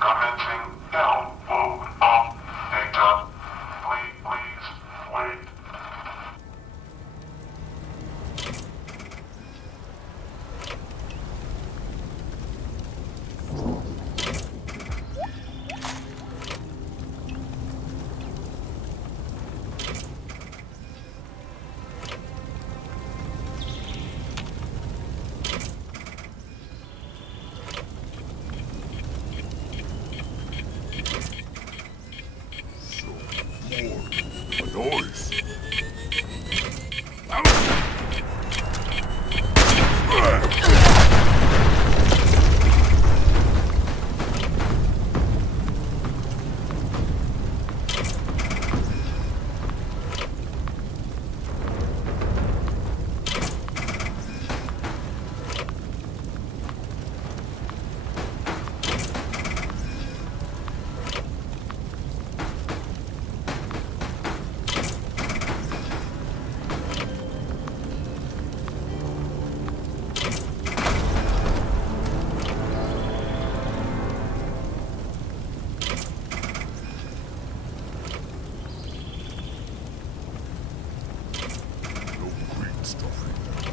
Commencing download of data. Please wait. Noise. No green stuff in there.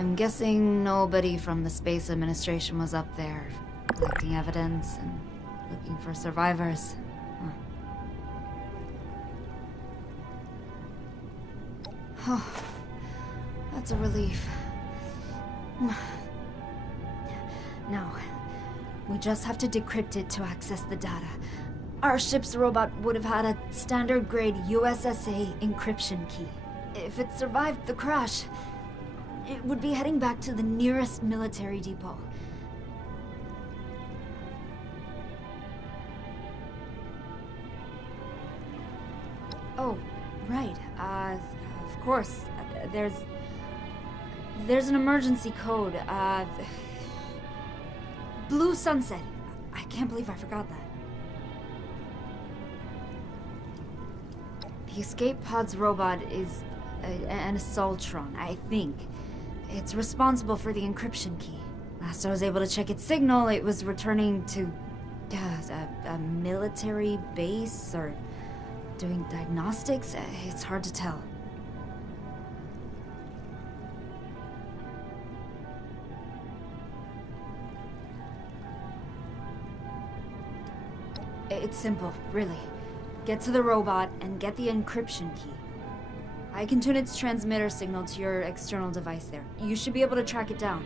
I'm guessing nobody from the Space Administration was up there, collecting evidence and looking for survivors. Huh. Oh, that's a relief. Now, we just have to decrypt it to access the data. Our ship's robot would have had a standard-grade USSA encryption key. If it survived the crash, it would be heading back to the nearest military depot. Oh, right. Of course. There's an emergency code. Blue Sunset. I can't believe I forgot that. The escape pod's robot is an Assaultron, I think. It's responsible for the encryption key. Last I was able to check its signal, it was returning to a military base or doing diagnostics. It's hard to tell. It's simple, really. Get to the robot and get the encryption key. I can tune its transmitter signal to your external device there. You should be able to track it down.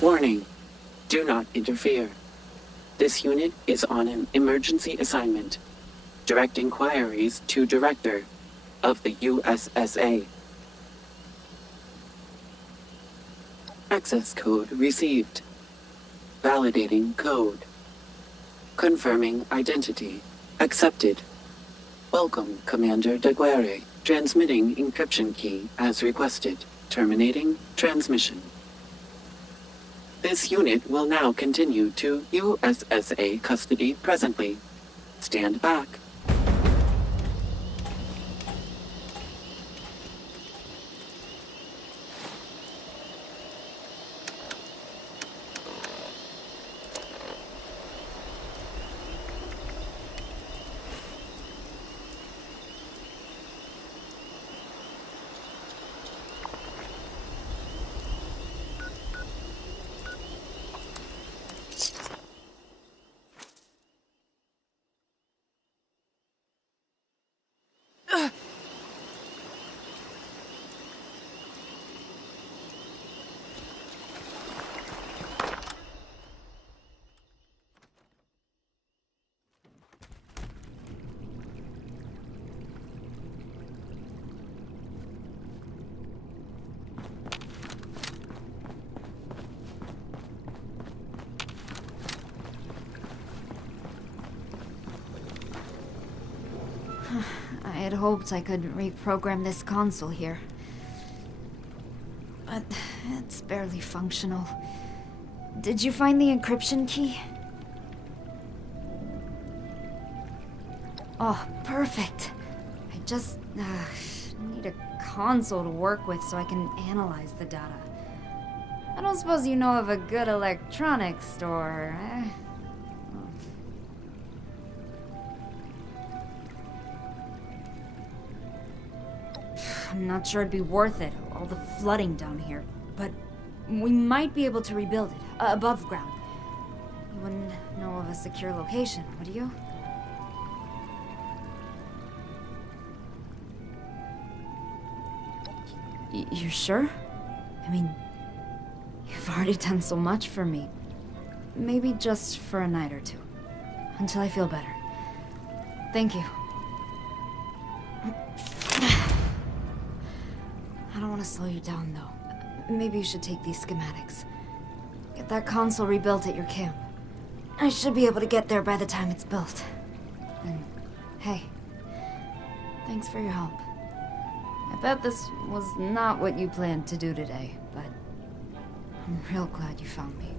Warning. Do not interfere. This unit is on an emergency assignment. Direct inquiries to Director of the USSA. Access code received. Validating code. Confirming identity. Accepted. Welcome, Commander De Guerre. Transmitting encryption key as requested. Terminating transmission. This unit will now continue to USSA custody presently. Stand back. I had hoped I could reprogram this console here. But it's barely functional. Did you find the encryption key? Oh, perfect. I just need a console to work with so I can analyze the data. I don't suppose you know of a good electronics store, eh? I'm not sure it'd be worth it, all the flooding down here. But we might be able to rebuild it, above ground. You wouldn't know of a secure location, would you? You're sure? I mean, you've already done so much for me. Maybe just for a night or two. Until I feel better. Thank you. I don't want to slow you down, though. Maybe you should take these schematics. Get that console rebuilt at your camp. I should be able to get there by the time it's built. And, hey, thanks for your help. I bet this was not what you planned to do today, but I'm real glad you found me.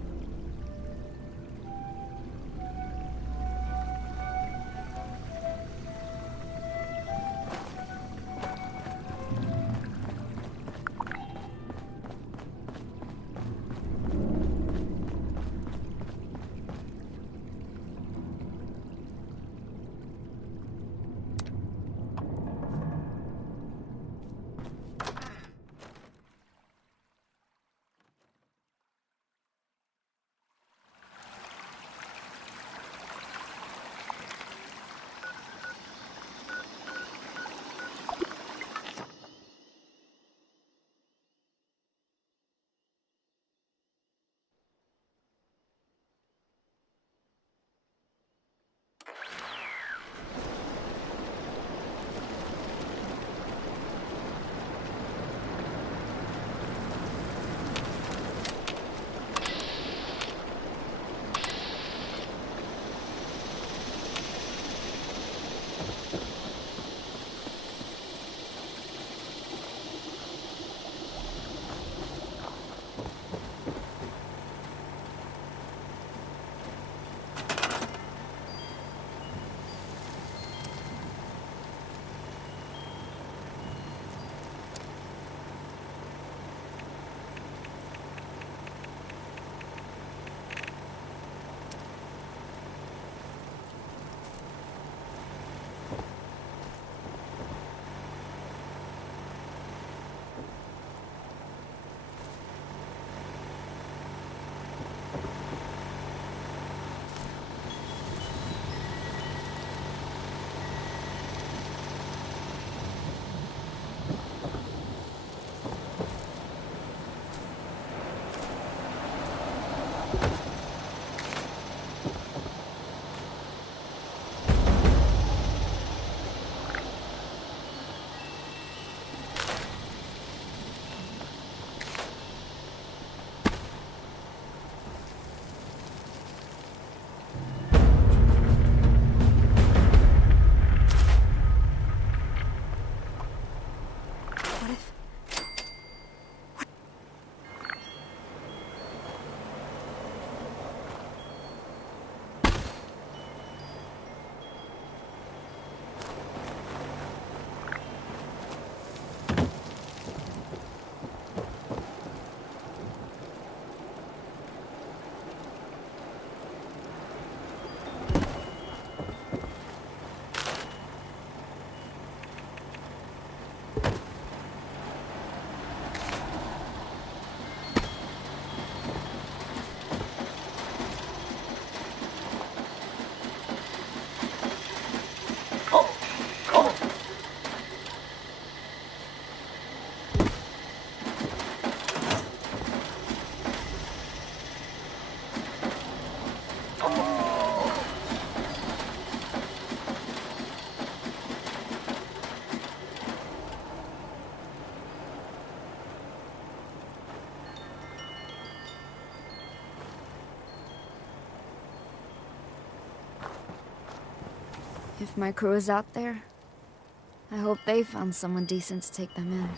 If my crew is out there, I hope they found someone decent to take them in.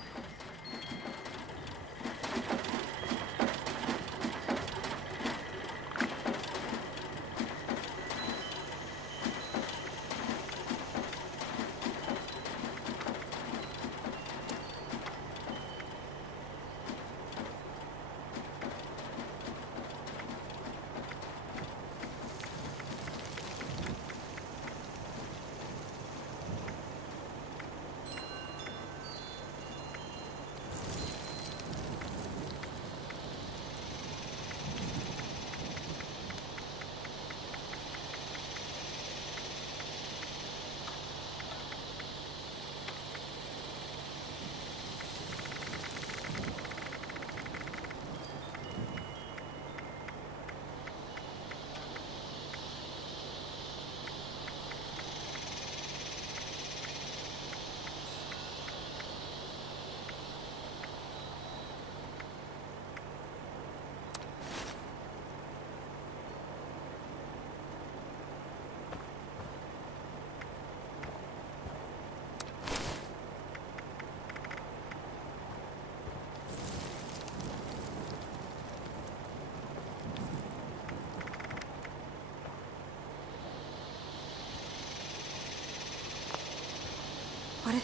What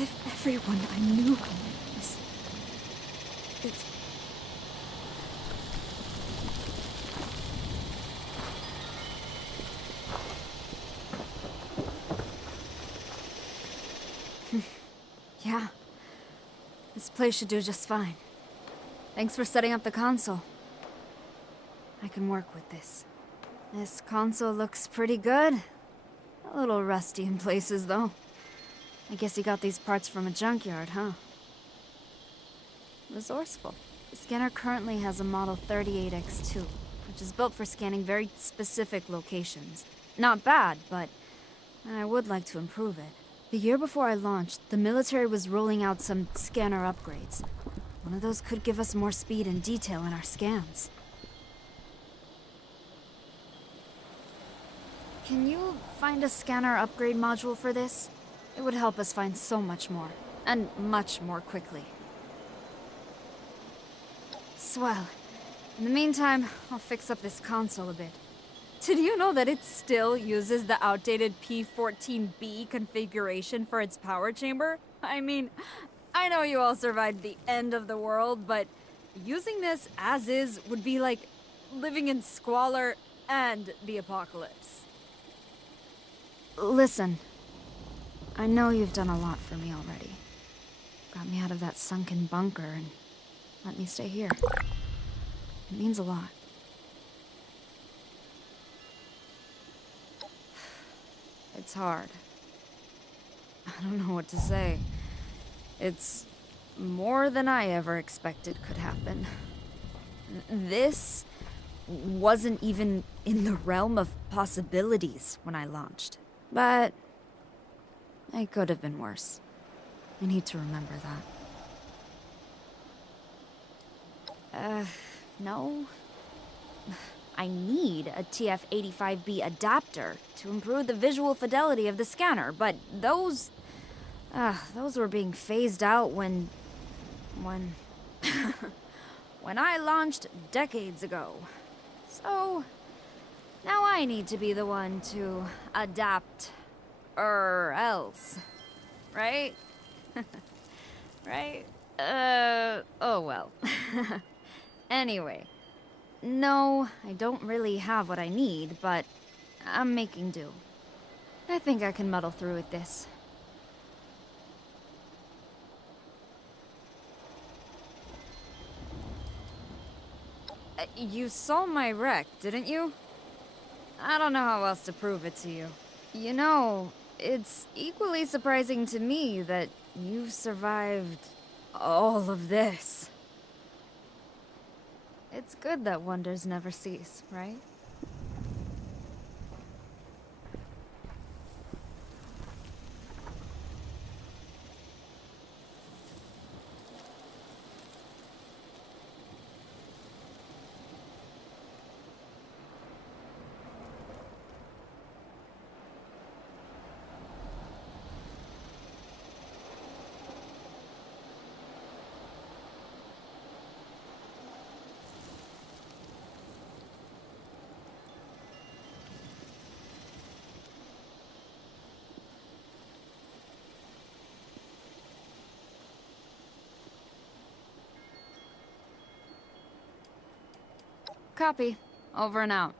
if everyone I knew is... Yeah. This place should do just fine. Thanks for setting up the console. I can work with this. This console looks pretty good. A little rusty in places, though. I guess you got these parts from a junkyard, huh? Resourceful. The scanner currently has a model 38X2, which is built for scanning very specific locations. Not bad, but I would like to improve it. The year before I launched, the military was rolling out some scanner upgrades. One of those could give us more speed and detail in our scans. Can you find a scanner upgrade module for this? It would help us find so much more, and much more quickly. Swell. In the meantime, I'll fix up this console a bit. Did you know that it still uses the outdated P14B configuration for its power chamber? I mean, I know you all survived the end of the world, but using this as is would be like living in squalor and the apocalypse. Listen, I know you've done a lot for me already. Got me out of that sunken bunker and let me stay here. It means a lot. It's hard. I don't know what to say. It's more than I ever expected could happen. This wasn't even in the realm of possibilities when I launched. But it could have been worse. I need to remember that. No. I need a TF-85B adapter to improve the visual fidelity of the scanner, but those were being phased out when when I launched decades ago. So, now I need to be the one to adapt, or else. Right? Right? Oh well. Anyway. No, I don't really have what I need, but I'm making do. I think I can muddle through with this. You saw my wreck, didn't you? I don't know how else to prove it to you. You know, it's equally surprising to me that you've survived all of this. It's good that wonders never cease, right? Copy. Over and out.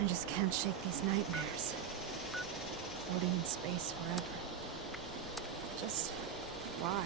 I just can't shake these nightmares. Floating in space forever. Just why?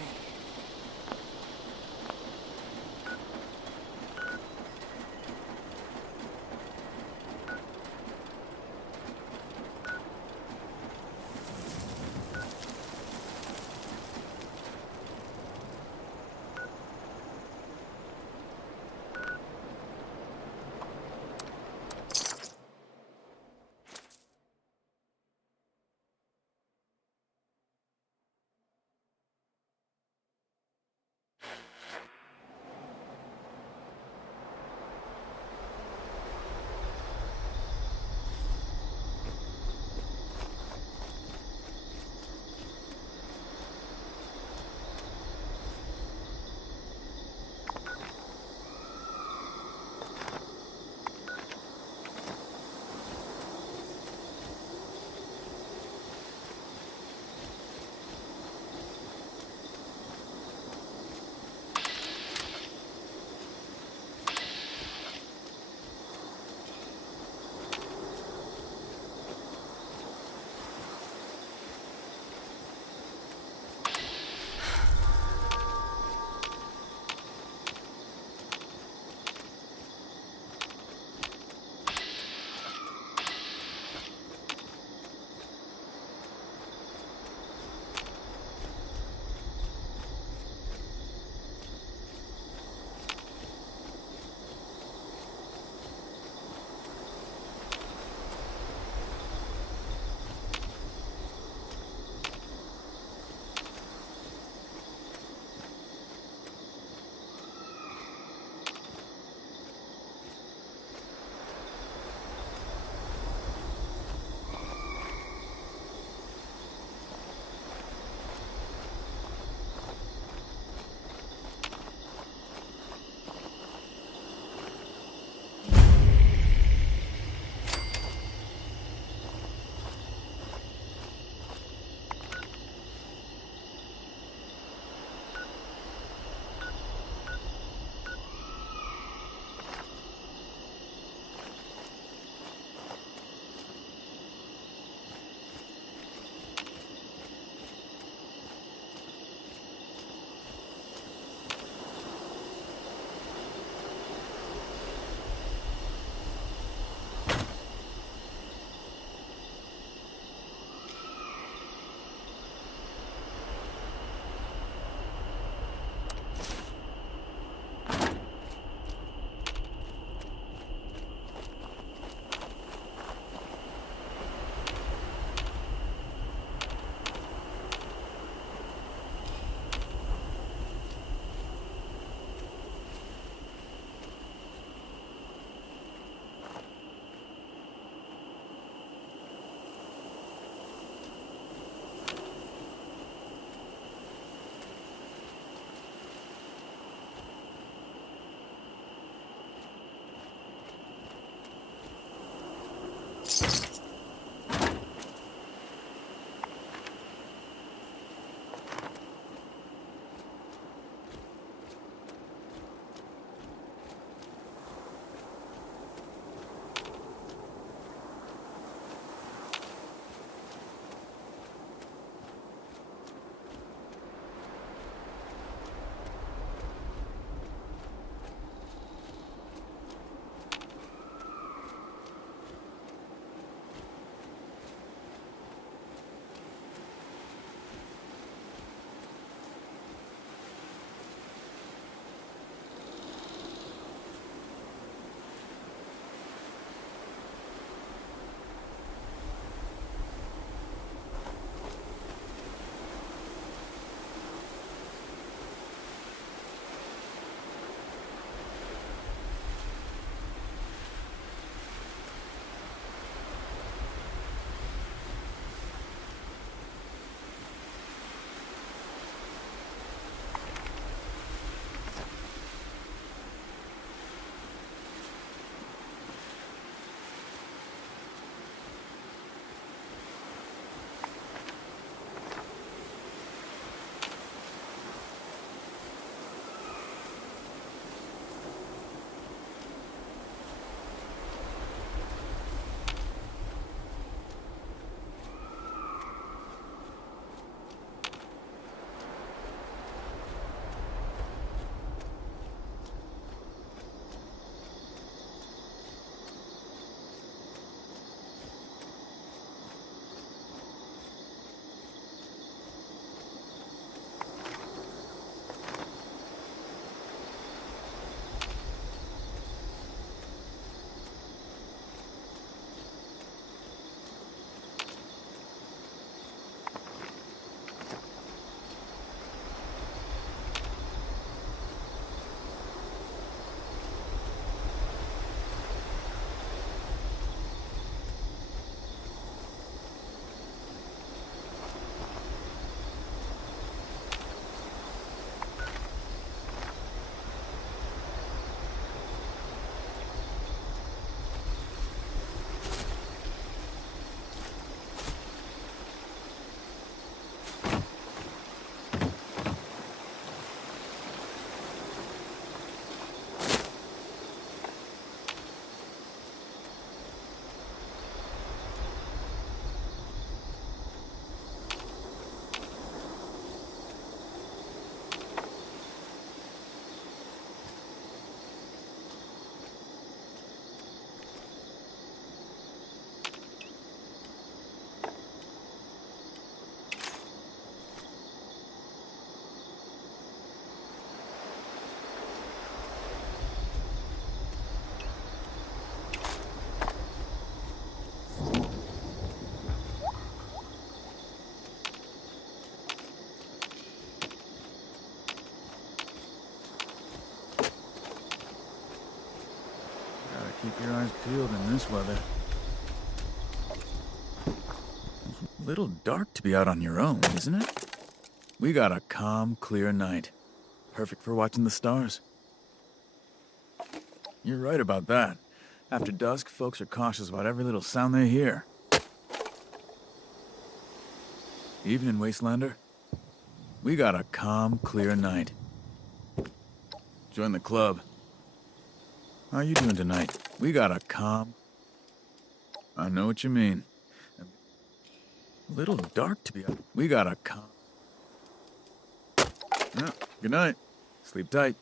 Keep your eyes peeled in this weather. A little dark to be out on your own, isn't it? We got a calm, clear night. Perfect for watching the stars. You're right about that. After dusk, folks are cautious about every little sound they hear. Evening, Wastelander. We got a calm, clear night. Join the club. How you doing tonight? We got a calm... I know what you mean. A little dark to be out. We got a calm... Yeah, good night. Sleep tight.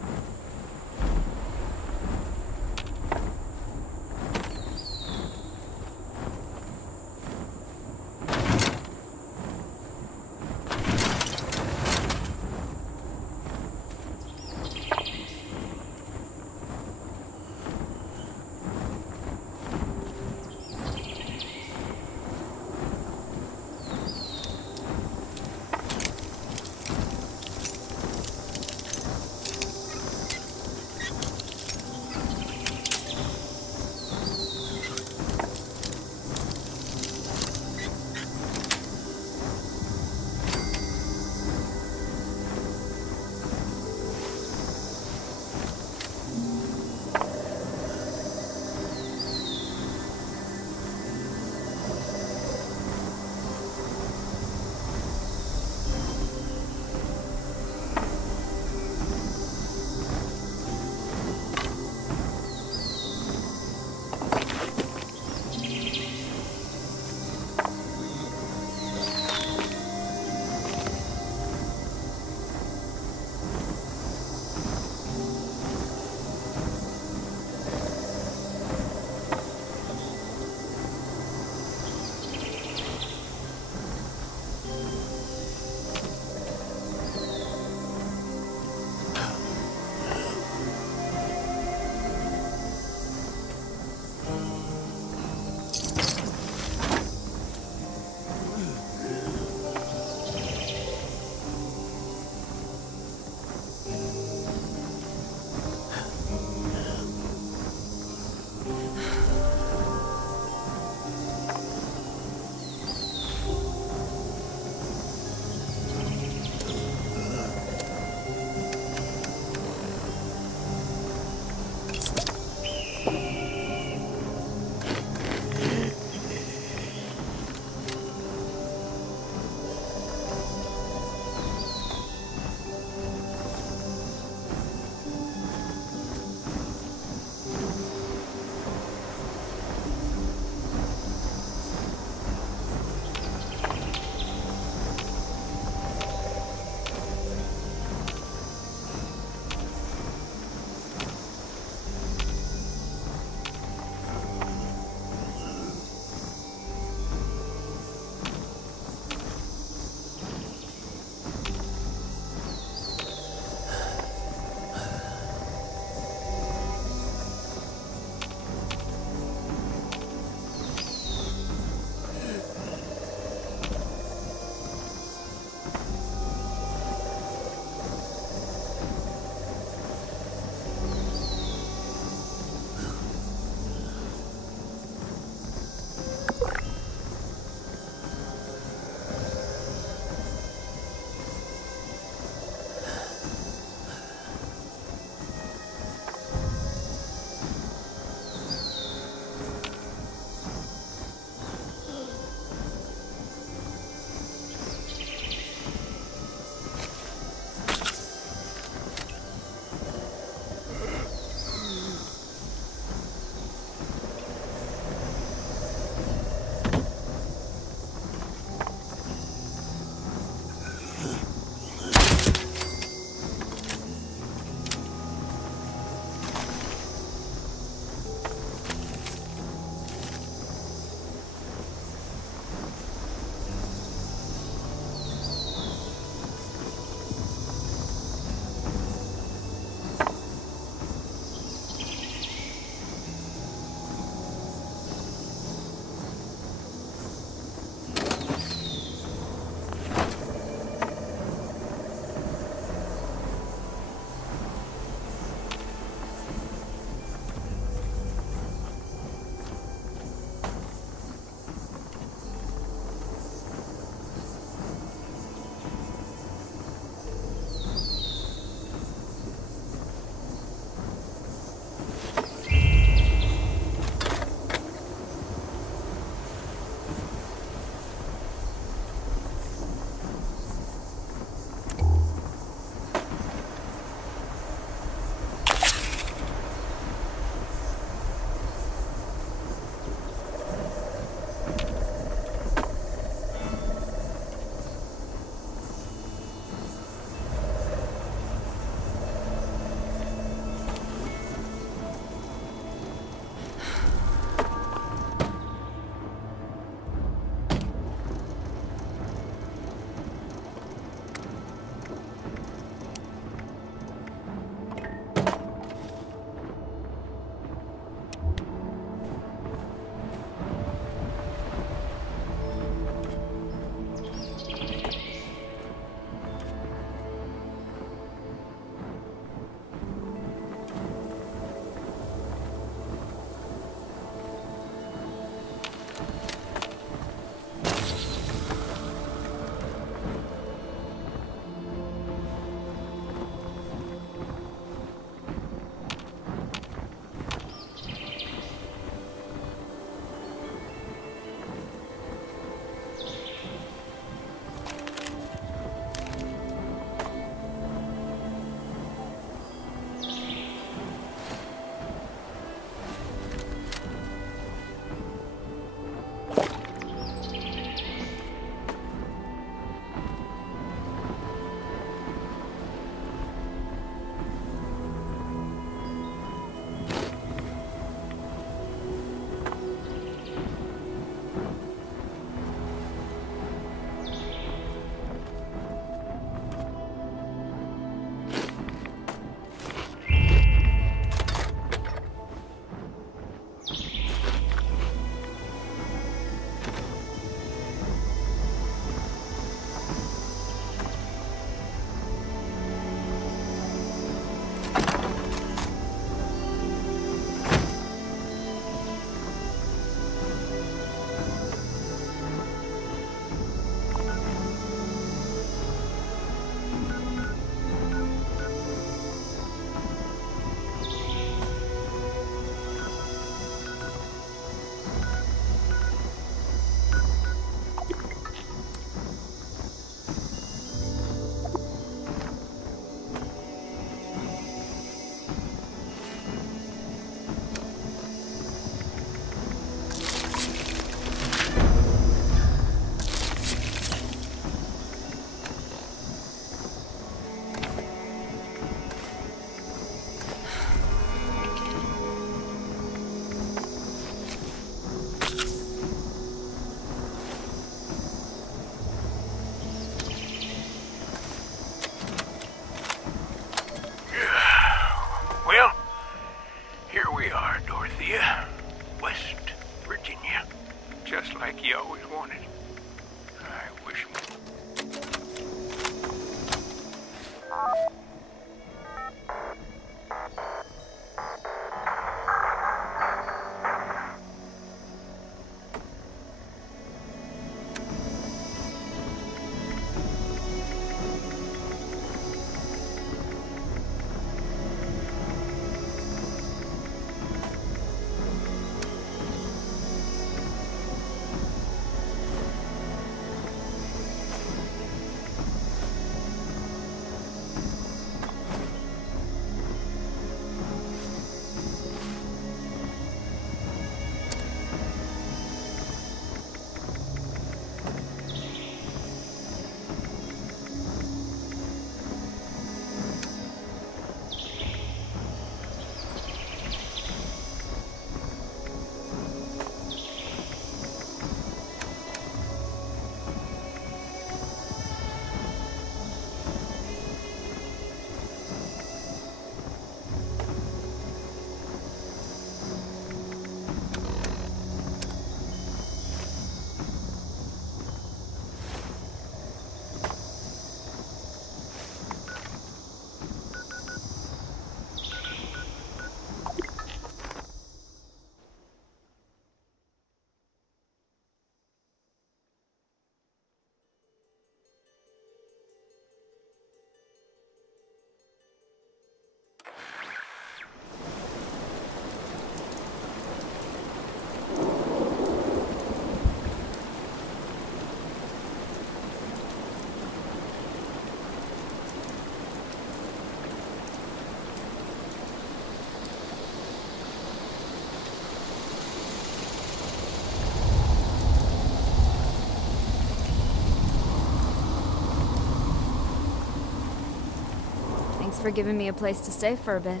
Thanks for giving me a place to stay for a bit.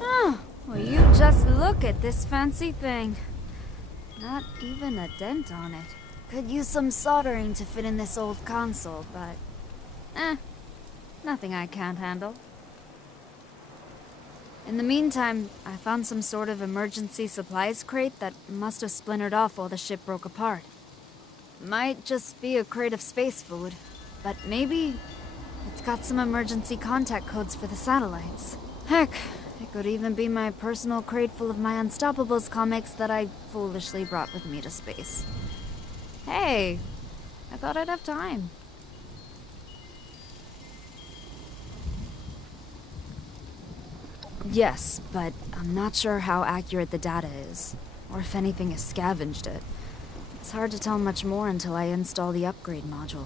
Oh, well, you just look at this fancy thing. Not even a dent on it. Could use some soldering to fit in this old console, but... nothing I can't handle. In the meantime, I found some sort of emergency supplies crate that must have splintered off while the ship broke apart. Might just be a crate of space food, but maybe it's got some emergency contact codes for the satellites. Heck, it could even be my personal crate full of my Unstoppables comics that I foolishly brought with me to space. Hey, I thought I'd have time. Yes, but I'm not sure how accurate the data is, or if anything has scavenged it. It's hard to tell much more until I install the upgrade module.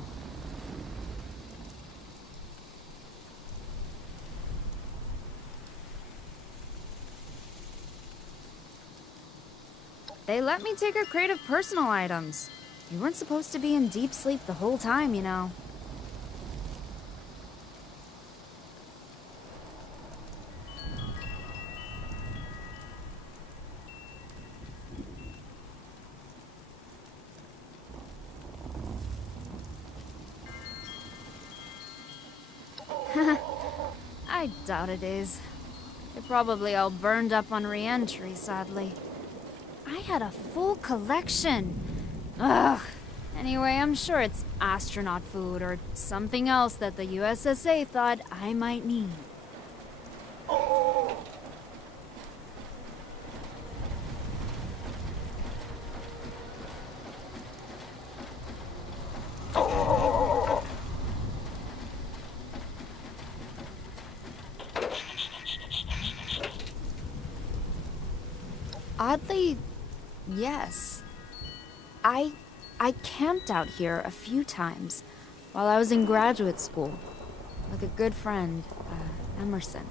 They let me take a crate of personal items. You weren't supposed to be in deep sleep the whole time, you know. I doubt it is. They're probably all burned up on re-entry, sadly. I had a full collection. Ugh. Anyway, I'm sure it's astronaut food or something else that the USSA thought I might need. Oddly, yes. I camped out here a few times while I was in graduate school with a good friend, Emerson.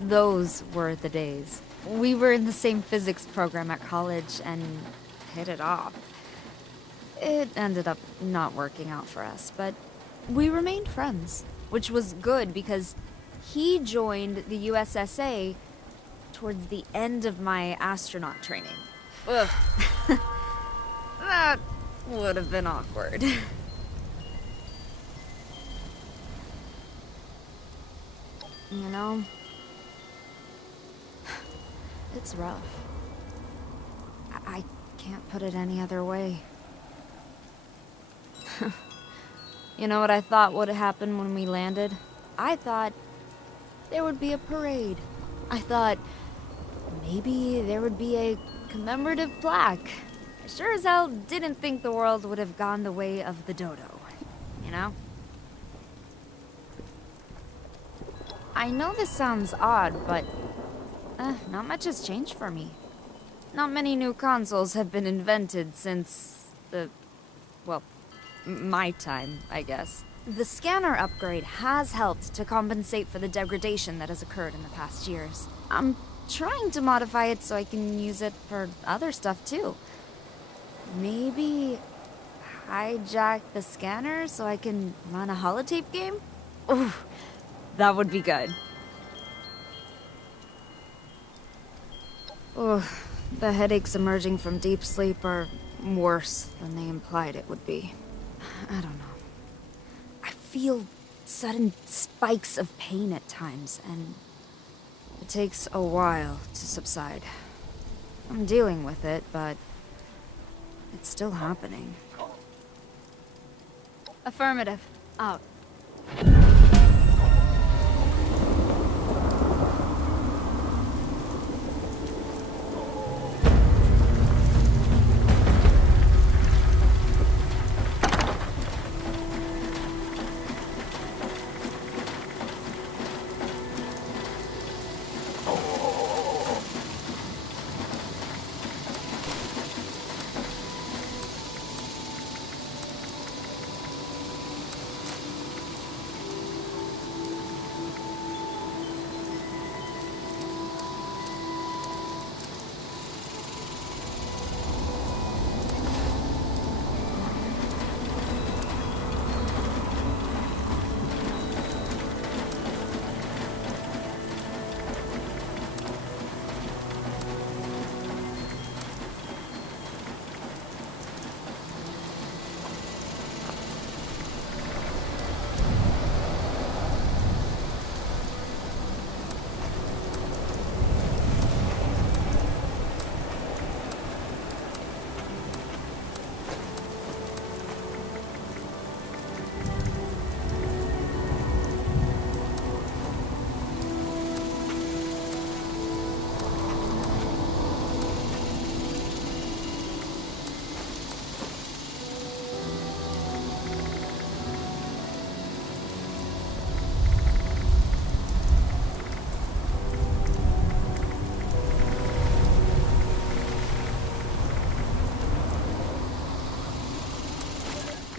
Those were the days. We were in the same physics program at college and hit it off. It ended up not working out for us, but we remained friends, which was good because he joined the USSA towards the end of my astronaut training. Ugh. That would have been awkward. You know, it's rough. I can't put it any other way. You know what I thought would happen when we landed? I thought there would be a parade. I thought maybe there would be a commemorative plaque. I sure as hell didn't think the world would have gone the way of the dodo, you know? I know this sounds odd, but not much has changed for me. Not many new consoles have been invented since my time, I guess. The scanner upgrade has helped to compensate for the degradation that has occurred in the past years. I'm trying to modify it so I can use it for other stuff too. Maybe hijack the scanner so I can run a holotape game? Ooh, that would be good. Oh, the headaches emerging from deep sleep are worse than they implied it would be. I don't know. I feel sudden spikes of pain at times, and it takes a while to subside. I'm dealing with it, but it's still happening. Affirmative. Out.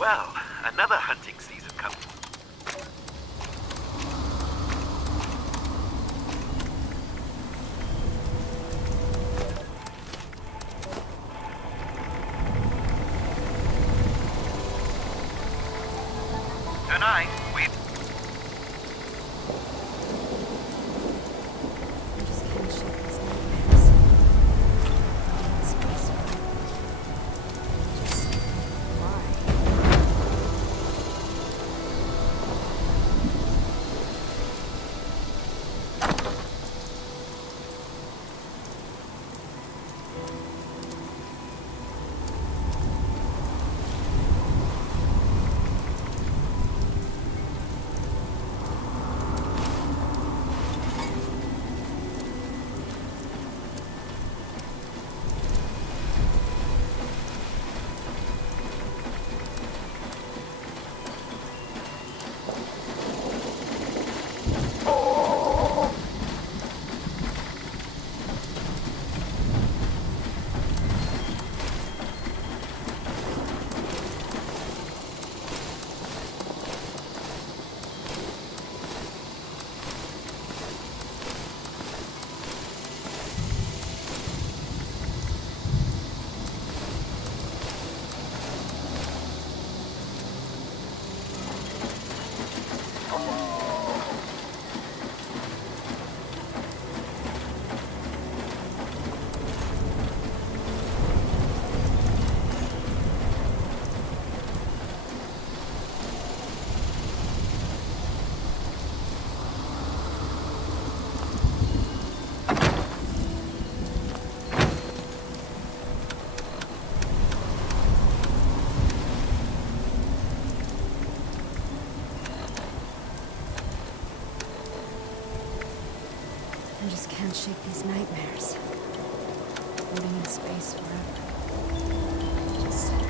Well, another hunting season coming. Tonight, we... I just can't shake these nightmares. It's peaceful. Just why? I just can't shake these nightmares. Living in space forever. Just why?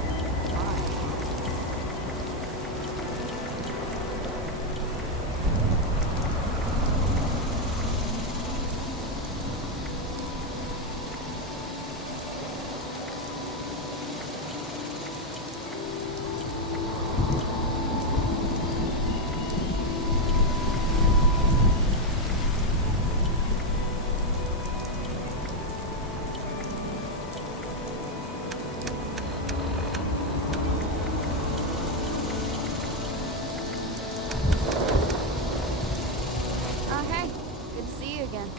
Oh, hey. Good to see you again.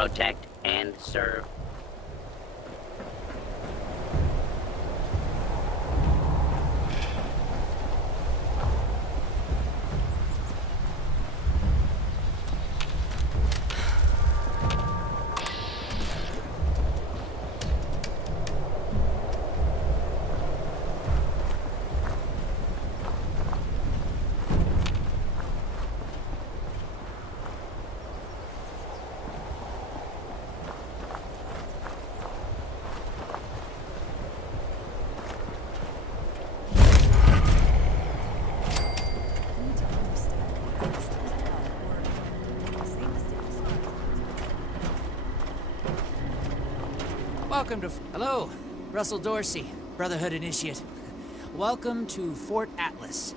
protect, and serve. Welcome to... Hello, Russell Dorsey, Brotherhood Initiate. Welcome to Fort Atlas.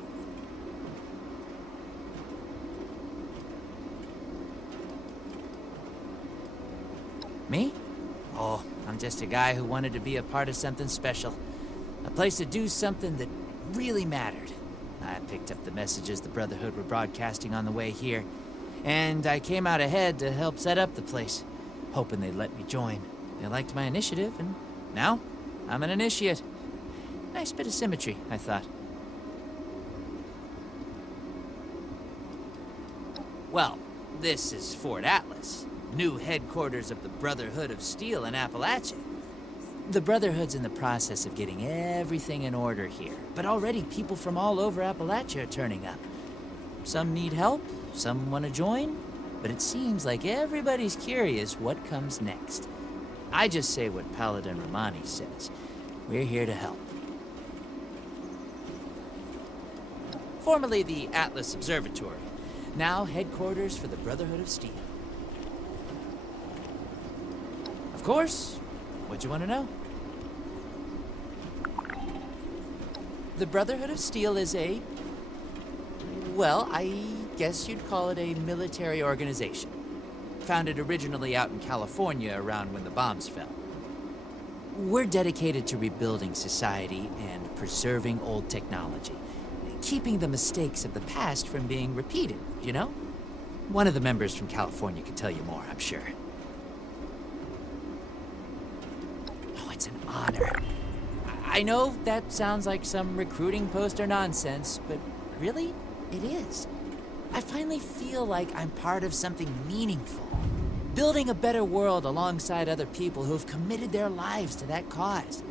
Me? Oh, I'm just a guy who wanted to be a part of something special. A place to do something that really mattered. I picked up the messages the Brotherhood were broadcasting on the way here, and I came out ahead to help set up the place, hoping they'd let me join. They liked my initiative, and now I'm an initiate. Nice bit of symmetry, I thought. Well, this is Fort Atlas, new headquarters of the Brotherhood of Steel in Appalachia. The Brotherhood's in the process of getting everything in order here, but already people from all over Appalachia are turning up. Some need help, some want to join, but it seems like everybody's curious what comes next. I just say what Paladin Romani says. We're here to help. Formerly the Atlas Observatory, now headquarters for the Brotherhood of Steel. Of course, what'd you want to know? The Brotherhood of Steel is a... well, I guess you'd call it a military organization. Founded originally out in California around when the bombs fell. We're dedicated to rebuilding society and preserving old technology, keeping the mistakes of the past from being repeated, you know? One of the members from California could tell you more, I'm sure. Oh, it's an honor. I know that sounds like some recruiting poster nonsense, but really, it is. I finally feel like I'm part of something meaningful. Building a better world alongside other people who've committed their lives to that cause.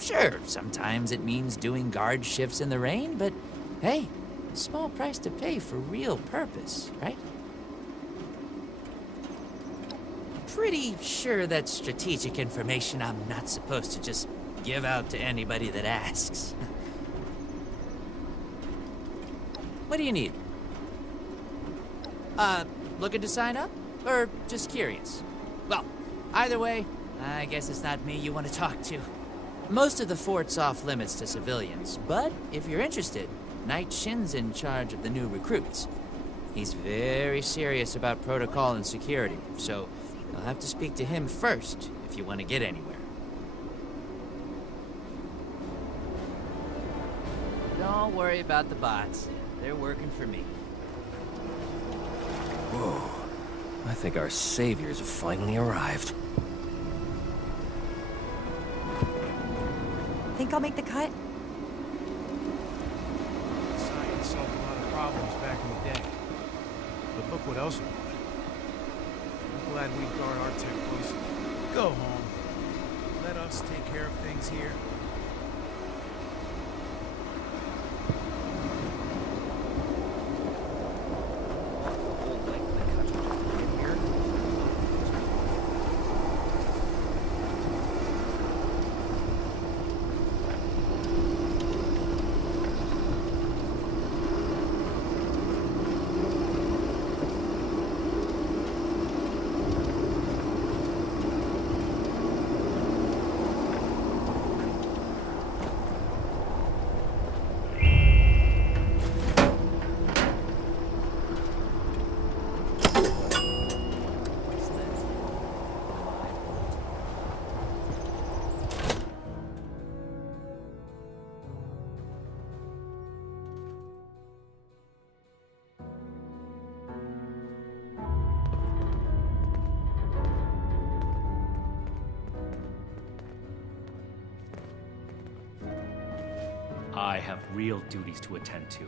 Sure, sometimes it means doing guard shifts in the rain, but hey, small price to pay for real purpose, right? Pretty sure that's strategic information I'm not supposed to just give out to anybody that asks. What do you need? Looking to sign up? Or just curious? Well, either way, I guess it's not me you want to talk to. Most of the fort's off limits to civilians, but if you're interested, Knight Shin's in charge of the new recruits. He's very serious about protocol and security, so you'll have to speak to him first if you want to get anywhere. Don't worry about the bots. They're working for me. Whoa. I think our saviors have finally arrived. Think I'll make the cut? Science solved a lot of problems back in the day. But look what else we got. I'm glad we guard our tech closely. Go home. Let us take care of things here. I have real duties to attend to.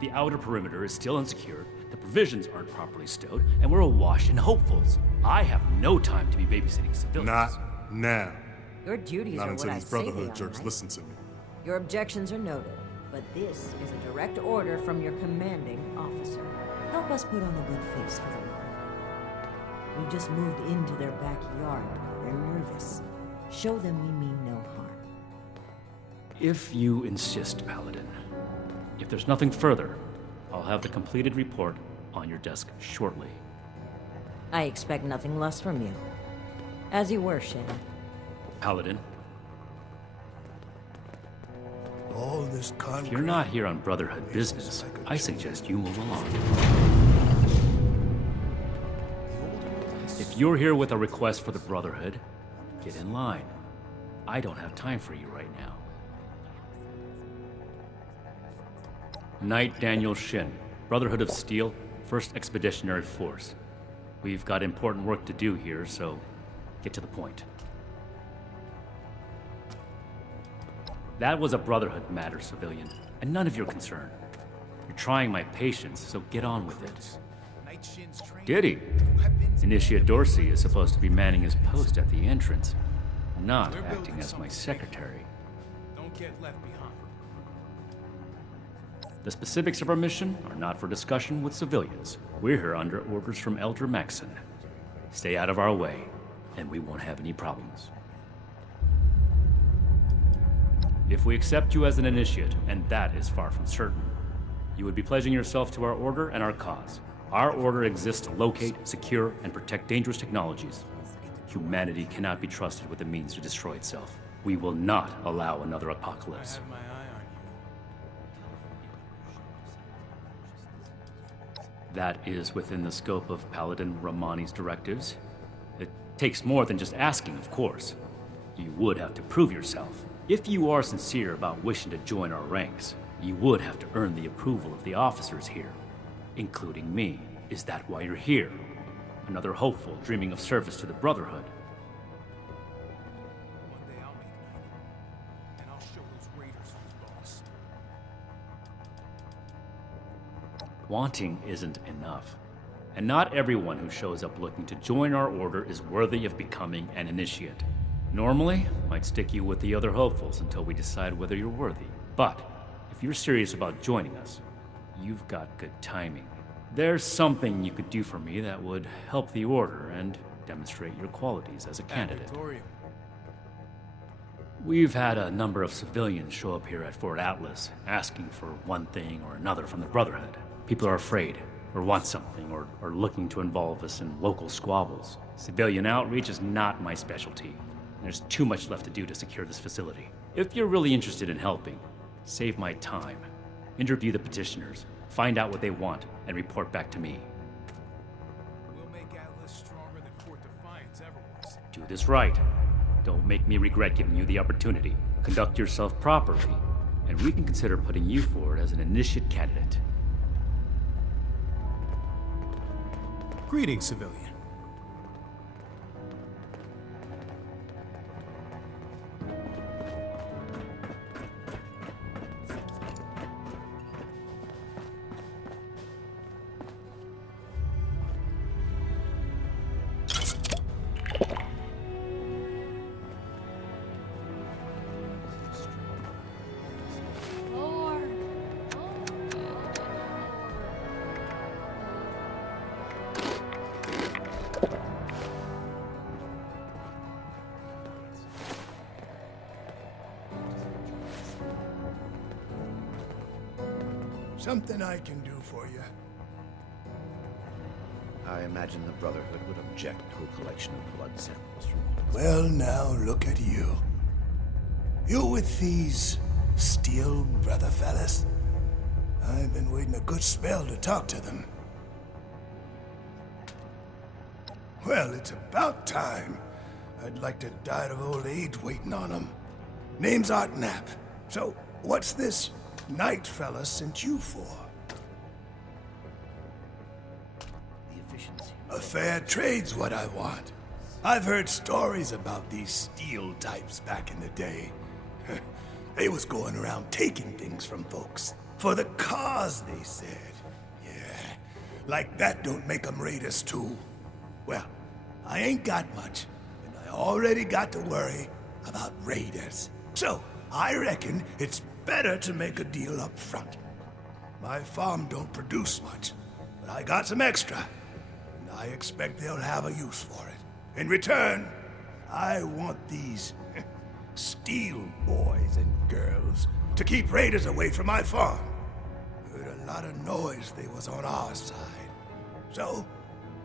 The outer perimeter is still unsecured, the provisions aren't properly stowed, and we're awash in hopefuls. I have no time to be babysitting civilians. Not now. Your duties Not are until what I these say Brotherhood they are, jerks right? listen to me. Your objections are noted, but this is a direct order from your commanding officer. Help us put on a good face for them. We just moved into their backyard. They're nervous. Show them we mean no harm. If you insist, Paladin. If there's nothing further, I'll have the completed report on your desk shortly. I expect nothing less from you. As you were, Shin. Paladin, All this if you're not here on Brotherhood business, I suggest you move along. If you're here with a request for the Brotherhood, get in line. I don't have time for you right now. Knight Daniel Shin, Brotherhood of Steel, 1st Expeditionary Force. We've got important work to do here, so get to the point. That was a Brotherhood matter, civilian, and none of your concern. You're trying my patience, so get on with it. Did he? Initiate Dorsey is supposed to be manning his post at the entrance, not acting as my secretary. Don't get left behind. The specifics of our mission are not for discussion with civilians. We're here under orders from Elder Maxon. Stay out of our way, and we won't have any problems. If we accept you as an initiate, and that is far from certain, you would be pledging yourself to our order and our cause. Our order exists to locate, secure, and protect dangerous technologies. Humanity cannot be trusted with the means to destroy itself. We will not allow another apocalypse. That is within the scope of Paladin Romani's directives. It takes more than just asking, of course. You would have to prove yourself. If you are sincere about wishing to join our ranks, you would have to earn the approval of the officers here, including me. Is that why you're here? Another hopeful dreaming of service to the Brotherhood? One day I'll meet Knight, and I'll show those raiders who's boss. Wanting isn't enough. And not everyone who shows up looking to join our order is worthy of becoming an initiate. Normally, I'd stick you with the other hopefuls until we decide whether you're worthy. But if you're serious about joining us, you've got good timing. There's something you could do for me that would help the order and demonstrate your qualities as a candidate. We've had a number of civilians show up here at Fort Atlas, asking for one thing or another from the Brotherhood. People are afraid, or want something, or are looking to involve us in local squabbles. Civilian outreach is not my specialty. There's too much left to do to secure this facility. If you're really interested in helping, save my time. Interview the petitioners, find out what they want, and report back to me. We'll make Atlas stronger than Fort Defiance ever was. Do this right. Don't make me regret giving you the opportunity. Conduct yourself properly, and we can consider putting you forward as an initiate candidate. Greetings, civilian. Something I can do for you. I imagine the Brotherhood would object to a collection of blood samples from... Well, now look at you. You with these steel brother fellas? I've been waiting a good spell to talk to them. Well, it's about time. I'd like to die of old age waiting on them. Name's Artnap. So, what's this Knight fella sent you for? The efficiency. A fair trade's what I want. I've heard stories about these steel types back in the day. They was going around taking things from folks. For the cause, they said. Yeah, like that don't make them raiders too. Well, I ain't got much, and I already got to worry about raiders. So, I reckon it's better to make a deal up front. My farm don't produce much, but I got some extra, and I expect they'll have a use for it. In return, I want these steel boys and girls to keep raiders away from my farm. Heard a lot of noise they was on our side. So,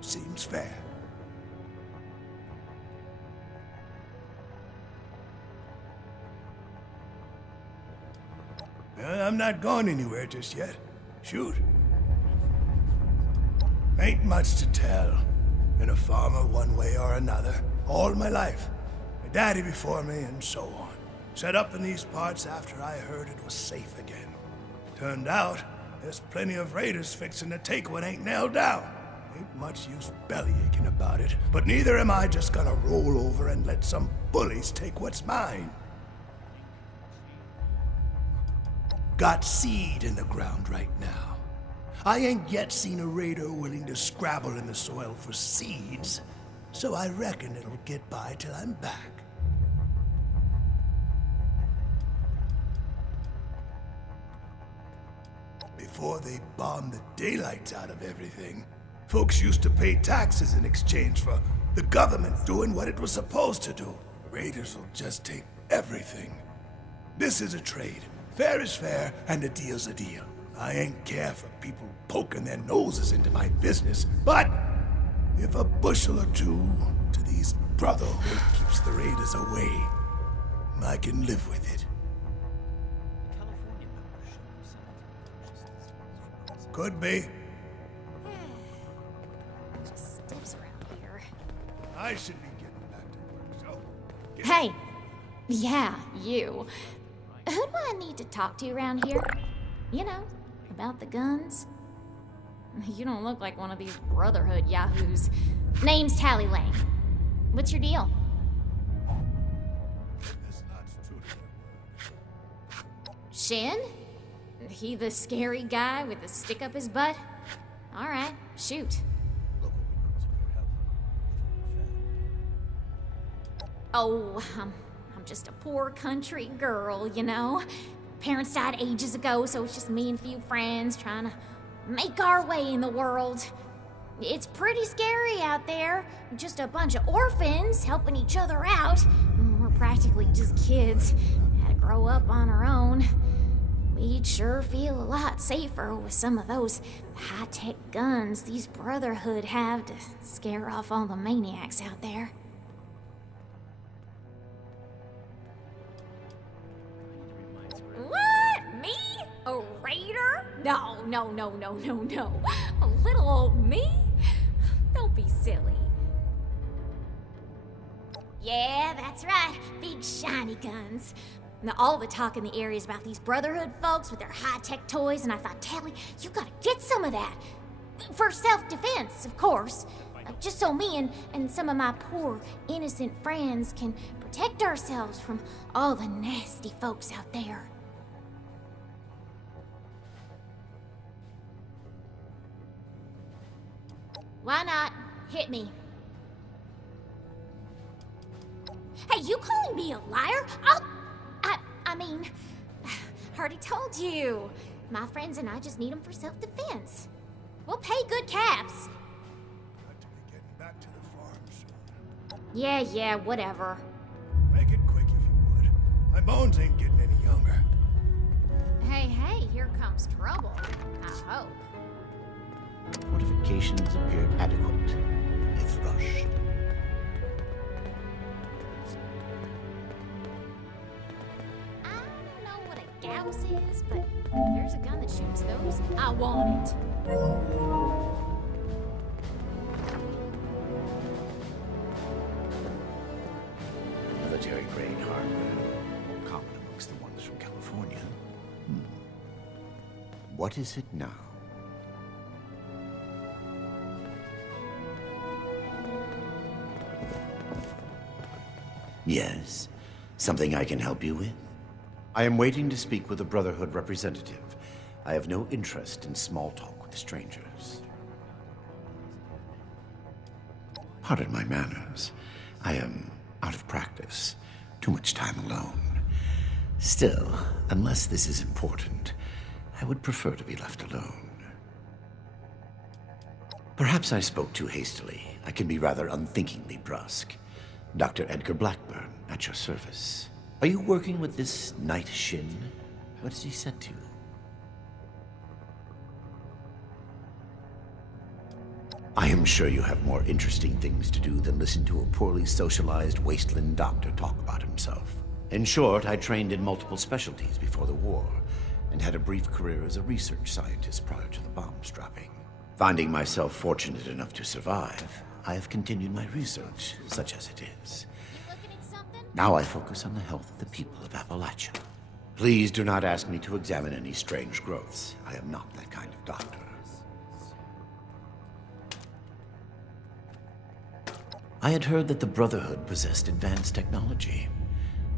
seems fair. I'm not going anywhere just yet. Shoot. Ain't much to tell. Been a farmer one way or another, all my life. My daddy before me, and so on. Set up in these parts after I heard it was safe again. Turned out, there's plenty of raiders fixing to take what ain't nailed down. Ain't much use bellyaching about it, but neither am I just gonna roll over and let some bullies take what's mine. Got seed in the ground right now. I ain't yet seen a raider willing to scrabble in the soil for seeds, so I reckon it'll get by till I'm back. Before they bombed the daylights out of everything, folks used to pay taxes in exchange for the government doing what it was supposed to do. Raiders will just take everything. This is a trade. Fair is fair, and a deal's a deal. I ain't care for people poking their noses into my business, but if a bushel or two to these Brotherhood keeps the raiders away, I can live with it. Could be. Just steps around here. I should be getting back to work, so... Hey! Yeah, you. Who do I need to talk to around here? You know, about the guns? You don't look like one of these Brotherhood yahoos. Name's Tally Lane. What's your deal? Shin? He the scary guy with the stick up his butt? Alright, shoot. Oh, I'm just a poor country girl, you know? Parents died ages ago, so it's just me and a few friends trying to make our way in the world. It's pretty scary out there. Just a bunch of orphans helping each other out. We're practically just kids. Had to grow up on our own. We'd sure feel a lot safer with some of those high-tech guns these Brotherhood have to scare off all the maniacs out there. What? Me? A raider? No. A little old me? Don't be silly. Yeah, that's right. Big shiny guns. Now, all the talk in the area is about these Brotherhood folks with their high-tech toys, and I thought, Tally, you gotta get some of that. For self-defense, of course. Just so me and some of my poor, innocent friends can protect ourselves from all the nasty folks out there. Why not? Hit me. Hey, you calling me a liar? I mean, I already told you. My friends and I just need them for self-defense. We'll pay good caps. Got to be getting back to the farm soon. Yeah, whatever. Make it quick if you would. My bones ain't getting any younger. Hey, here comes trouble. I hope. Fortifications appear adequate, if rushed. Gauss is, but if there's a gun that shoots those, I want it. Military-grade hardware, more common amongst the ones from California. What is it now? Yes, something I can help you with? I am waiting to speak with a Brotherhood representative. I have no interest in small talk with strangers. Pardon my manners. I am out of practice. Too much time alone. Still, unless this is important, I would prefer to be left alone. Perhaps I spoke too hastily. I can be rather unthinkingly brusque. Dr. Edgar Blackburn, at your service. Are you working with this Night Shin? What has he said to you? I am sure you have more interesting things to do than listen to a poorly socialized wasteland doctor talk about himself. In short, I trained in multiple specialties before the war, and had a brief career as a research scientist prior to the bombs dropping. Finding myself fortunate enough to survive, I have continued my research, such as it is. Now I focus on the health of the people of Appalachia. Please do not ask me to examine any strange growths. I am not that kind of doctor. I had heard that the Brotherhood possessed advanced technology.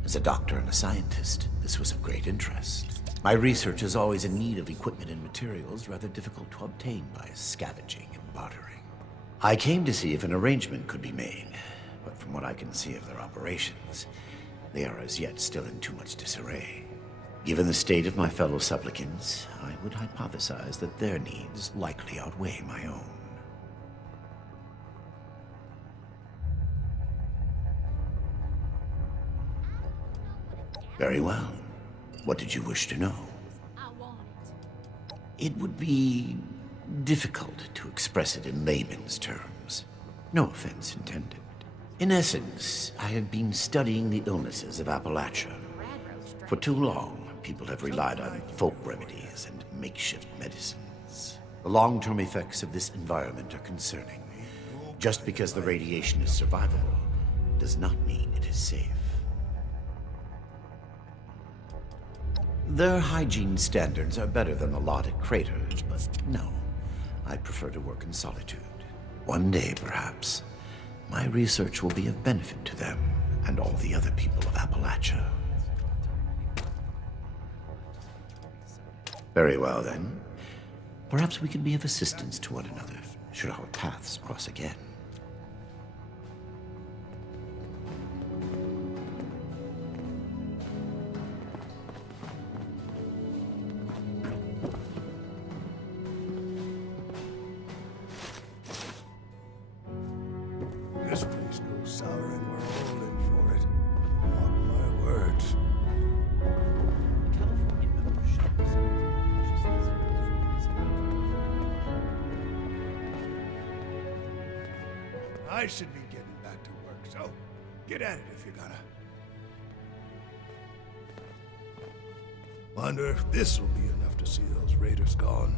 As a doctor and a scientist, this was of great interest. My research is always in need of equipment and materials rather difficult to obtain by scavenging and bartering. I came to see if an arrangement could be made, but from what I can see of their operations, they are as yet still in too much disarray. Given the state of my fellow supplicants, I would hypothesize that their needs likely outweigh my own. Very well. What did you wish to know? It would be difficult to express it in layman's terms. No offense intended. In essence, I have been studying the illnesses of Appalachia. For too long, people have relied on folk remedies and makeshift medicines. The long-term effects of this environment are concerning. Just because the radiation is survivable does not mean it is safe. Their hygiene standards are better than the lot at Craters, but no. I prefer to work in solitude. One day, perhaps, my research will be of benefit to them and all the other people of Appalachia. Very well, then. Perhaps we can be of assistance to one another, should our paths cross again. This place goes sour and we're all in for it. Mark my words. California membership. I should be getting back to work, so get at it if you're gonna. Wonder if this will be enough to see those raiders gone.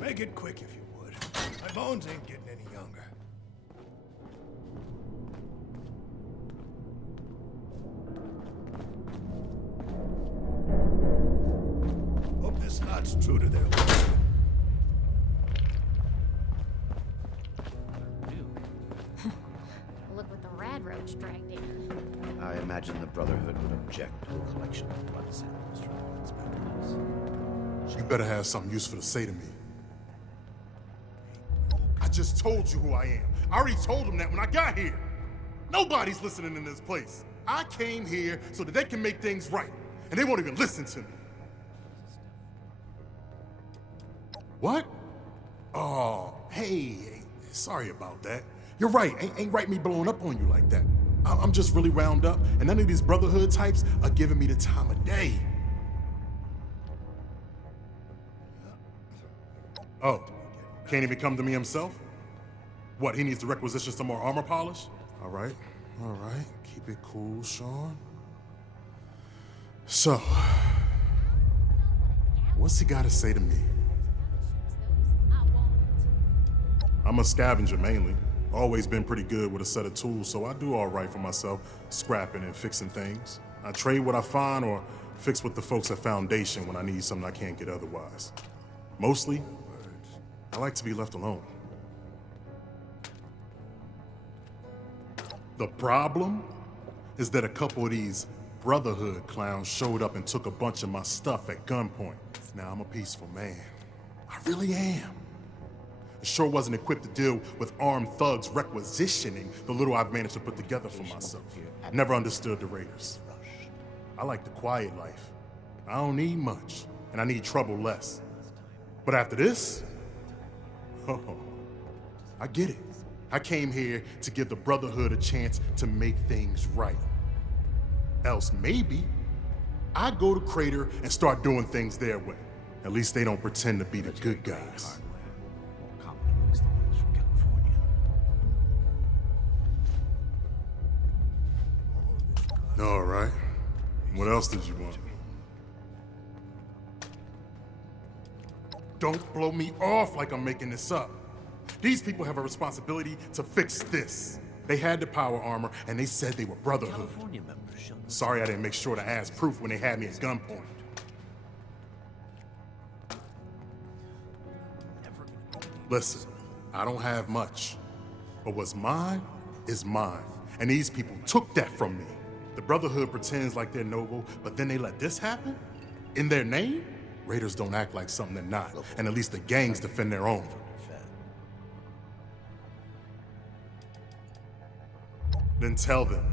Make it quick if you would. My bones ain't getting any younger. Hope this lot's true to their word. Look what the rad roach dragged in. I imagine the Brotherhood would object to a collection of blood samples from inspectors. You better have something useful to say to me. I just told you who I am. I already told them that when I got here. Nobody's listening in this place. I came here so that they can make things right, and they won't even listen to me. What? Oh, hey, sorry about that. You're right, ain't right me blowing up on you like that. I'm just really wound up, and none of these Brotherhood types are giving me the time of day. Oh, can't even come to me himself? What, he needs to requisition some more armor polish? All right, All right, keep it cool, Sean. So, what's he got to say to me? I'm a scavenger mainly. Always been pretty good with a set of tools, so I do all right for myself, scrapping and fixing things. I trade what I find or fix with the folks at Foundation when I need something I can't get otherwise. Mostly, I like to be left alone. The problem is that a couple of these Brotherhood clowns showed up and took a bunch of my stuff at gunpoint. Now I'm a peaceful man. I really am. I sure wasn't equipped to deal with armed thugs requisitioning the little I've managed to put together for myself. Never understood the Raiders. I like the quiet life. I don't need much, and I need trouble less. But after this, oh, I get it. I came here to give the Brotherhood a chance to make things right. Else maybe I go to Crater and start doing things their way. At least they don't pretend to be the good guys. All right. What else did you want? Don't blow me off like I'm making this up. These people have a responsibility to fix this. They had the power armor, and they said they were Brotherhood. Sorry I didn't make sure to ask proof when they had me at gunpoint. Listen, I don't have much, but what's mine is mine, and these people took that from me. The Brotherhood pretends like they're noble, but then they let this happen? In their name? Raiders don't act like something they're not, and at least the gangs defend their own. Then tell them,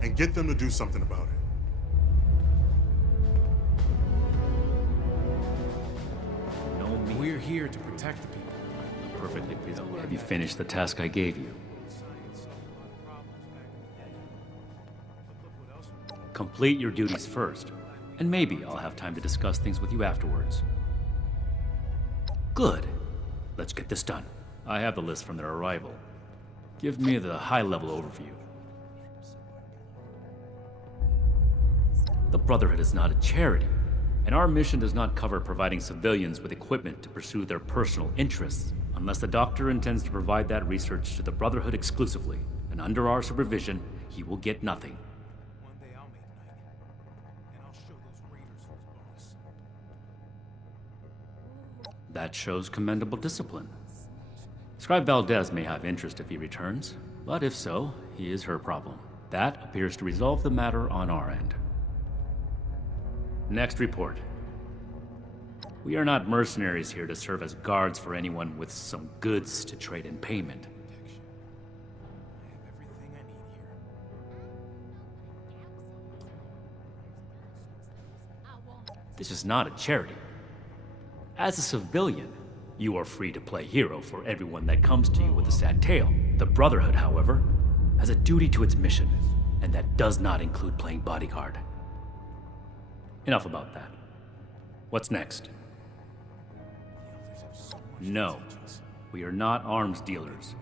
and get them to do something about it. We're here to protect the people. Perfectly reasonable. Have you finished the task I gave you? Complete your duties first, and maybe I'll have time to discuss things with you afterwards. Good. Let's get this done. I have the list from their arrival. Give me the high-level overview. The Brotherhood is not a charity, and our mission does not cover providing civilians with equipment to pursue their personal interests, unless the Doctor intends to provide that research to the Brotherhood exclusively, and under our supervision, he will get nothing. That shows commendable discipline. Scribe Valdez may have interest if he returns, but if so, he is her problem. That appears to resolve the matter on our end. Next report. We are not mercenaries here to serve as guards for anyone with some goods to trade in payment. This is not a charity. As a civilian, you are free to play hero for everyone that comes to you with a sad tale. The Brotherhood, however, has a duty to its mission, and that does not include playing bodyguard. Enough about that. What's next? No, we are not arms dealers.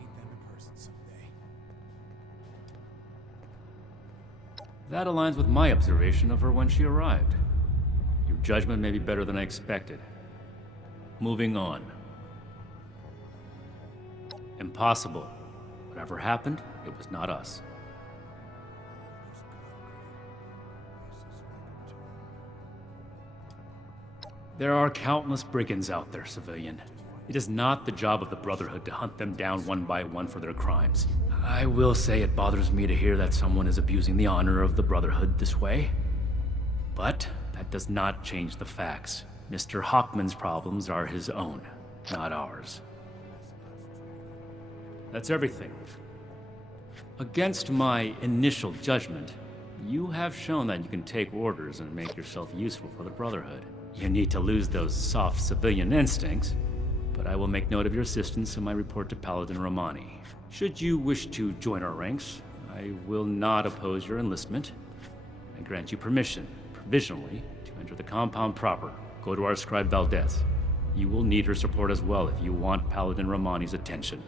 That aligns with my observation of her when she arrived. Your judgment may be better than I expected. Moving on. Impossible. Whatever happened, it was not us. There are countless brigands out there, civilian. It is not the job of the Brotherhood to hunt them down one by one for their crimes. I will say it bothers me to hear that someone is abusing the honor of the Brotherhood this way. But that does not change the facts. Mr. Hockman's problems are his own, not ours. That's everything. Against my initial judgment, you have shown that you can take orders and make yourself useful for the Brotherhood. You need to lose those soft civilian instincts, but I will make note of your assistance in my report to Paladin Romani. Should you wish to join our ranks, I will not oppose your enlistment. I grant you permission, provisionally, to enter the compound proper. Go to our scribe Valdez. You will need her support as well if you want Paladin Romani's attention.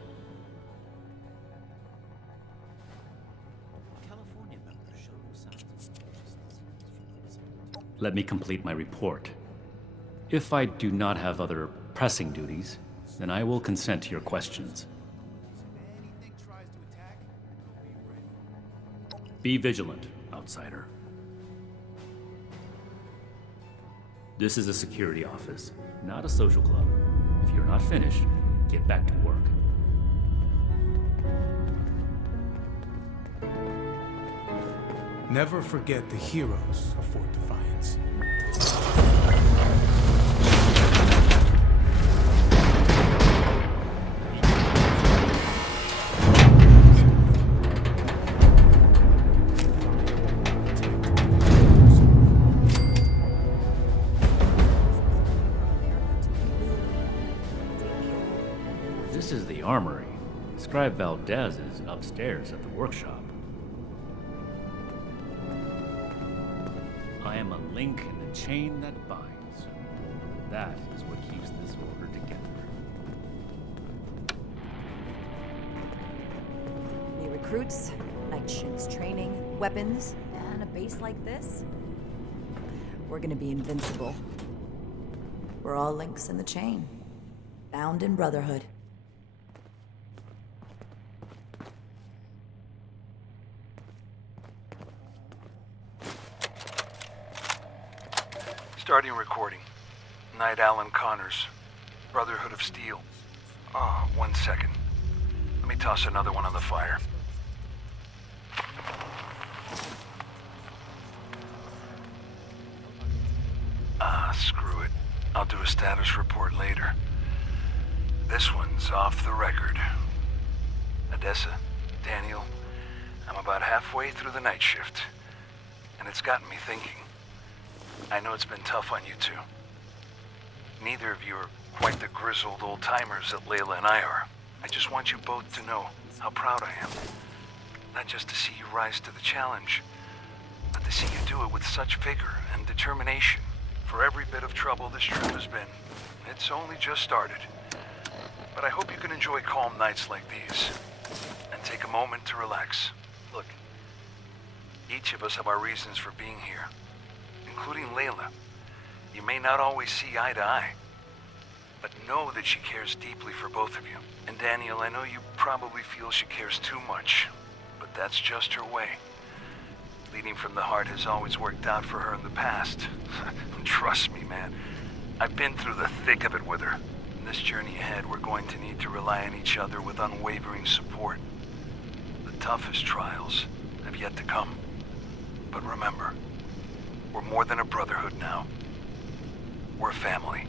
Let me complete my report. If I do not have other pressing duties, then I will consent to your questions. Be vigilant, outsider. This is a security office, not a social club. If you're not finished, get back to work. Never forget the heroes of Fort Defiance. This is the armory. Scribe Valdez is upstairs at the workshop. I am a link in the chain that binds. That is what keeps this order together. New recruits, night shifts training, weapons, and a base like this? We're gonna be invincible. We're all links in the chain, bound in Brotherhood. Starting recording. Knight Alan Connors, Brotherhood of Steel. Oh, 1 second. Let me toss another one on the fire. Screw it. I'll do a status report later. This one's off the record. Odessa, Daniel, I'm about halfway through the night shift, and it's gotten me thinking. I know it's been tough on you two. Neither of you are quite the grizzled old-timers that Layla and I are. I just want you both to know how proud I am. Not just to see you rise to the challenge, but to see you do it with such vigor and determination. For every bit of trouble this trip has been, it's only just started. But I hope you can enjoy calm nights like these, and take a moment to relax. Look, each of us have our reasons for being here, including Layla. You may not always see eye to eye, but know that she cares deeply for both of you. And Daniel, I know you probably feel she cares too much, but that's just her way. Leading from the heart has always worked out for her in the past. Trust me, man. I've been through the thick of it with her. In this journey ahead, we're going to need to rely on each other with unwavering support. The toughest trials have yet to come. But remember, we're more than a brotherhood now. We're family.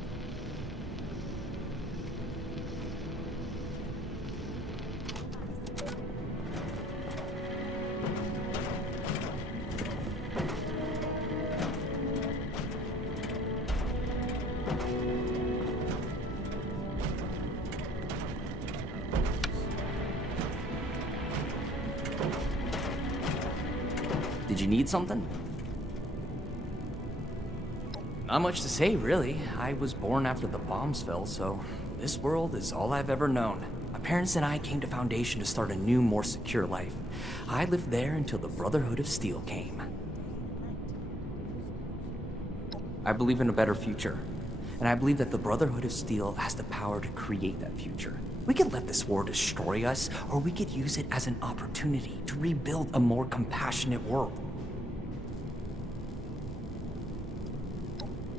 Did you need something? Not much to say, really. I was born after the bombs fell, so this world is all I've ever known. My parents and I came to Foundation to start a new, more secure life. I lived there until the Brotherhood of Steel came. I believe in a better future, and I believe that the Brotherhood of Steel has the power to create that future. We could let this war destroy us, or we could use it as an opportunity to rebuild a more compassionate world.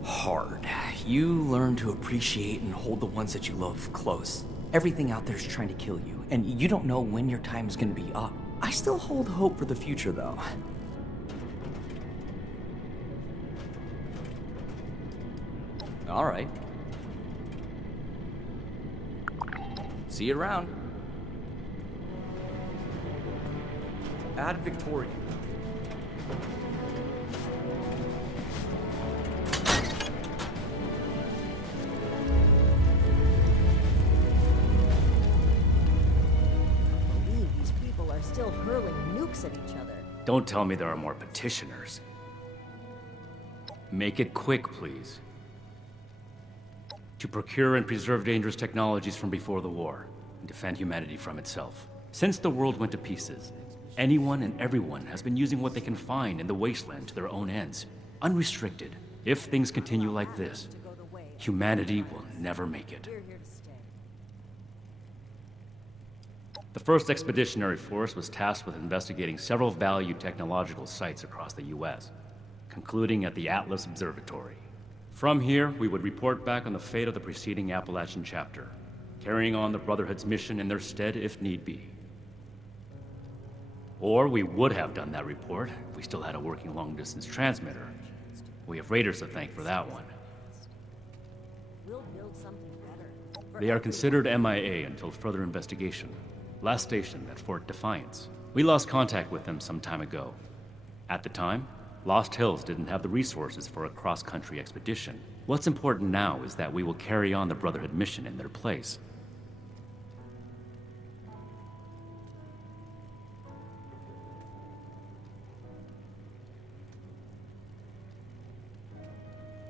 Hard. You learn to appreciate and hold the ones that you love close. Everything out there is trying to kill you, and you don't know when your time is going to be up. I still hold hope for the future, though. All right. See you around. Add Victoria. These people are still hurling nukes at each other. Don't tell me there are more petitioners. Make it quick, please. To procure and preserve dangerous technologies from before the war, and defend humanity from itself. Since the world went to pieces, anyone and everyone has been using what they can find in the wasteland to their own ends. unrestricted. If things continue like this, humanity will never make it. The 1st Expeditionary Force was tasked with investigating several valued technological sites across the U.S., concluding at the Atlas Observatory. From here, we would report back on the fate of the preceding Appalachian chapter, carrying on the Brotherhood's mission in their stead if need be. Or we would have done that report if we still had a working long-distance transmitter. We have Raiders to thank for that one. They are considered MIA until further investigation. Last stationed at Fort Defiance. We lost contact with them some time ago. At the time, Lost Hills didn't have the resources for a cross-country expedition. What's important now is that we will carry on the Brotherhood mission in their place.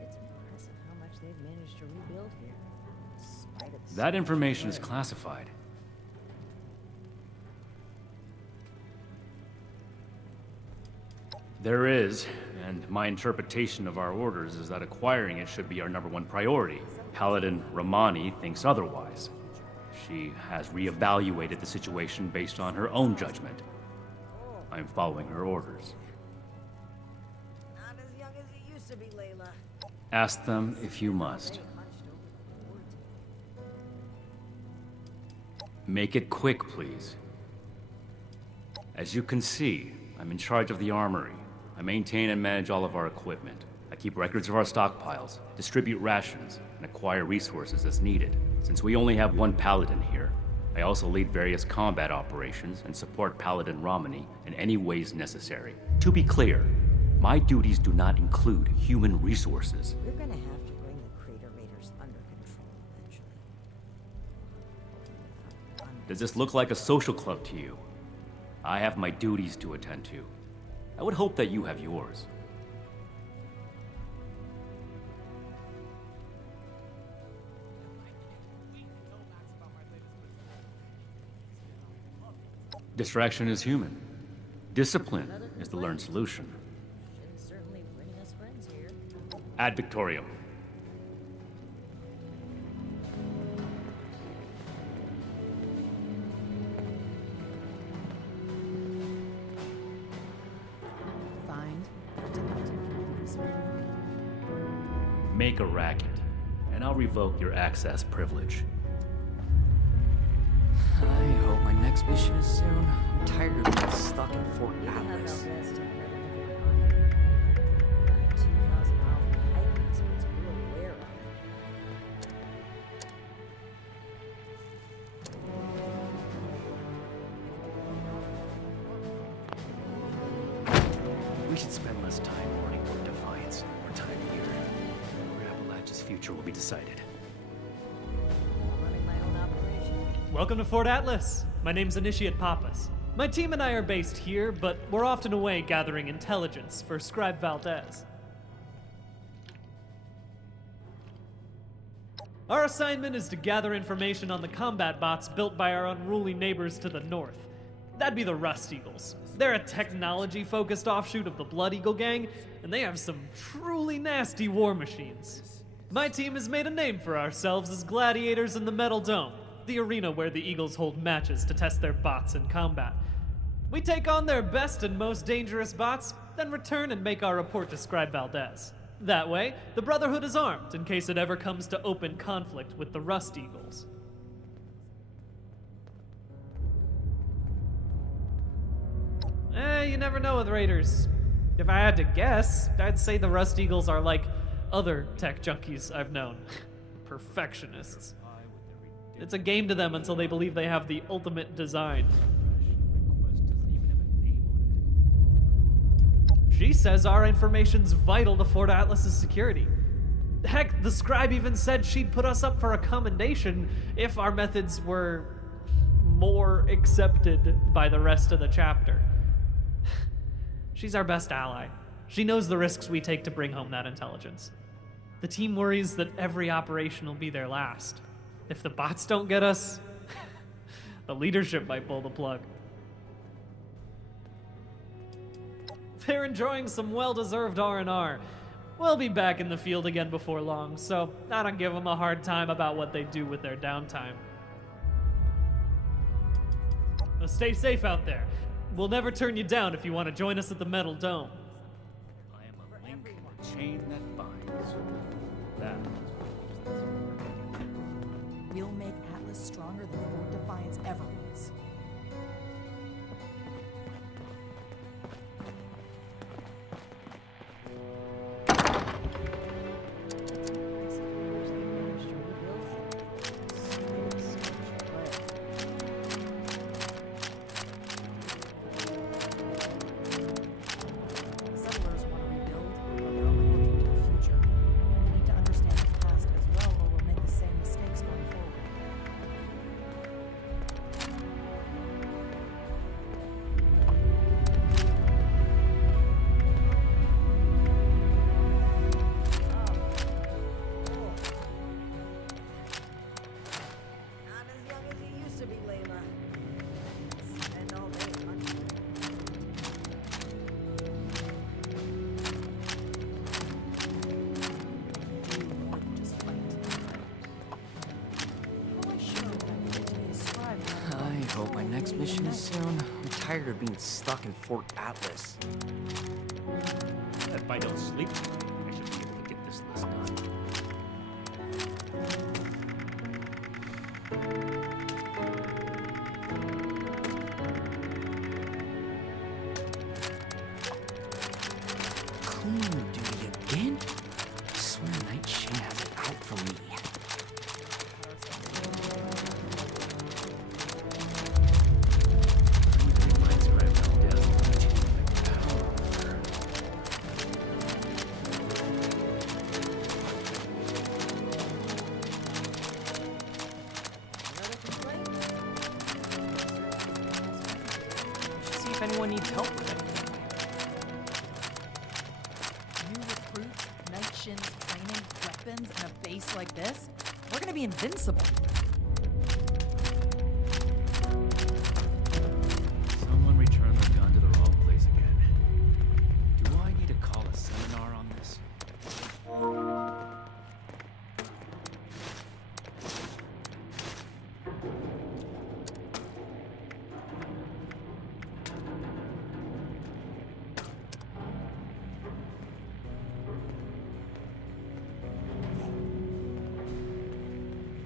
It's impressive how much they've managed to rebuild here. Despite its That information is classified. There is, and my interpretation of our orders is that acquiring it should be our #1 priority. Paladin Romani thinks otherwise. She has reevaluated the situation based on her own judgment. I'm following her orders. Not as young as it used to be, Layla. Ask them if you must. Make it quick, please. As you can see, I'm in charge of the armory. I maintain and manage all of our equipment. I keep records of our stockpiles, distribute rations, and acquire resources as needed. Since we only have one Paladin here, I also lead various combat operations and support Paladin Romani in any ways necessary. To be clear, my duties do not include human resources. We're gonna have to bring the Crater Raiders under control eventually. Does this look like a social club to you? I have my duties to attend to. I would hope that you have yours. Distraction is human. Discipline is the learned solution. Should certainly bring us friends here. Ad Victorium. Find, protect, preserve. Make a racket, and I'll revoke your access privilege. I hope my next mission is soon. I'm tired of being stuck in Fort Atlas. We should spend less time mourning Fort Defiance, more time here, where Appalachia's future will be decided. Welcome to Fort Atlas. My name's Initiate Pappas. My team and I are based here, but we're often away gathering intelligence for Scribe Valdez. Our assignment is to gather information on the combat bots built by our unruly neighbors to the north. That'd be the Rust Eagles. They're a technology-focused offshoot of the Blood Eagle gang, and they have some truly nasty war machines. My team has made a name for ourselves as gladiators in the Metal Dome, the arena where the Eagles hold matches to test their bots in combat. We take on their best and most dangerous bots, then return and make our report to Scribe Valdez. That way, the Brotherhood is armed in case it ever comes to open conflict with the Rust Eagles. You never know with Raiders. If I had to guess, I'd say the Rust Eagles are like other tech junkies I've known. Perfectionists. It's a game to them until they believe they have the ultimate design. She says our information's vital to Fort Atlas's security. Heck, the scribe even said she'd put us up for a commendation if our methods were more accepted by the rest of the chapter. She's our best ally. She knows the risks we take to bring home that intelligence. The team worries that every operation will be their last. If the bots don't get us, the leadership might pull the plug. They're enjoying some well-deserved R&R. We'll be back in the field again before long, so I don't give them a hard time about what they do with their downtime. So stay safe out there. We'll never turn you down if you want to join us at the Metal Dome. I am a link in the chain that binds. That We'll make Atlas stronger than Fort Defiance ever was. Settlers want to rebuild, but they're only looking to the future. We need to understand the past as well, or we'll make the same mistakes going forward. Not as young as you used to be, Layla. Spend all day hunting. More than just fight. How I show I need to describe I hope my next mission is soon. I'm tired of being stuck in Fort Atlas. if I don't sleep, I should be able to get this list done. Cleaning duty again? I swear Night Shin has it out for me. Reminds her I've no doubt. Should see if anyone needs help with anything. new recruits, Night Shin's training, weapons, and a base like this. We're gonna be invincible. Someone returned their gun to the wrong place again. Do I need to call a seminar on this?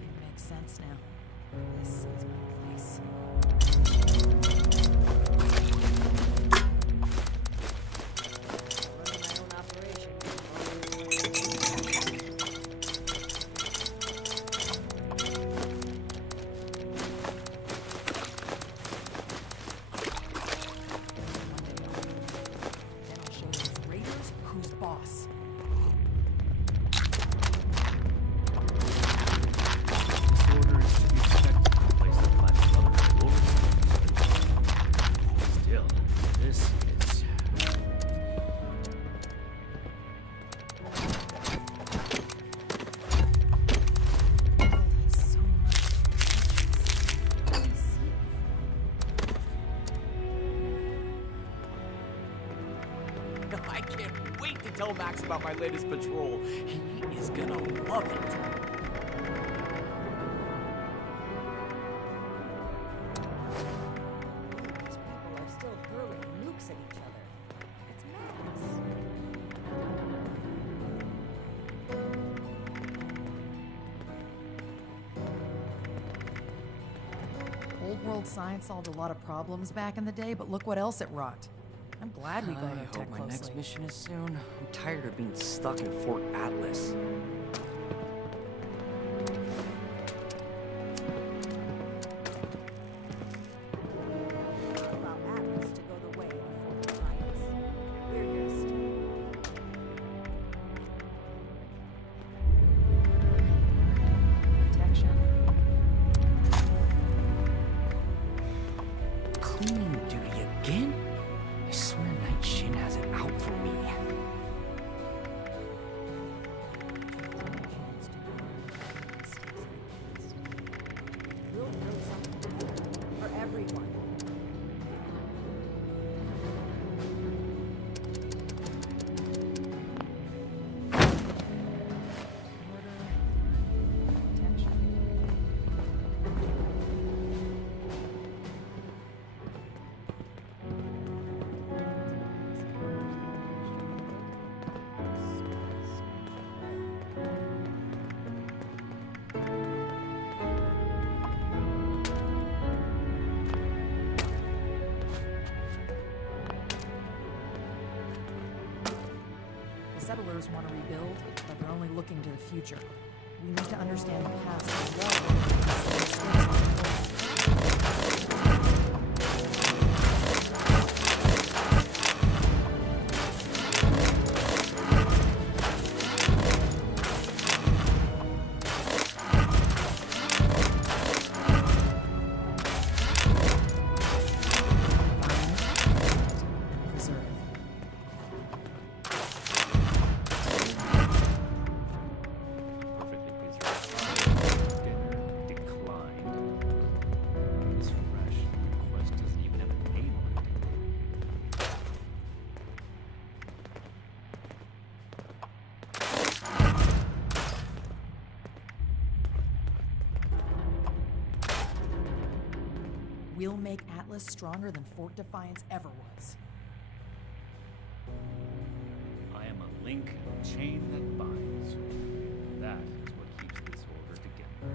It makes sense now. This is my place. Running my own operation. Then I'll show these raiders who's boss. Disorder is to be expected in a place that by the Brotherhood will. Still, this is. So much. Let me see. I can't wait to tell Max about my latest patrol. He is gonna love it. These people are still hurling nukes at each other. It's madness. Old world science solved a lot of problems back in the day, but look what else it wrought. I'm glad we got I our hope tech my closely. next mission is soon. I'm tired of being stuck in Fort Atlas. Allow Atlas to go the way of Fort Defiance. We're here to stay. Protection. Cleaning duty again? I swear Night Shin has it out for me. settlers want to rebuild, but they're only looking to the future. We need to understand the past as well. We'll make Atlas stronger than Fort Defiance ever was. I am a link in the chain that binds. That is what keeps this order together.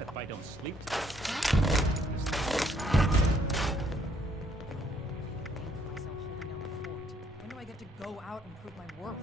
If I don't sleep tonight. When do I get to go out and prove my worth?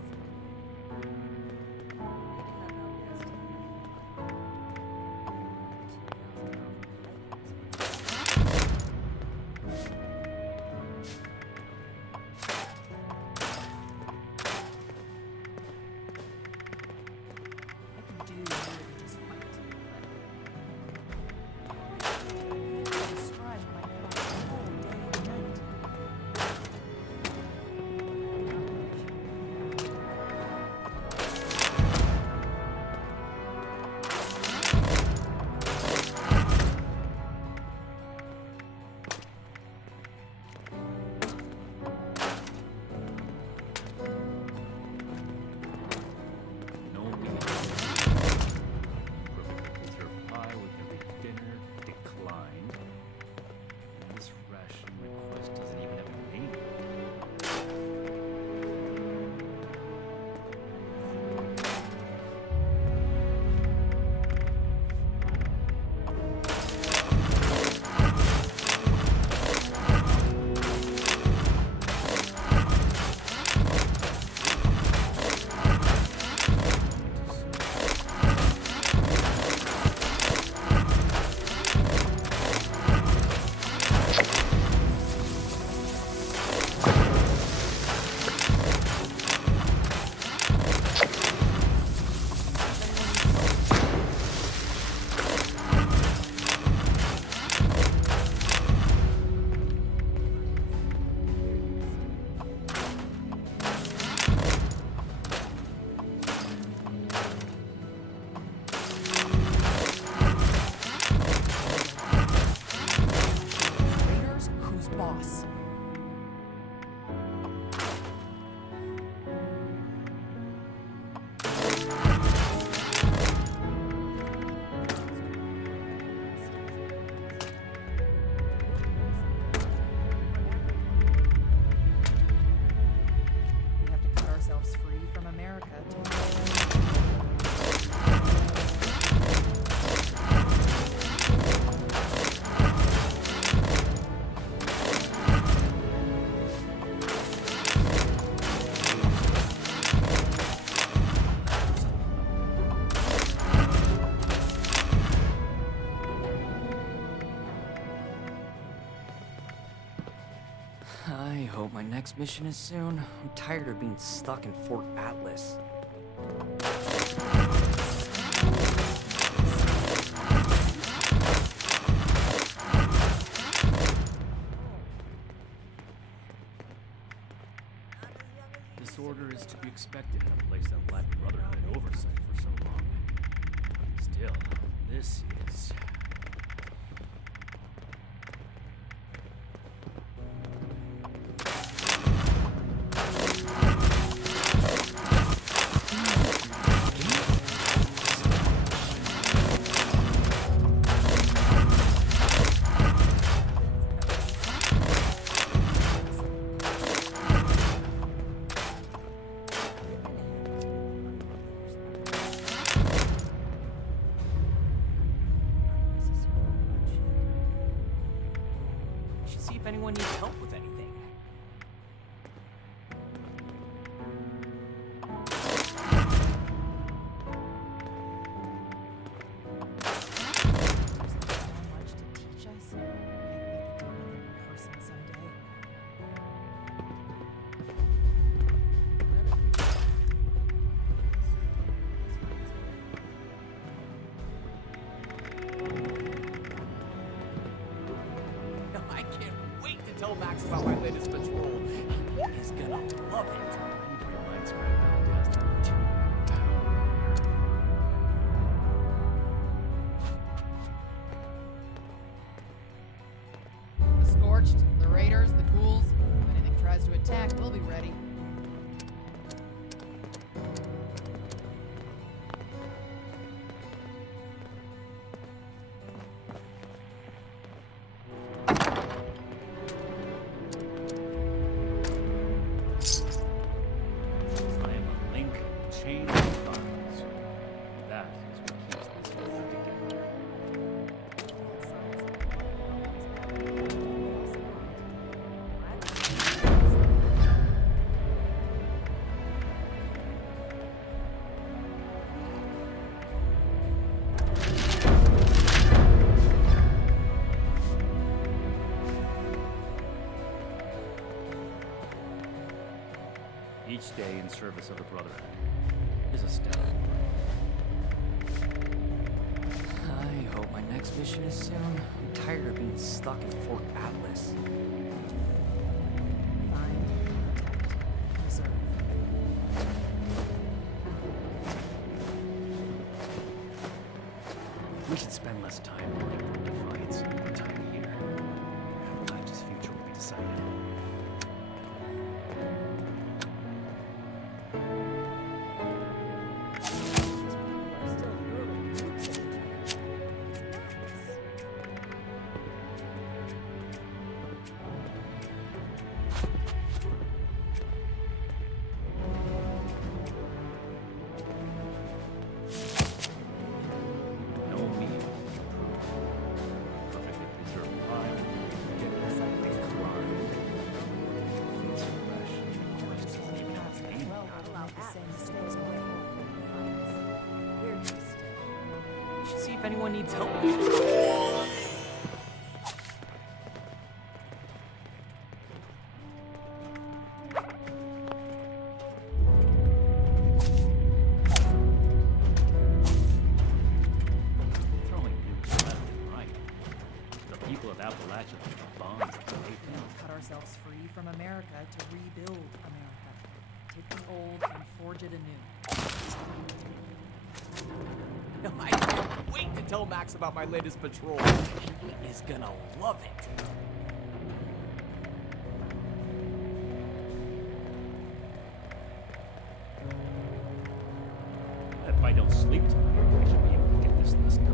I hope my next mission is soon. I'm tired of being stuck in Fort Atlas. This order is to be expected in a place that lacked Brotherhood oversight for so long. Still, this is... anyone needs help with anything. I can't wait to tell Max about my latest patrol. He's gonna love it. The Scorched, the Raiders, the Ghouls. If anything tries to attack, we'll be ready. Each day in service of the Brotherhood is a step. I hope my next mission is soon. I'm tired of being stuck in Fort Atlas. We should spend less time looking for Defiance and more time here. Appalachia's future will be decided. We should see if anyone needs help. Throwing nukes left and right. The people of Appalachia like the bombs that they Cut ourselves free from America to rebuild America. Take the old and forge it anew. I can't wait to tell Max about my latest patrol. He is gonna love it. If I don't sleep tonight, I should be able to get this list done.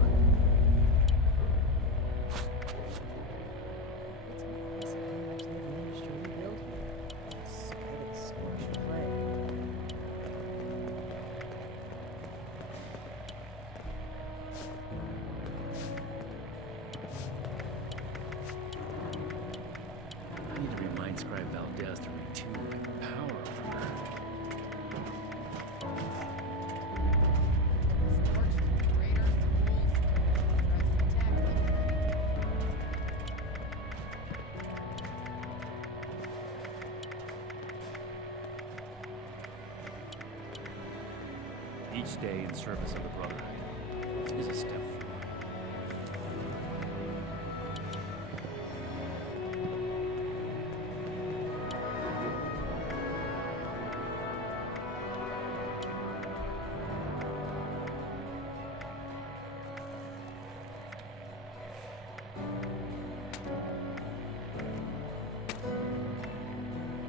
I need to remind Scribe Valdez to retune my power of her. Each day in service of the Brotherhood is a step forward.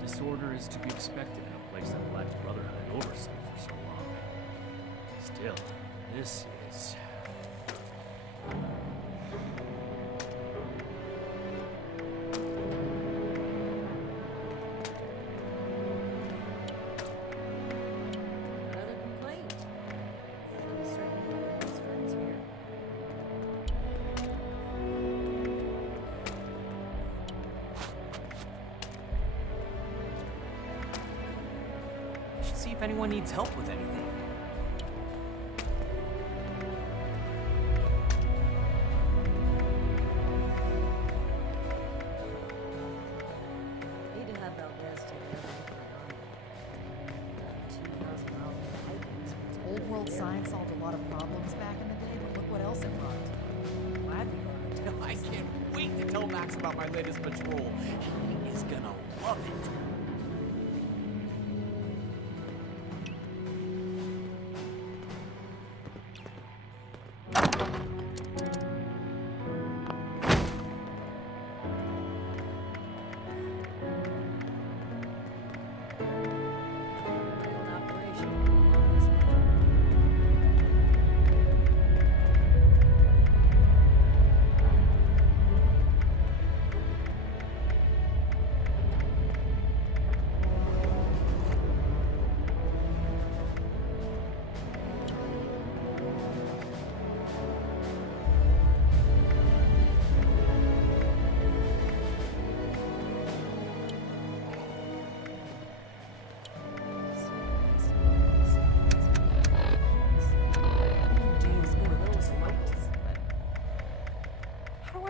Disorder is to be expected in a place that lacks Brotherhood oversight for so long. Still, this is... Another complaint. There's certainly no concerns here. see if anyone needs help with anything. Need to have Valdez take care of anything on 2,000 miles of pipelines. Old world science solved a lot of problems back in the day, but look what else it brought. Glad we got it. I can't wait to tell Max about my latest patrol. He is gonna love it.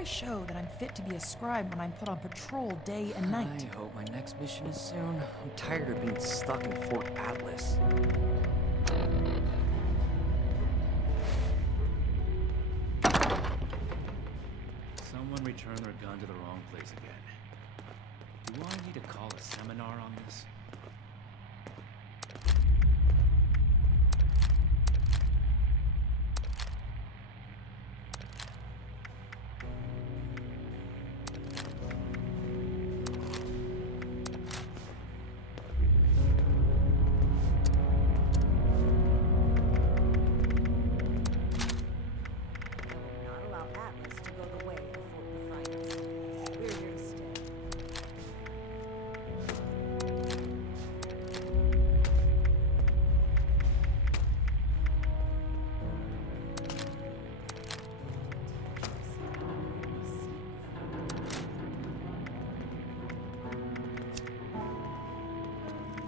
Show that I'm fit to be a scribe when I'm put on patrol day and night. I hope my next mission is soon. I'm tired of being stuck in Fort Atlas. Someone returned their gun to the wrong place again. Do I need to call a seminar on this?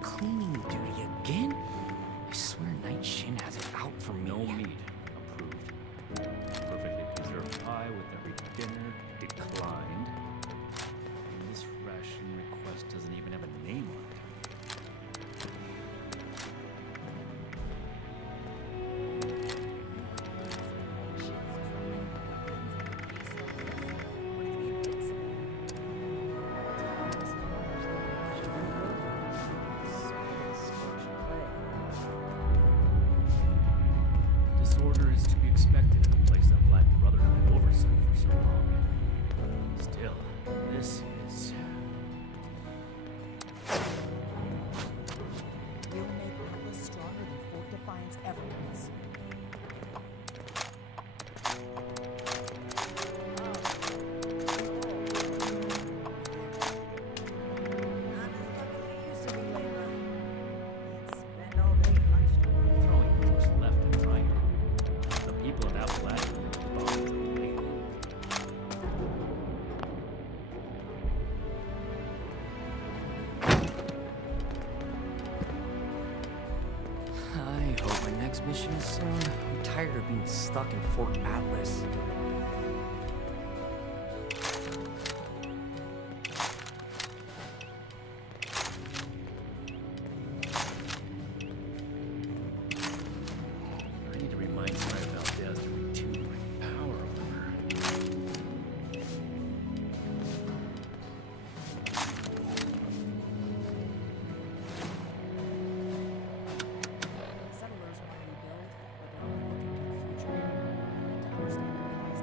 Cleaning duty again? I swear Night Shin has it out for me. No meat approved. Perfectly preserved pie with every dinner declined. And this ration request doesn't even have a name on it. Disorder is to be expected in a place that lacked Brotherhood oversight for so long. Still, this is... We'll make Atlas stronger than Fort Defiance ever was. Throwing nukes left and right. The people of Appalachia use bombs daily. I hope my next mission is soon. I'm tired of being stuck in Fort Atlas. I need to remind Sarah Valdez to retune my power over. Settlers want to rebuild, but they're only looking to the future. They need to understand the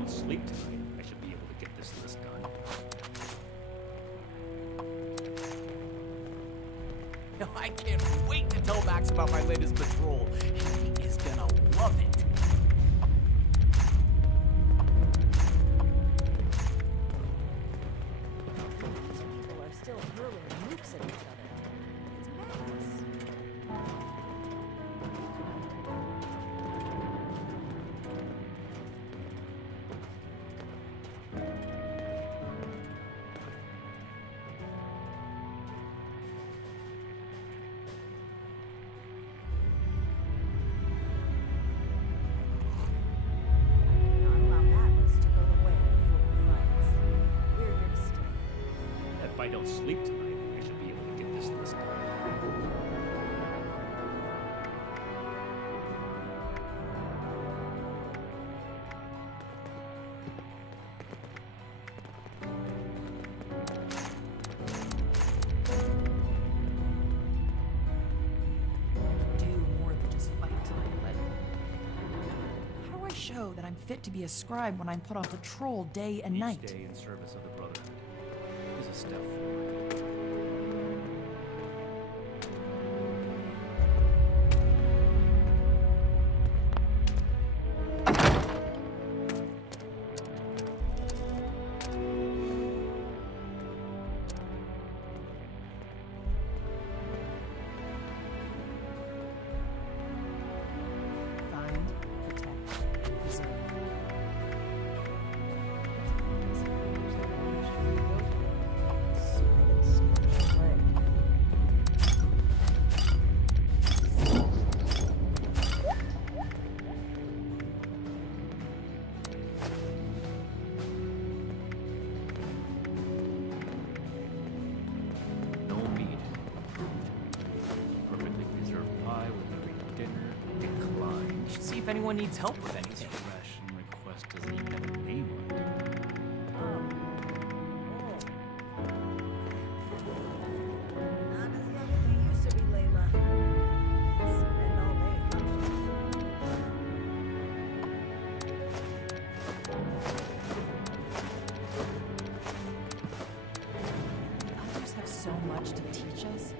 don't sleep tonight, I should be able to get this list done. No, I can't wait to tell Max about my latest patrol. He is gonna love it. These people are still hurling nukes at each other. It's madness. Not allow Atlas to go the way of focal fights. We're here to stay. If I don't sleep tonight, I should be able to get this list done. Do more than just fight. How do I show that I'm fit to be a scribe when I'm put on patrol day and night? Each day in service of the Brotherhood is a step forward. Find, protect, preserve. No meat. Perfectly preserved pie with every dinner declined. You should see if anyone needs help with anything. This ration request doesn't even have a name on it. Not as young as you used to be, Layla. Spend all day Others have so much to teach us.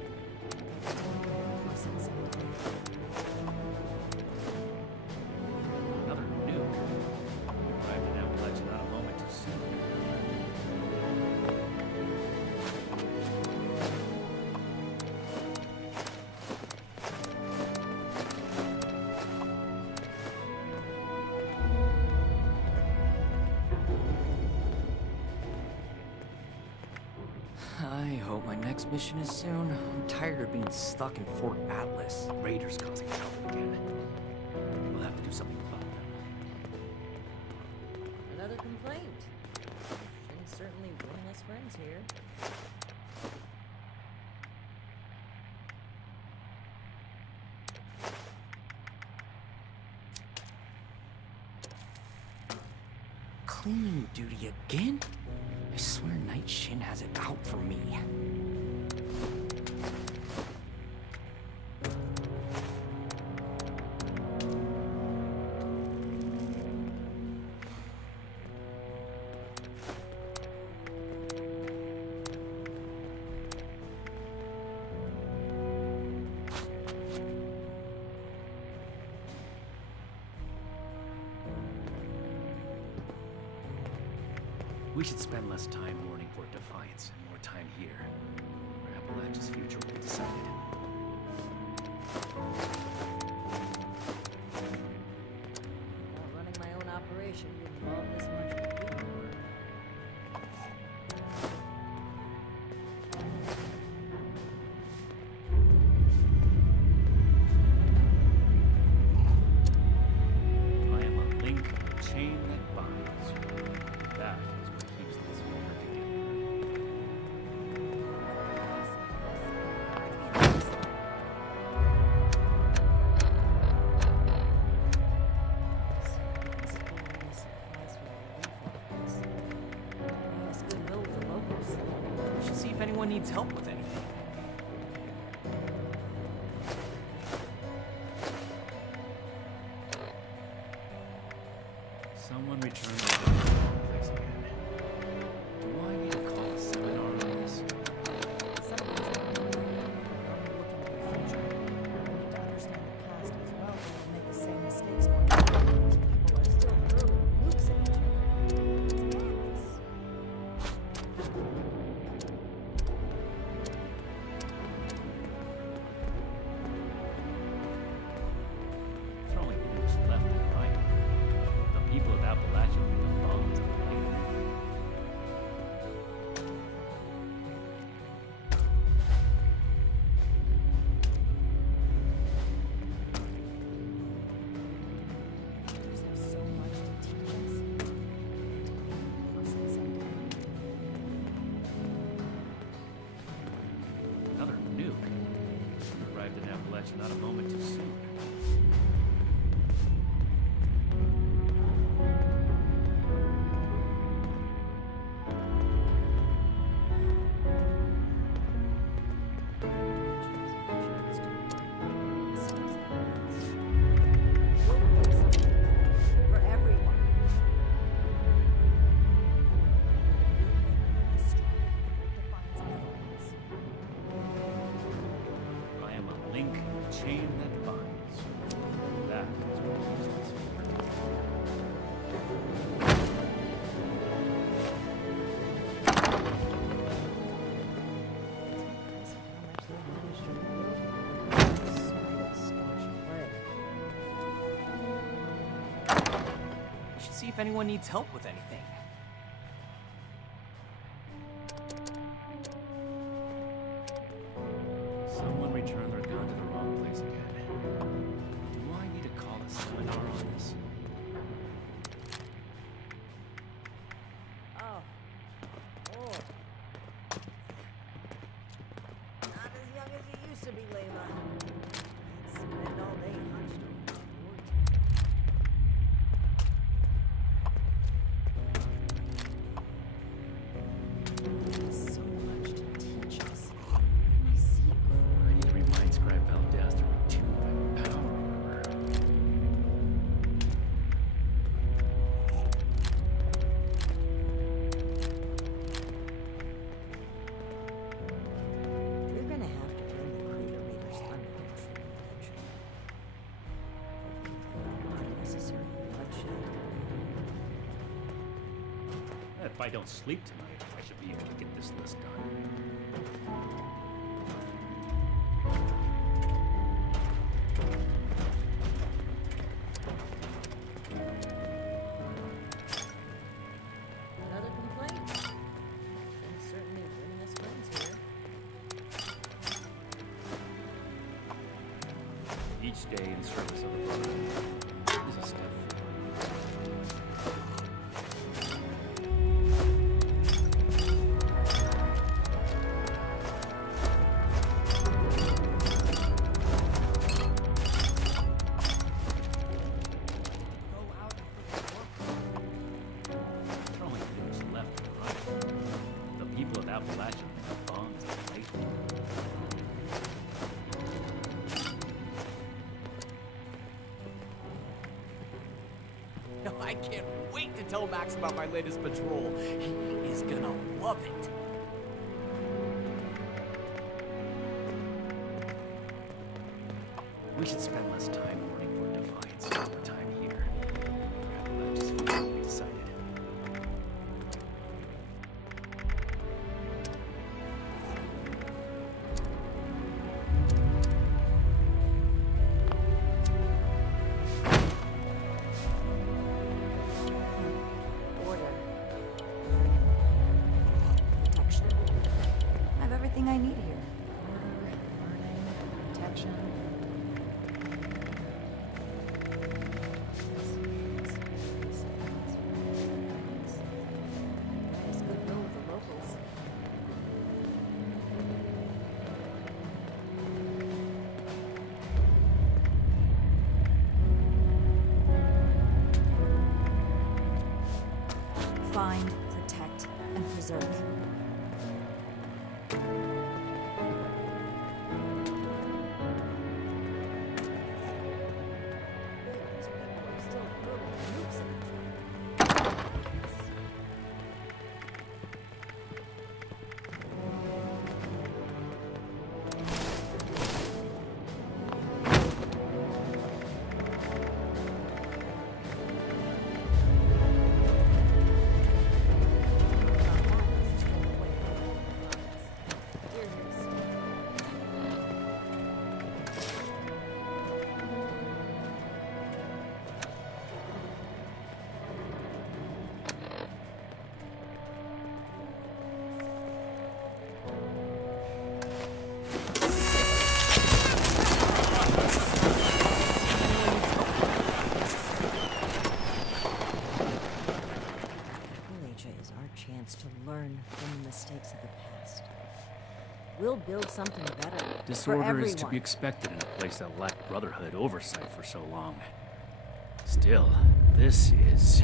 Listen someday. Another nuke. Arrived in Appalachia not a moment too soon. I hope my next mission is soon. I'm tired of being stuck in Fort Atlas. Raiders causing trouble again. We'll have to do something about them. Another complaint. Shin's certainly winning us friends here. Cleaning duty again? I swear Night Shin has it out for me. We should spend less time mourning for Defiance and more time here, where Appalachia's future will be decided. Not running my own operation would involve this much paperwork. I am a link in the chain that binds you. That is what keeps this war together. Yes, goodwill with the locals. We should see if anyone needs help with anything. Someone return the gun to the wrong place again. Do I need to call a seminar on this? Throwing nukes left and right. The people of Appalachia think the bombs are late. Another nuke. Arrived in Appalachia not a moment too soon. For everyone. I am a link in the chain that binds. That is what it is. We should see if anyone needs help with anything. Someone returned their gun to the wrong place again. Do I need to call a seminar on this? Oh. Oh. Not as young as you used to be, Layla. You'd spend all day hunched over a board. So much to teach us. I need to remind Scribe Valdez to retune my power armor. You're gonna have to bring the crew to Reader's Thunder eventually. Unnecessary bloodshed. If I don't sleep tonight, I should be able to get this list done. Another complaint? Things certainly bringing us friends here. Each day in service of the Brotherhood is a step throwing nukes left and right. The people of Appalachia think the bombs are late. No, I can't wait to tell Max about my latest patrol. He is gonna love it. We should spend less time mourning for Defiance and more time here. Appalachia's finally decided. Order. Protection. I have everything I need here. Protection. Nice goodwill with the locals. Find, protect, and preserve. These people are still hurling nukes at each other. We'll build something better. For Disorder everyone. is to be expected in a place that lacked Brotherhood oversight for so long. Still, this is...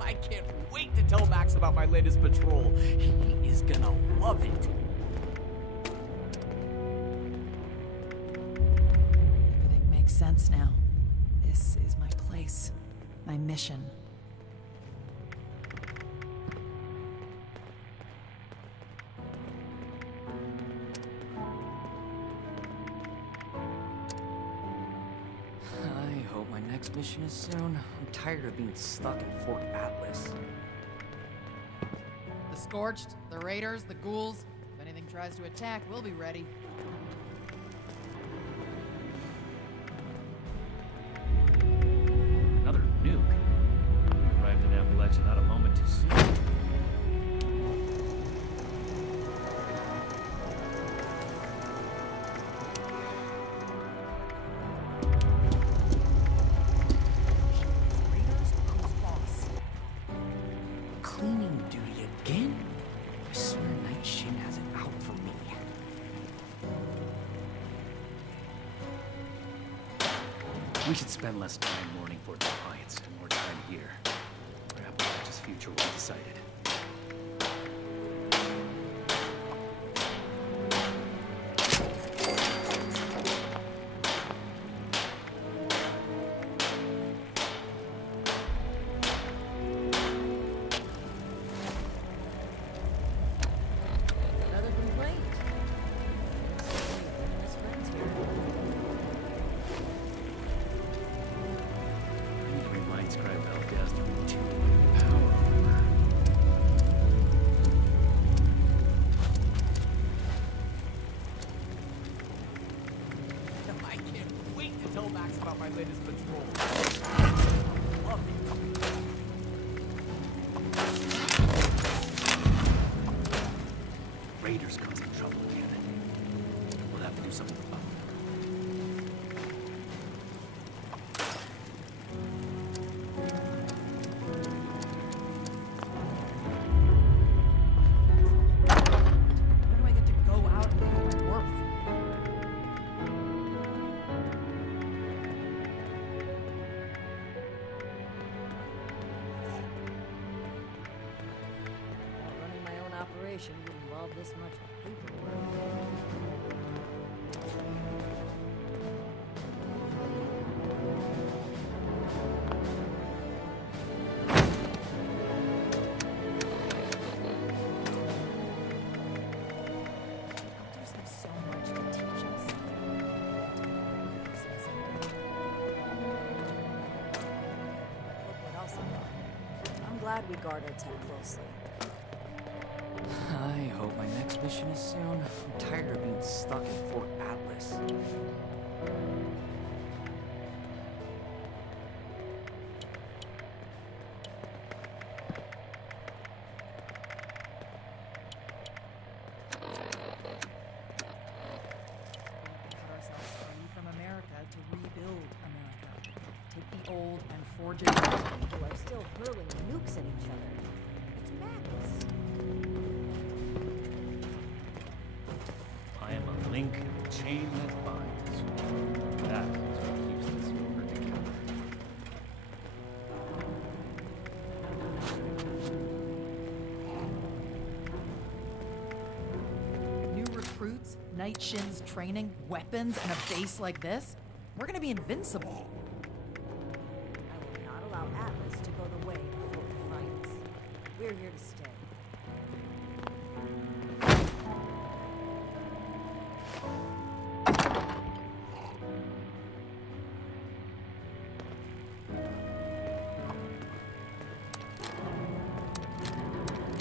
I can't wait to tell Max about my latest patrol. He is gonna love it. Everything makes sense now. This is my place. My mission. I hope my next mission is soon. I'm tired of being stuck in Fort Atlas. The Scorched, the Raiders, the Ghouls. If anything tries to attack, we'll be ready. Another nuke. We arrived in Appalachia not a moment too soon. Cleaning duty again? I swear Night Shin has it out for me. We should spend less time mourning for defiance and more time here, where Appalachia's future was decided. Another complaint. His friends here. I need to remind Scribe Valdez to retune my power armor. I can't wait to tell Max about my latest patrol. Love it. Raiders causing trouble again. We'll have to do something about it. When do I get to go out and do my work? Running my own operation would involve this much paperwork. Elders have so much to teach us. Look what else I got. I'm glad we guard our tech closely. I hope my next mission is soon. I'm tired of being stuck in Fort Atlas. Cut ourselves free from America to rebuild America. Take the old and forge it new. People are still hurling nukes at each other. It's madness. I am a link in the chain that binds. That is what keeps this order together. New recruits, Night Shin's training, weapons, and a base like this? We're gonna be invincible. I will not allow Atlas to go the way of Fort Defiance. We're here to stay.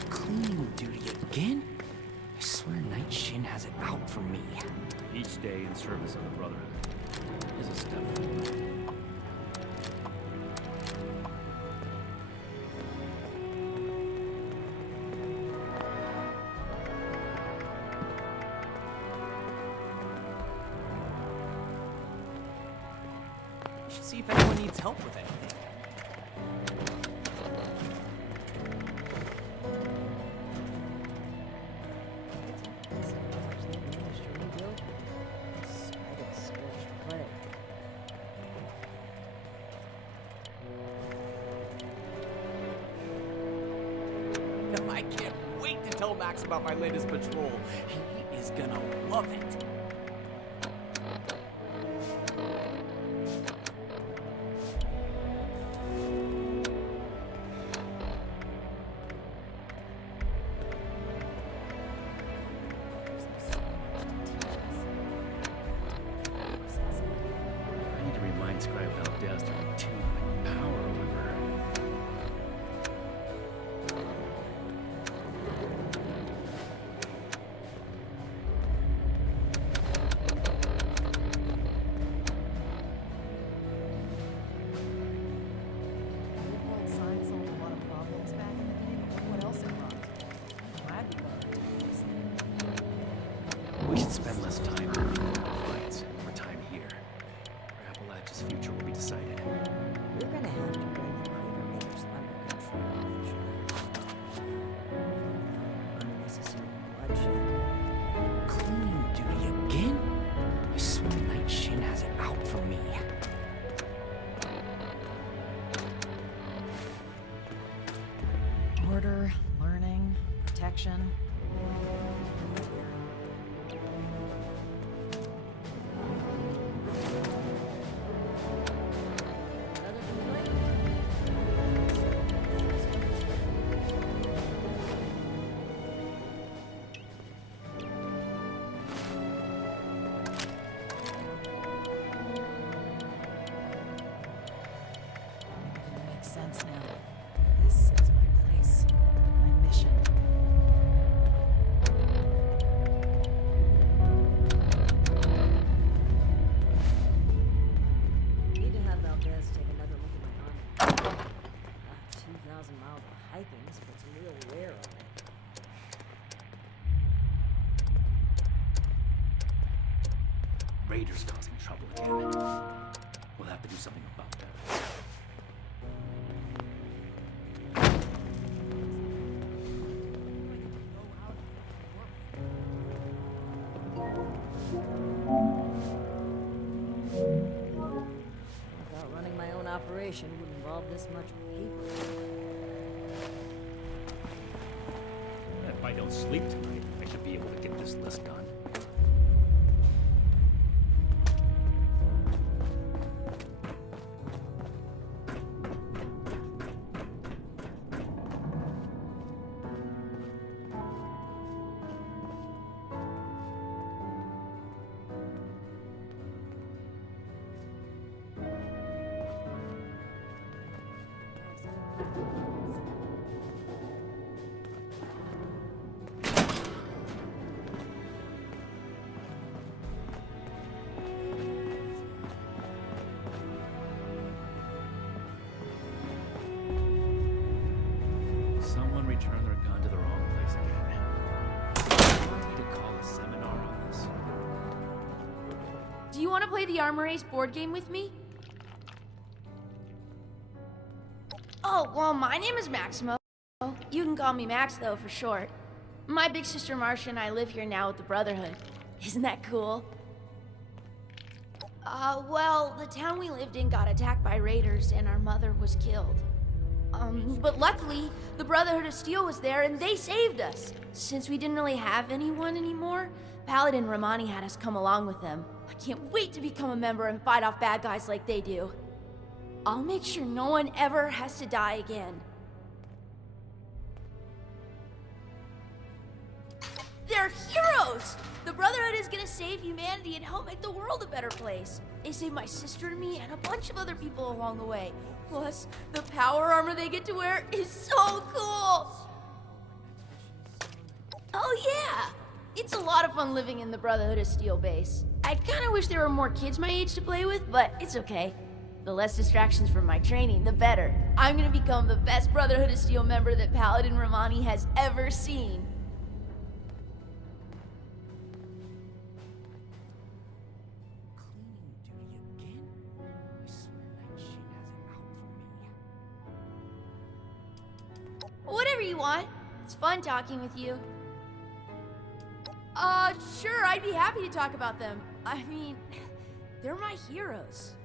Cleaning duty again? I swear Night Shin has it out for me. Each day in service of the Brotherhood is a step forward. see if anyone needs help with anything. No, I can't wait to tell Max about my latest patrol. He is gonna love it. I need to remind Scribe Valdez to retune my power over. Science solved a lot of problems back in the day, but look what else it brought. I'm glad we learned to do this. We should spend less time in fights, more time here, where Appalachia's future will be decided. We're gonna have to bring the Crater Raiders under control eventually. Unnecessary bloodshed. Cleaning duty again? I swear Night Shin has it out for me. Order, learning, protection. It makes sense now. This is my place, my mission. Need to have Valdez take another look at my army. 2,000 miles of hiking, this puts some real wear on it. Raiders causing trouble again. We'll have to do something about that. Thought running my own operation would involve this much paper. If I don't sleep tonight, I should be able to get this list done. Someone returned their gun to the wrong place again. I need to call a seminar on this. Do you want to play the Armor Ace board game with me? Oh, well, my name is Maximo. You can call me Max, though, for short. My big sister Marcia and I live here now with the Brotherhood. Isn't that cool? Well, the town we lived in got attacked by raiders and our mother was killed. But luckily, the Brotherhood of Steel was there and they saved us. Since we didn't really have anyone anymore, Paladin Romani had us come along with them. I can't wait to become a member and fight off bad guys like they do. I'll make sure no one ever has to die again. They're heroes! The Brotherhood is gonna save humanity and help make the world a better place. They saved my sister and me and a bunch of other people along the way. Plus, the power armor they get to wear is so cool! Oh yeah! It's a lot of fun living in the Brotherhood of Steel base. I kinda wish there were more kids my age to play with, but it's okay. The less distractions from my training, the better. I'm gonna become the best Brotherhood of Steel member that Paladin Romani has ever seen. Cleaning duty again? I swear Whatever you want. It's fun talking with you. Sure, I'd be happy to talk about them. I mean, they're my heroes.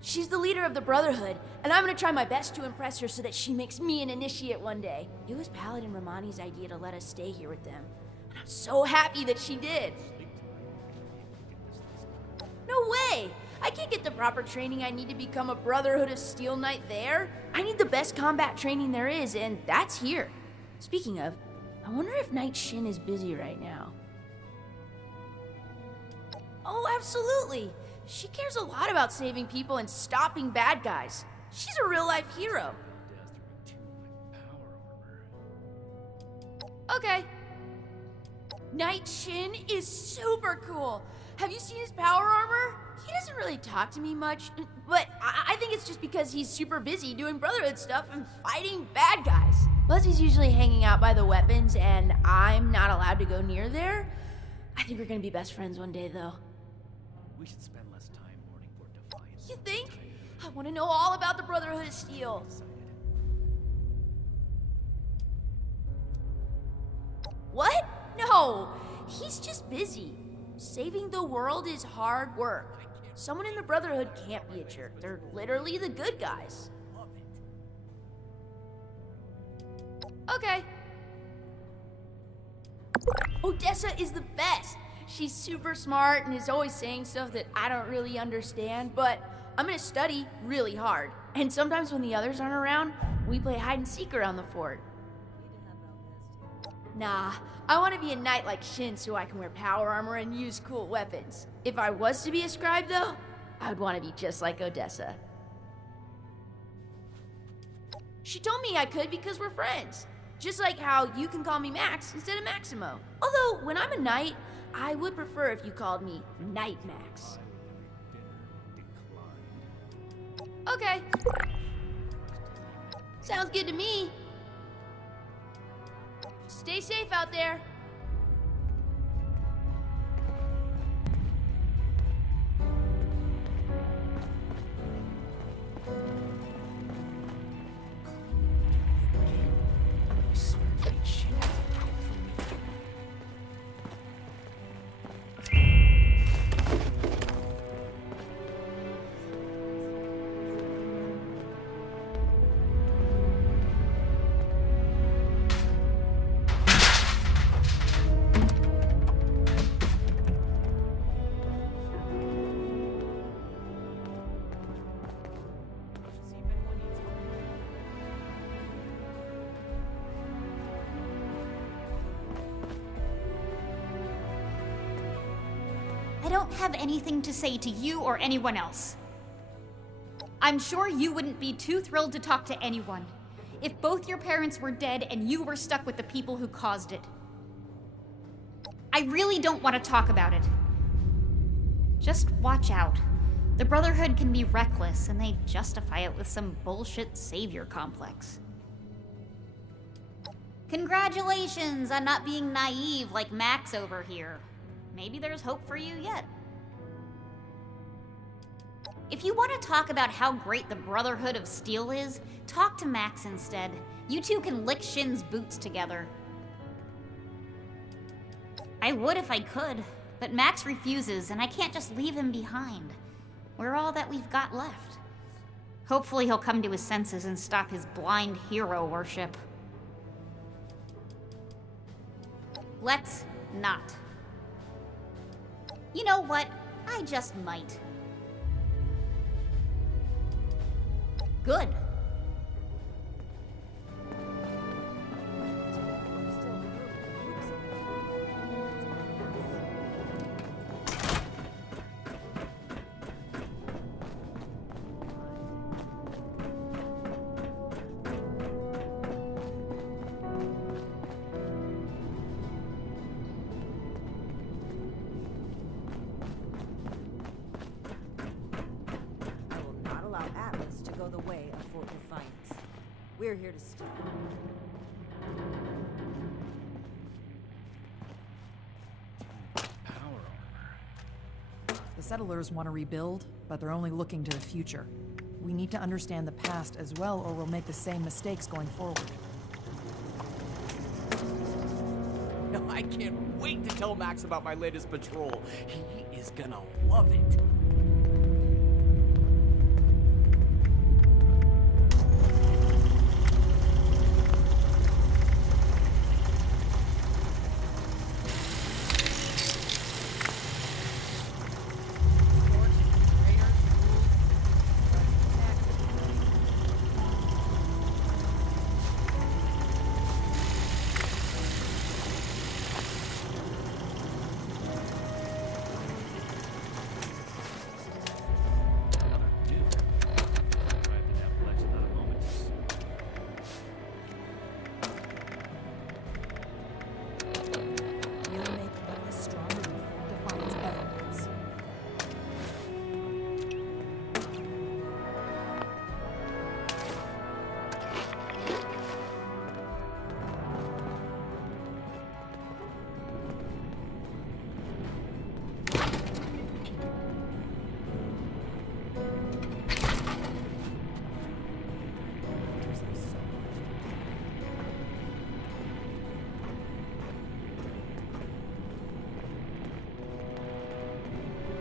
She's the leader of the Brotherhood, and I'm gonna try my best to impress her so that she makes me an initiate one day. It was Paladin Romani's idea to let us stay here with them, and I'm so happy that she did. No way! I can't get the proper training I need to become a Brotherhood of Steel Knight there. I need the best combat training there is, and that's here. Speaking of, I wonder if Knight Shin is busy right now. Oh, absolutely! She cares a lot about saving people and stopping bad guys. She's a real-life hero. Okay. Knight Shin is super cool. Have you seen his power armor? He doesn't really talk to me much, but I think it's just because he's super busy doing Brotherhood stuff and fighting bad guys. Plus, he's usually hanging out by the weapons, and I'm not allowed to go near there. I think we're gonna be best friends one day, though. We should spend less time mourning for Defiance. You think? I want to know all about the Brotherhood of Steel. What? No, he's just busy. Saving the world is hard work. Someone in the Brotherhood can't be a jerk. They're literally the good guys. Okay. Odessa is the best. She's super smart and is always saying stuff that I don't really understand, but I'm gonna study really hard. And sometimes when the others aren't around, we play hide and seek around the fort. Nah, I want to be a knight like Shin so I can wear power armor and use cool weapons. If I was to be a scribe, though, I would want to be just like Odessa. She told me I could because we're friends. Just like how you can call me Max instead of Maximo. Although, when I'm a knight, I would prefer if you called me Knight Max. Okay. Sounds good to me. Stay safe out there. I don't have anything to say to you or anyone else. I'm sure you wouldn't be too thrilled to talk to anyone if both your parents were dead and you were stuck with the people who caused it. I really don't want to talk about it. Just watch out. The Brotherhood can be reckless, and they justify it with some bullshit savior complex. Congratulations on not being naive like Max over here. Maybe there's hope for you yet. If you want to talk about how great the Brotherhood of Steel is, talk to Max instead. You two can lick Shin's boots together. I would if I could, but Max refuses, and I can't just leave him behind. We're all that we've got left. Hopefully he'll come to his senses and stop his blind hero worship. Let's not. You know what? I just might. Good. We're here to stay. The settlers want to rebuild, but they're only looking to the future. We need to understand the past as well, or we'll make the same mistakes going forward. No, I can't wait to tell Max about my latest patrol. He is gonna love it.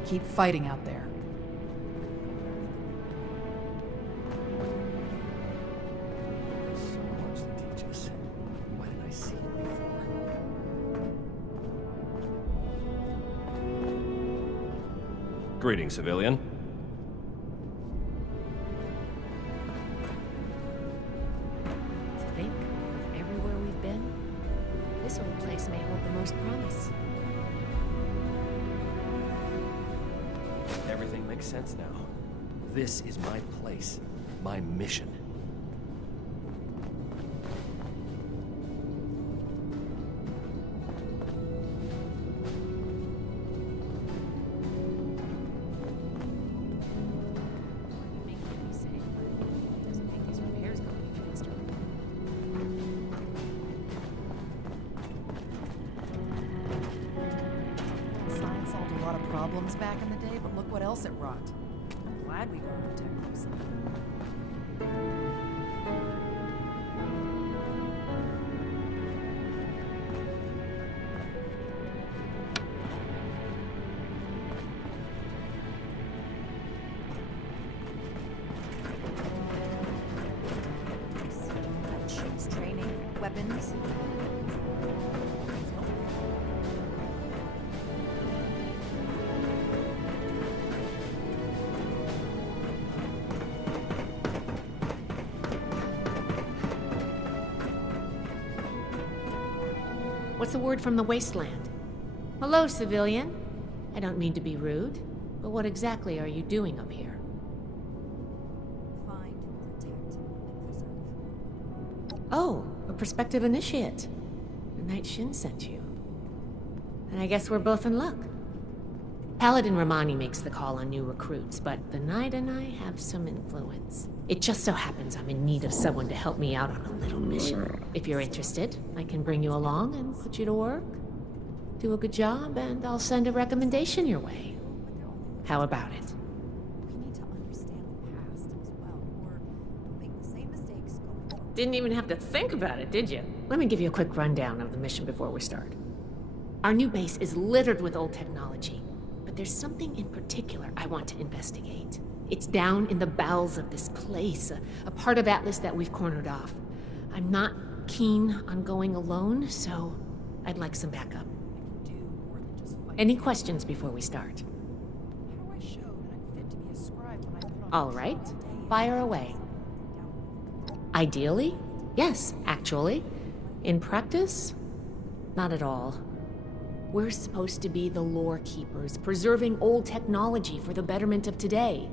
Keep fighting out there. So much to teach us. Why didn't I see it before? Greetings, civilian. To think of everywhere we've been, this old place may hold the most promise. Everything makes sense now. This is my place, my mission. Science solved a lot of problems back in the day, but look what else it wrought. I'm glad we guard our tech closely. Shoots, training, weapons. What's the word from the wasteland? Hello, civilian. I don't mean to be rude, but what exactly are you doing up here? Find, protect, and preserve. Oh, a prospective initiate. The Night Shin sent you. And I guess we're both in luck. Paladin Romani makes the call on new recruits, but the Knight and I have some influence. It just so happens I'm in need of someone to help me out on a little mission. If you're interested, I can bring you along and put you to work. Do a good job, and I'll send a recommendation your way. How about it? We need to understand the past as well, or we'll make the same mistakes going forward. Didn't even have to think about it, did you? Let me give you a quick rundown of the mission before we start. Our new base is littered with old technology, but there's something in particular I want to investigate. It's down in the bowels of this place, a part of Atlas that we've cornered off. I'm not keen on going alone, so I'd like some backup. Any questions before we start? How do I show that I'm fit to be a scribe when I put on All right, fire away. Ideally, yes, actually. In practice, not at all. We're supposed to be the lore keepers, preserving old technology for the betterment of today.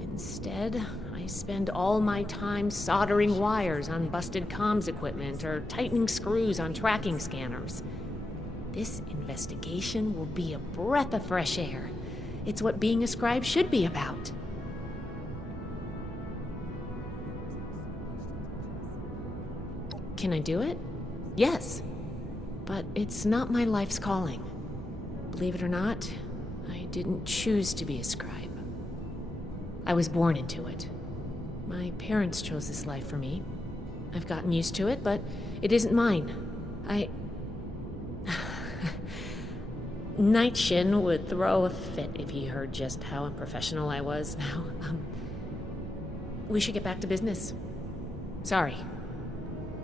Instead, I spend all my time soldering wires on busted comms equipment or tightening screws on tracking scanners. This investigation will be a breath of fresh air. It's what being a scribe should be about. Can I do it? Yes. But it's not my life's calling. Believe it or not, I didn't choose to be a scribe. I was born into it. My parents chose this life for me. I've gotten used to it, but it isn't mine. Nightshin would throw a fit if he heard just how unprofessional I was now. We should get back to business. Sorry.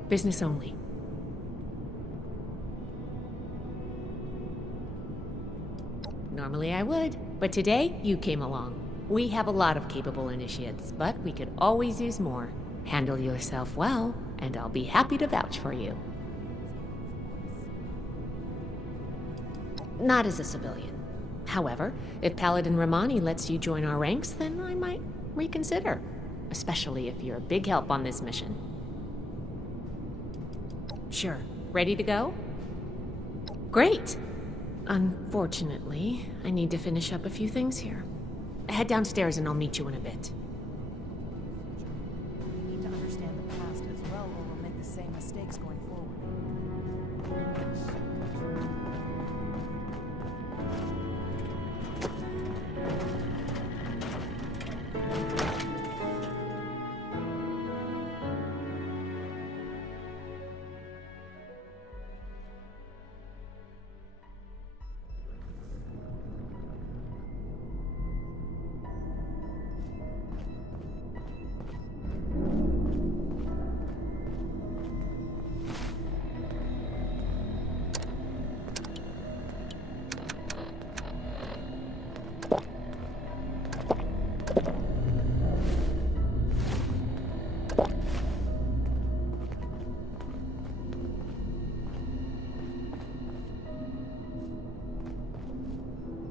Business only. Normally I would, but today you came along. We have a lot of capable initiates, but we could always use more. Handle yourself well, and I'll be happy to vouch for you. Not as a civilian. However, if Paladin Romani lets you join our ranks, then I might reconsider. Especially if you're a big help on this mission. Sure. Ready to go? Great! Unfortunately, I need to finish up a few things here. Head downstairs and I'll meet you in a bit. We need to understand the past as well, or we'll make the same mistakes going forward.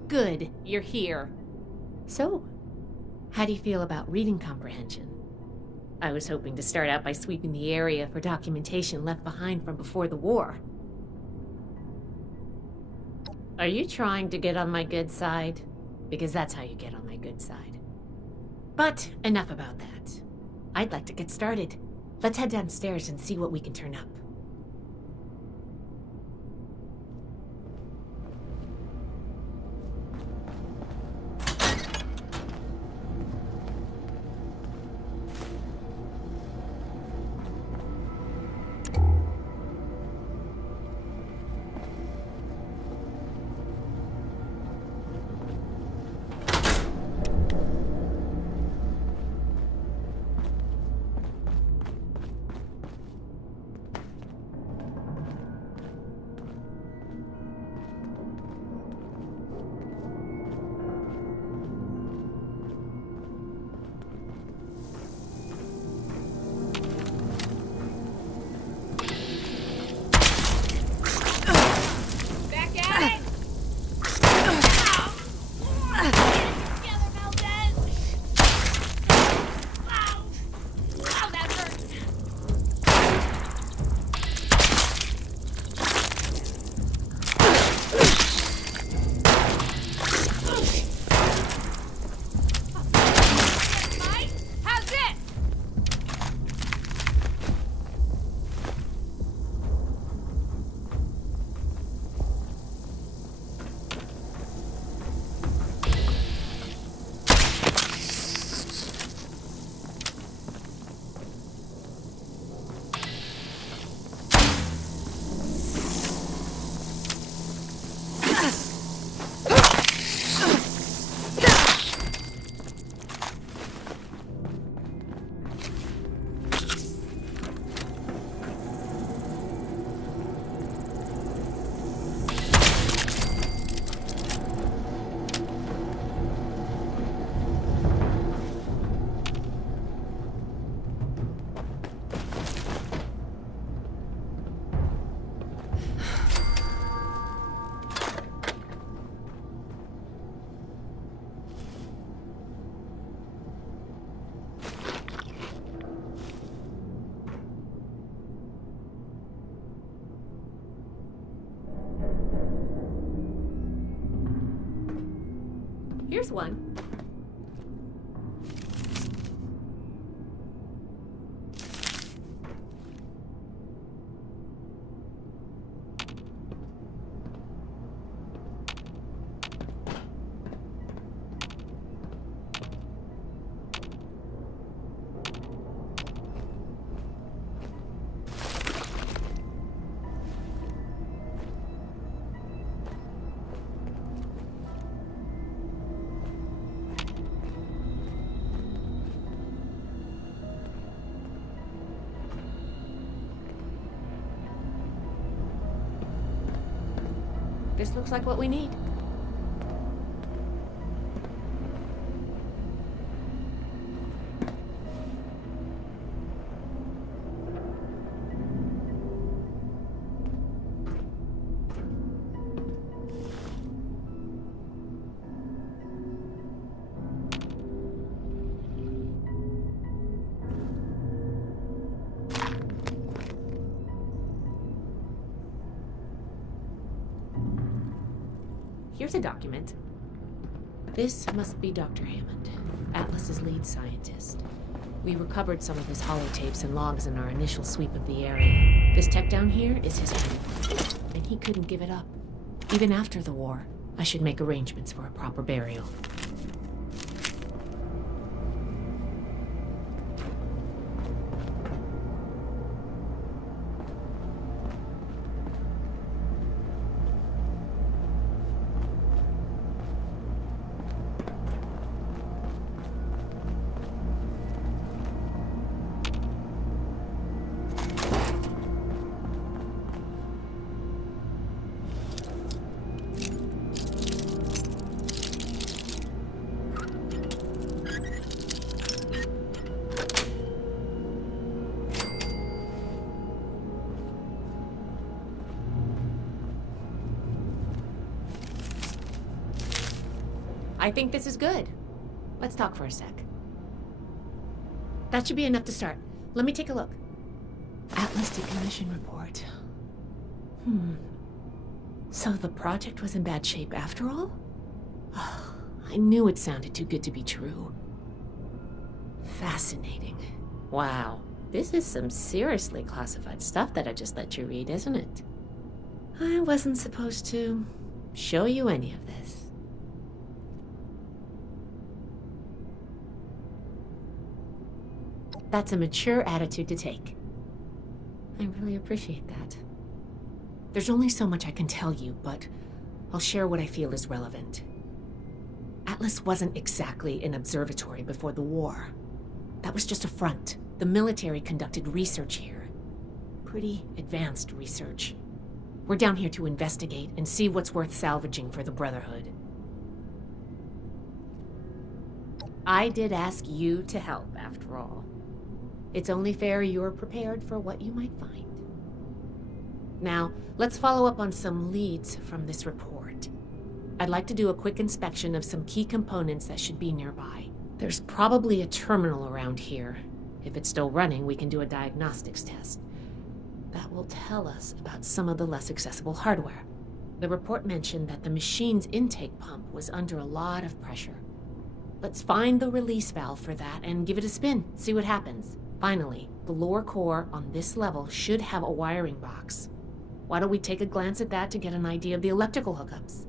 Good, you're here. So, how do you feel about reading comprehension? I was hoping to start out by sweeping the area for documentation left behind from before the war. Are you trying to get on my good side? Because that's how you get on my good side. But enough about that. I'd like to get started. Let's head downstairs and see what we can turn up. Here's one. This looks like what we need. Here's a document. This must be Dr. Hammond, Atlas's lead scientist. We recovered some of his holotapes and logs in our initial sweep of the area. This tech down here is his home, and he couldn't give it up. Even after the war, I should make arrangements for a proper burial. I think this is good. Let's talk for a sec. That should be enough to start. Let me take a look. Atlas decommission report. So the project was in bad shape after all? Oh, I knew it sounded too good to be true. Fascinating. Wow. This is some seriously classified stuff that I just let you read, isn't it? I wasn't supposed to show you any of this. That's a mature attitude to take. I really appreciate that. There's only so much I can tell you, but I'll share what I feel is relevant. Atlas wasn't exactly an observatory before the war. That was just a front. The military conducted research here. Pretty advanced research. We're down here to investigate and see what's worth salvaging for the Brotherhood. I did ask you to help, after all. It's only fair you're prepared for what you might find. Now, let's follow up on some leads from this report. I'd like to do a quick inspection of some key components that should be nearby. There's probably a terminal around here. If it's still running, we can do a diagnostics test. That will tell us about some of the less accessible hardware. The report mentioned that the machine's intake pump was under a lot of pressure. Let's find the release valve for that and give it a spin, see what happens. Finally, the lower core on this level should have a wiring box. Why don't we take a glance at that to get an idea of the electrical hookups?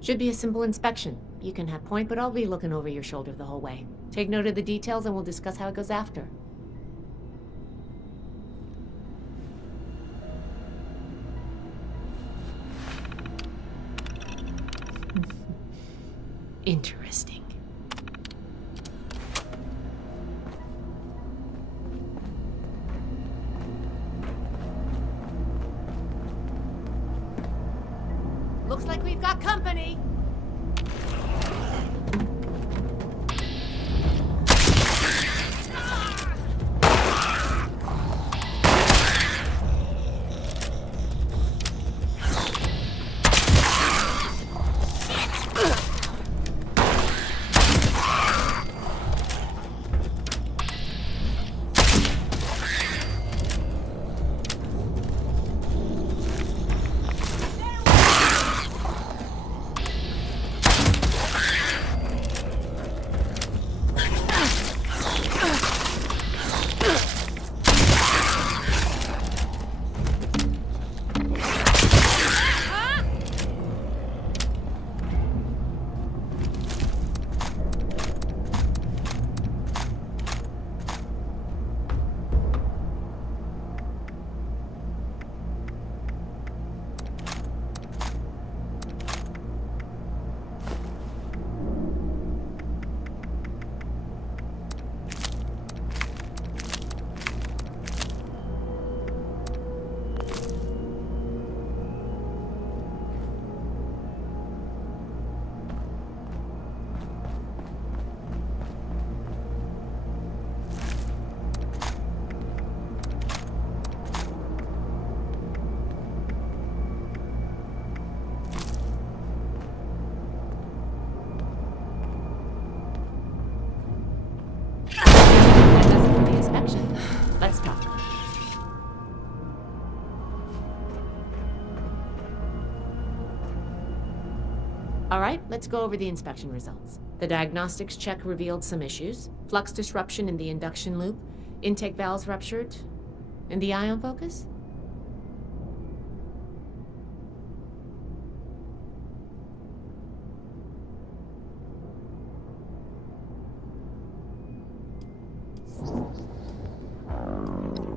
Should be a simple inspection. You can have point, but I'll be looking over your shoulder the whole way. Take note of the details and we'll discuss how it goes after. Interesting. Looks like we've got company. right, let's go over the inspection results. The diagnostics check revealed some issues. Flux disruption in the induction loop, intake valves ruptured, and the ion focus?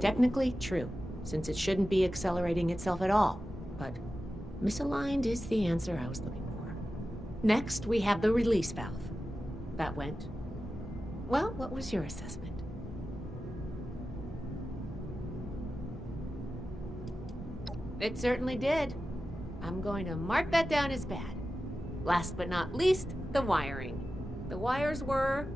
Technically true, since it shouldn't be accelerating itself at all, but misaligned is the answer I was looking for. Next, we have the release valve. That went. Well, what was your assessment? It certainly did. I'm going to mark that down as bad. Last but not least, the wiring. The wires were...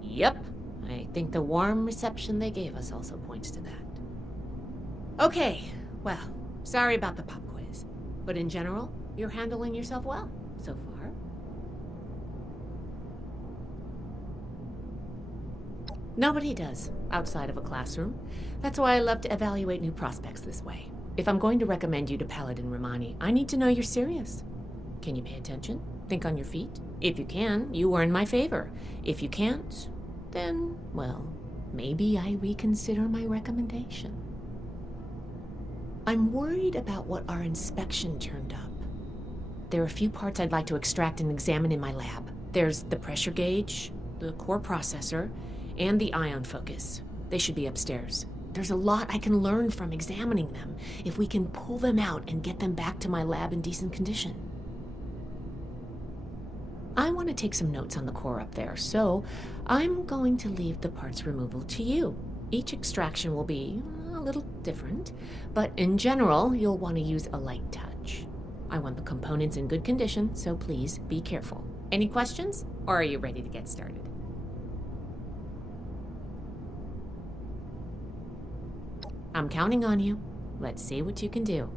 Yep. I think the warm reception they gave us also points to that. Okay, well, sorry about the pop quiz. But in general, you're handling yourself well so far. Nobody does, outside of a classroom. That's why I love to evaluate new prospects this way. If I'm going to recommend you to Paladin Romani, I need to know you're serious. Can you pay attention? Think on your feet? If you can, you earn my favor. If you can't, then, well, maybe I reconsider my recommendation. I'm worried about what our inspection turned up. There are a few parts I'd like to extract and examine in my lab. There's the pressure gauge, the core processor, and the ion focus. They should be upstairs. There's a lot I can learn from examining them if we can pull them out and get them back to my lab in decent condition. I want to take some notes on the core up there, so I'm going to leave the parts removal to you. Each extraction will be a little different, but in general, you'll want to use a light touch. I want the components in good condition, so please be careful. Any questions, or are you ready to get started? I'm counting on you. Let's see what you can do.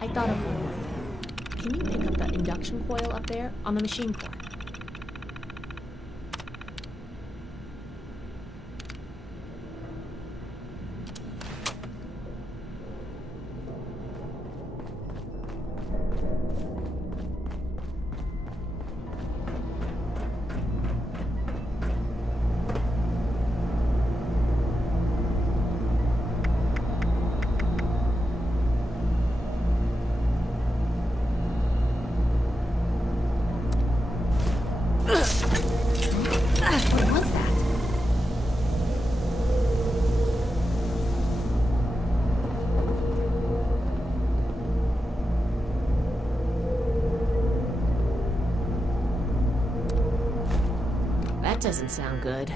I thought of one more thing. Can you pick up the induction coil up there on the machine core? doesn't sound good.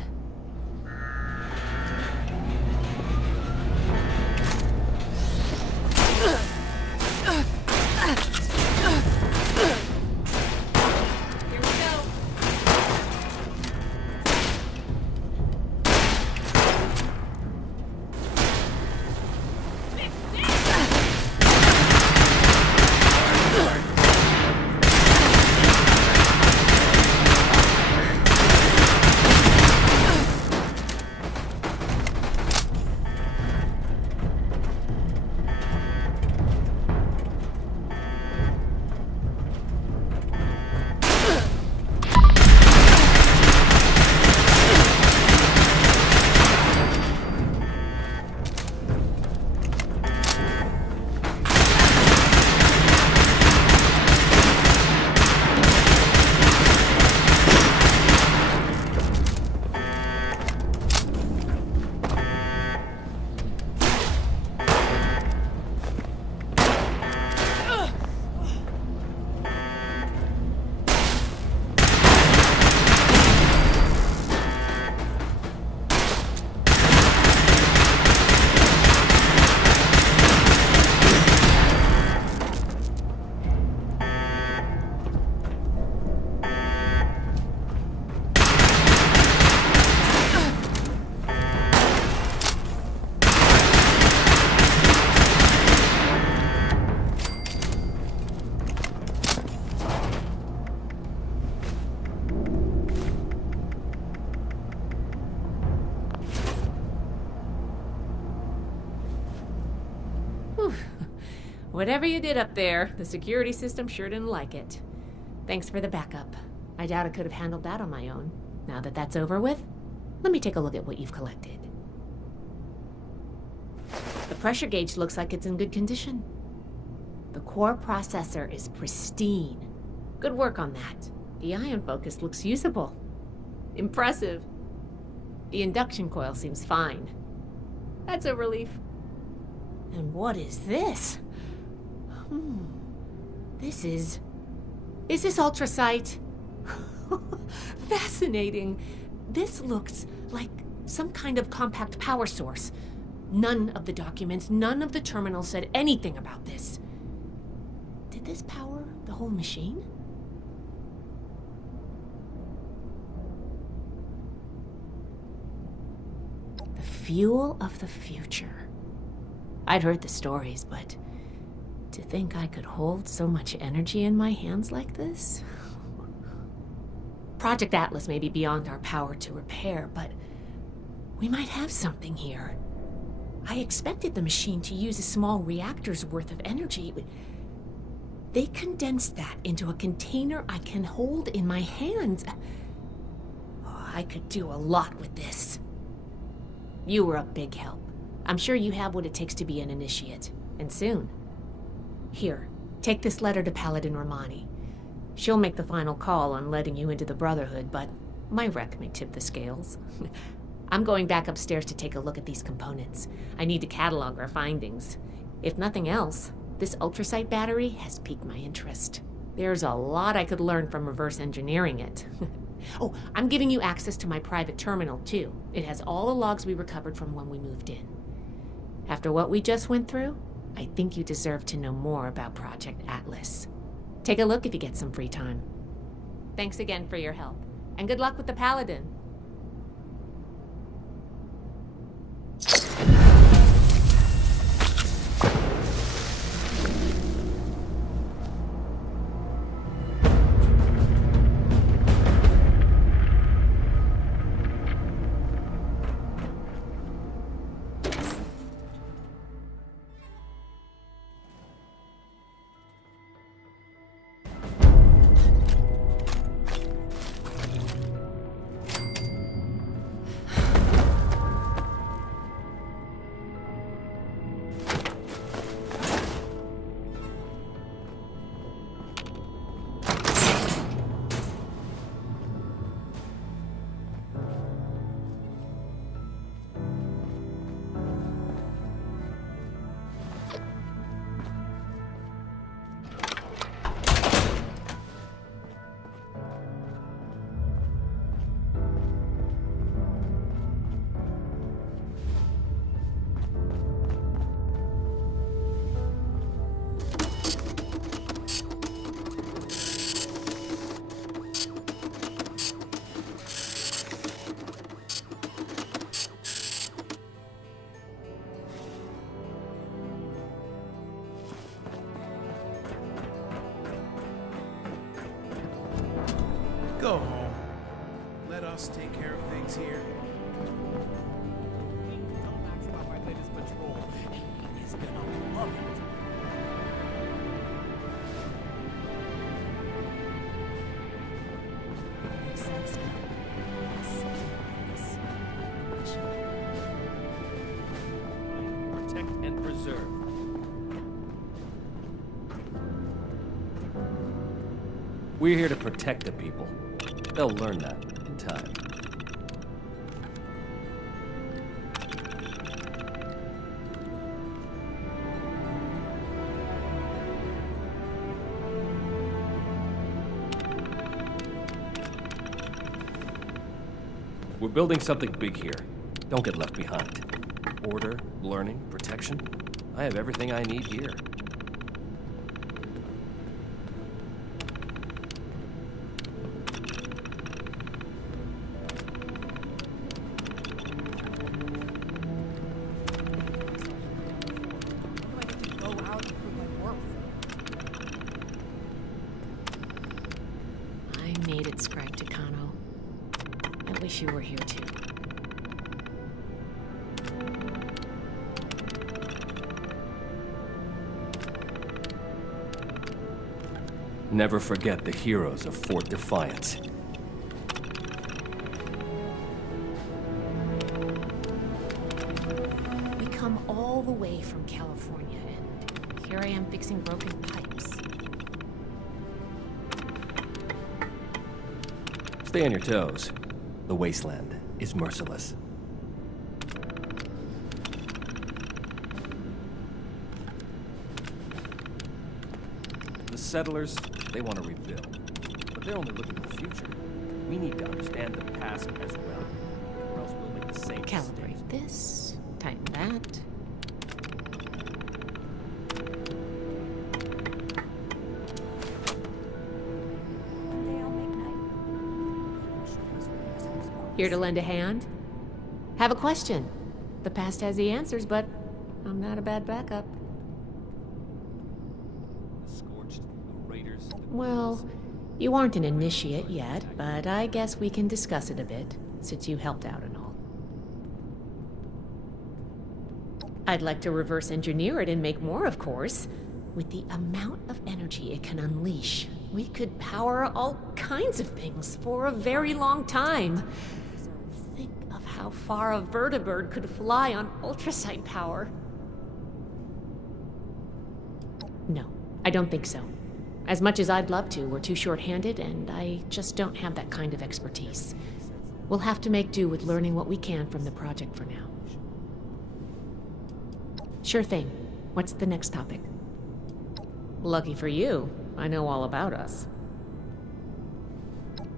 Whatever you did up there, the security system sure didn't like it. Thanks for the backup. I doubt I could have handled that on my own. Now that that's over with, let me take a look at what you've collected. The pressure gauge looks like it's in good condition. The core processor is pristine. Good work on that. The ion focus looks usable. Impressive. The induction coil seems fine. That's a relief. And what is this? Is this ultrasight? Fascinating. This looks like some kind of compact power source. None of the documents, none of the terminals said anything about this. Did this power the whole machine? The fuel of the future. I'd heard the stories, but to think I could hold so much energy in my hands like this? Project Atlas may be beyond our power to repair, but we might have something here. I expected the machine to use a small reactor's worth of energy. They condensed that into a container I can hold in my hands. Oh, I could do a lot with this. You were a big help. I'm sure you have what it takes to be an initiate, and soon. Here, take this letter to Paladin Romani. She'll make the final call on letting you into the Brotherhood, but my wreck may tip the scales. I'm going back upstairs to take a look at these components. I need to catalog our findings. If nothing else, this ultrasight battery has piqued my interest. There's a lot I could learn from reverse engineering it. Oh, I'm giving you access to my private terminal, too. It has all the logs we recovered from when we moved in. After what we just went through, I think you deserve to know more about Project Atlas. Take a look if you get some free time. Thanks again for your help, and good luck with the Paladin. us take care of things here. Tell Max about my latest patrol. He is gonna love it. Makes sense now. Protect and preserve. We're here to protect the people. They'll learn that in time. We're building something big here. Don't get left behind. Order, learning, protection. I have everything I need here. I made it, Scribe Takano. I wish you were here too. Never forget the heroes of Fort Defiance. We come all the way from California, and here I am fixing broken pipes. Stay on your toes. The wasteland is merciless. The settlers, they want to rebuild, but they're only looking at the future. We need to understand the past as well, or else we'll make the same Calibrate this, tighten that. Here to lend a hand? Have a question. The past has the answers, but I'm not a bad backup. The Scorched, the Raiders... Well, you aren't an initiate yet, but I guess we can discuss it a bit, since you helped out and all. I'd like to reverse engineer it and make more, of course. With the amount of energy it can unleash, we could power all kinds of things for a very long time. Think of how far a vertibird could fly on ultrasight power. No, I don't think so. As much as I'd love to, we're too short-handed, and I just don't have that kind of expertise. We'll have to make do with learning what we can from the project for now. Sure thing. What's the next topic? Lucky for you, I know all about us.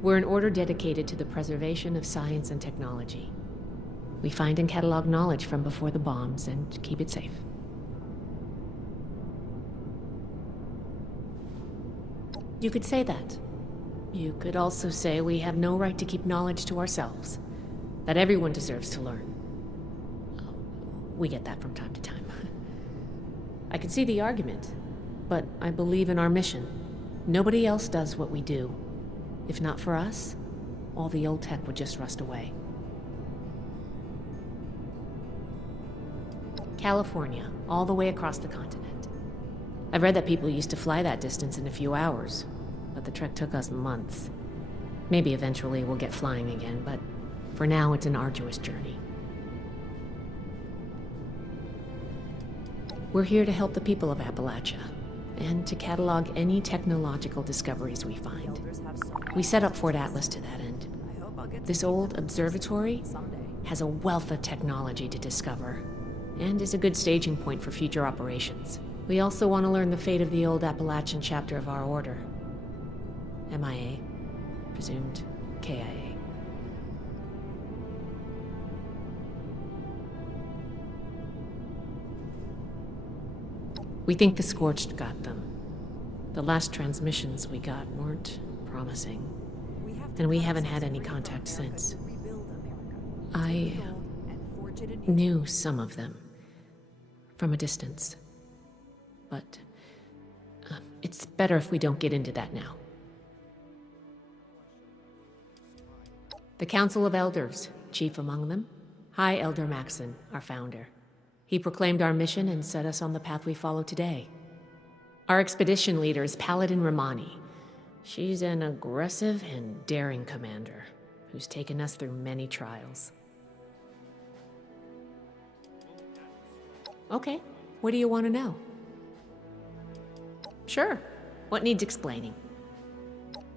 We're an order dedicated to the preservation of science and technology. We find and catalog knowledge from before the bombs and keep it safe. You could say that. You could also say we have no right to keep knowledge to ourselves. That everyone deserves to learn. We get that from time to time. I can see the argument, but I believe in our mission. Nobody else does what we do. If not for us, all the old tech would just rust away. California, all the way across the continent. I've read that people used to fly that distance in a few hours, but the trek took us months. Maybe eventually we'll get flying again, but for now it's an arduous journey. We're here to help the people of Appalachia, and to catalog any technological discoveries we find. We set up Fort Atlas to that end. This old observatory has a wealth of technology to discover, and is a good staging point for future operations. We also want to learn the fate of the old Appalachian chapter of our order. MIA, presumed KIA. We think the Scorched got them. The last transmissions we got weren't promising, and we haven't had any contact since. I knew some of them from a distance, but it's better if we don't get into that now. The Council of Elders, chief among them, High Elder Maxon, our founder. He proclaimed our mission and set us on the path we follow today. Our expedition leader is Paladin Romani. She's an aggressive and daring commander who's taken us through many trials. Okay, what do you want to know? Sure, what needs explaining?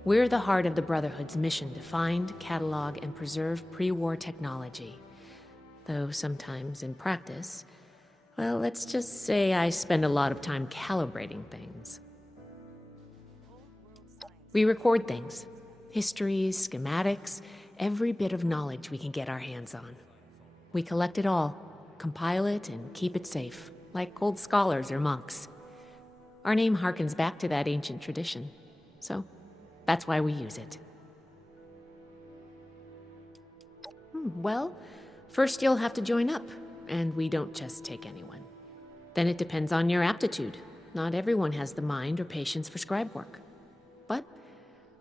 We're the heart of the Brotherhood's mission to find, catalog, and preserve pre-war technology. Though sometimes in practice, well, let's just say I spend a lot of time calibrating things. We record things. Histories, schematics, every bit of knowledge we can get our hands on. We collect it all, compile it, and keep it safe, like old scholars or monks. Our name harkens back to that ancient tradition, so that's why we use it. Well, first you'll have to join up, and we don't just take anyone. Then it depends on your aptitude. Not everyone has the mind or patience for scribe work. But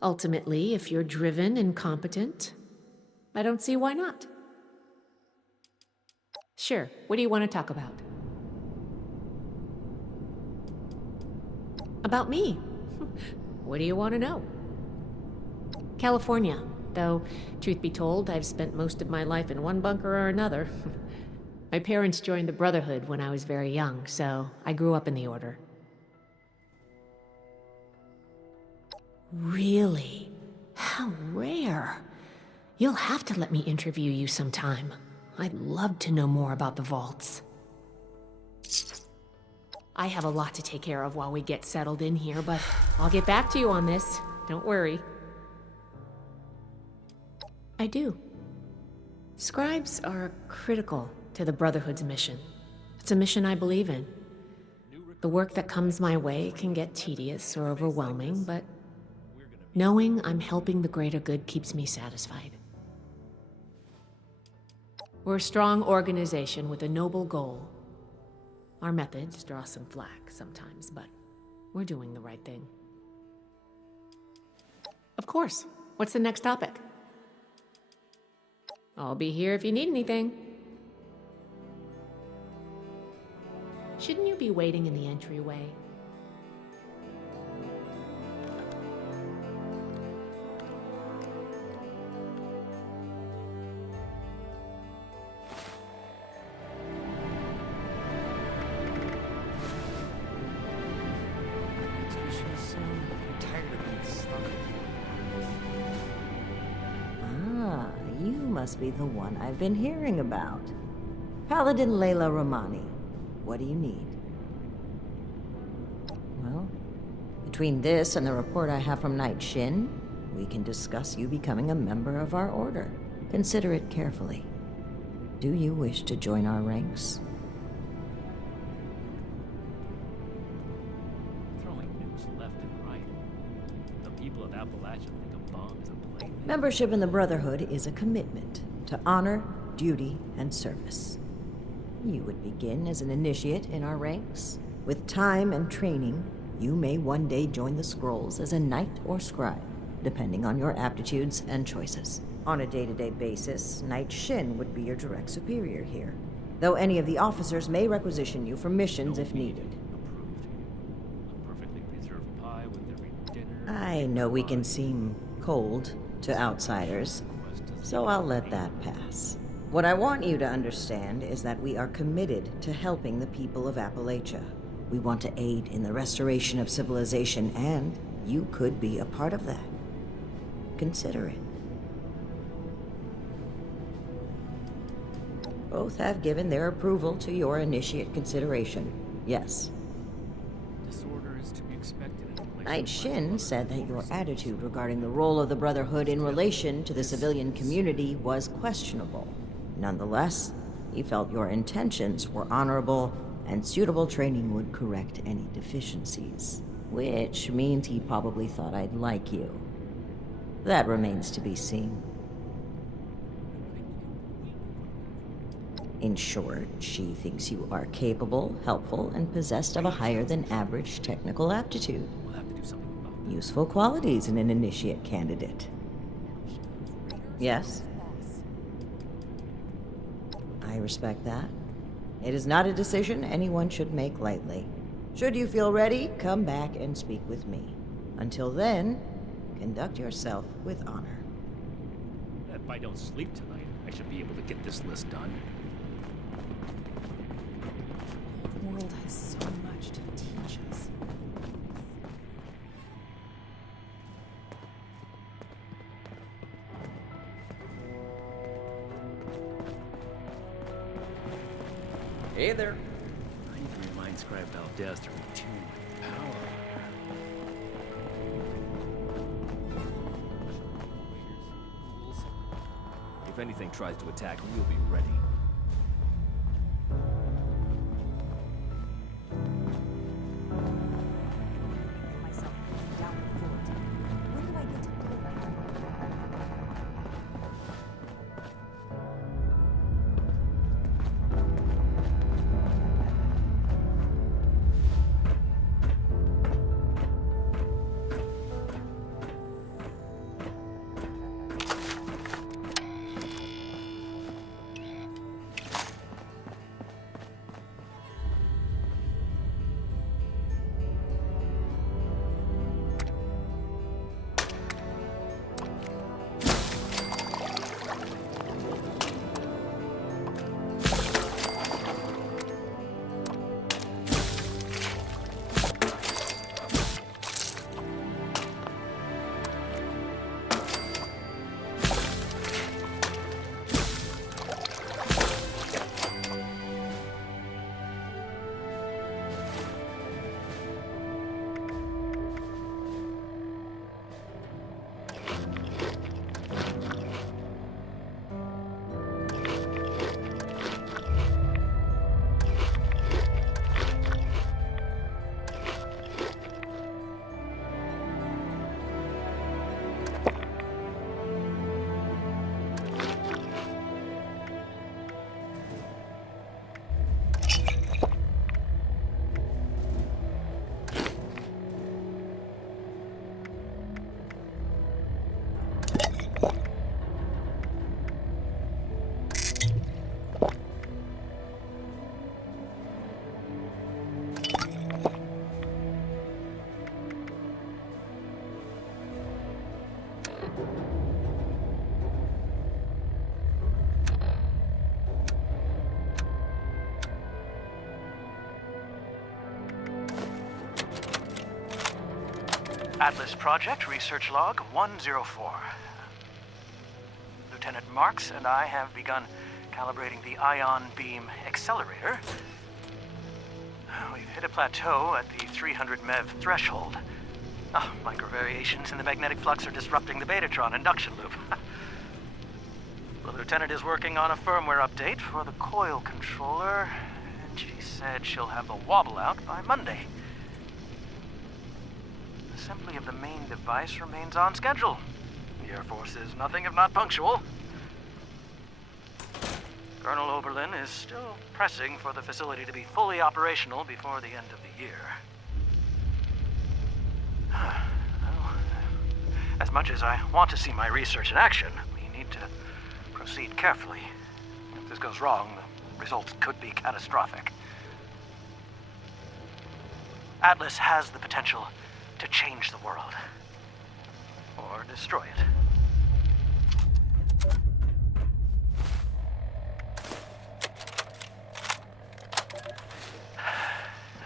ultimately, if you're driven and competent, I don't see why not. Sure, what do you want to talk about? About me? What do you want to know? California, though, truth be told, I've spent most of my life in one bunker or another. My parents joined the Brotherhood when I was very young, so I grew up in the Order. Really? How rare. You'll have to let me interview you sometime. I'd love to know more about the vaults. I have a lot to take care of while we get settled in here, but I'll get back to you on this. Don't worry. I do. Scribes are critical to the Brotherhood's mission. It's a mission I believe in. The work that comes my way can get tedious or overwhelming, but knowing I'm helping the greater good keeps me satisfied. We're a strong organization with a noble goal. Our methods draw some flack sometimes, but we're doing the right thing. Of course. What's the next topic? I'll be here if you need anything. Shouldn't you be waiting in the entryway? Must be the one I've been hearing about. Paladin Layla Romani. What do you need? Well, between this and the report I have from Knight Shin, we can discuss you becoming a member of our order. Consider it carefully. Do you wish to join our ranks? Throwing nukes left and right. The people of Appalachia think a bomb is a plane. Membership in the Brotherhood is a commitment to honor, duty, and service. You would begin as an initiate in our ranks. With time and training, you may one day join the scrolls as a knight or scribe, depending on your aptitudes and choices. On a day-to-day basis, Knight Shin would be your direct superior here, though any of the officers may requisition you for missions if needed. Perfectly preserved pie with every dinner. I know we can seem cold to outsiders, so I'll let that pass. What I want you to understand is that we are committed to helping the people of Appalachia. We want to aid in the restoration of civilization, and you could be a part of that. Consider it. Both have given their approval to your initiate consideration. Yes. Disorder is to be expected in a place. Knight Shin said that your attitude regarding the role of the Brotherhood in relation to the civilian community was questionable. Nonetheless, he felt your intentions were honorable and suitable training would correct any deficiencies. Which means he probably thought I'd like you. That remains to be seen. In short, she thinks you are capable, helpful, and possessed of a higher-than-average technical aptitude. We'll have to do something about that. Useful qualities in an initiate candidate. Yes? I respect that. It is not a decision anyone should make lightly. Should you feel ready, come back and speak with me. Until then, conduct yourself with honor. If I don't sleep tonight, I should be able to get this list done. The world has so much to teach us. Hey there. I need to remind Scribe Valdez to retune my power. If anything tries to attack, we'll be ready. Atlas Project Research Log 104. Lieutenant Marks and I have begun calibrating the ion beam accelerator. We've hit a plateau at the 300 MeV threshold. Micro variations in the magnetic flux are disrupting the Betatron induction loop. The Lieutenant is working on a firmware update for the coil controller, and she said she'll have the wobble out by Monday. Assembly of the main device remains on schedule. The Air Force is nothing if not punctual. Colonel Oberlin is still pressing for the facility to be fully operational before the end of the year. Well, as much as I want to see my research in action, we need to proceed carefully. If this goes wrong, the results could be catastrophic. Atlas has the potential to change the world. Or destroy it.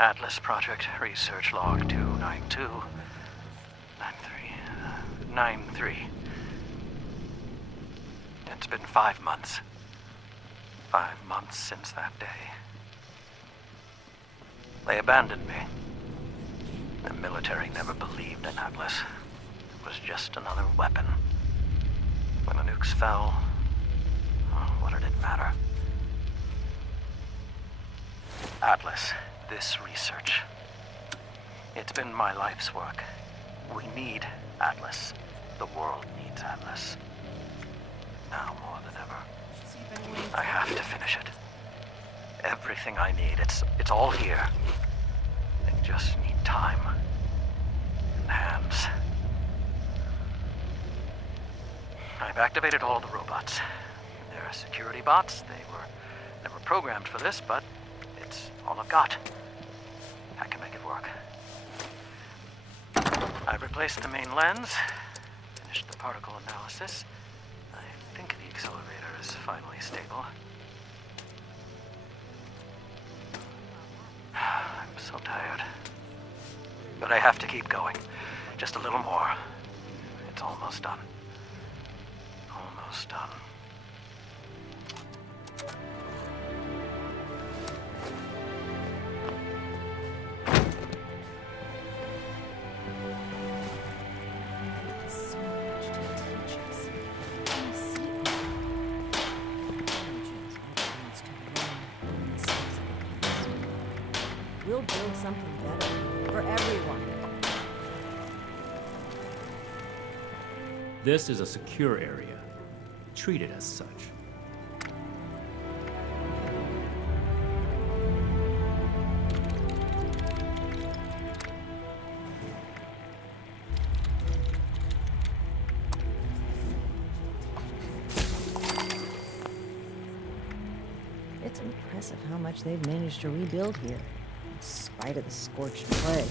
Atlas Project Research Log 292-93. It's been 5 months. 5 months since that day. They abandoned me. The military never believed in Atlas. It was just another weapon. When the nukes fell, what did it matter? Atlas, this research. It's been my life's work. We need Atlas. The world needs Atlas. Now more than ever. I have to finish it. Everything I need, it's all here. I just need time. And hands. I've activated all the robots. They're security bots. They were Never programmed for this, but it's all I've got. I can make it work. I've replaced the main lens, finished the particle analysis. I think the accelerator is finally stable. I'm so tired. But I have to keep going. Just a little more. It's almost done. Almost done. We'll build something better for everyone. This is a secure area. Treat it as such. It's impressive how much they've managed to rebuild here, in spite of the scorched plague.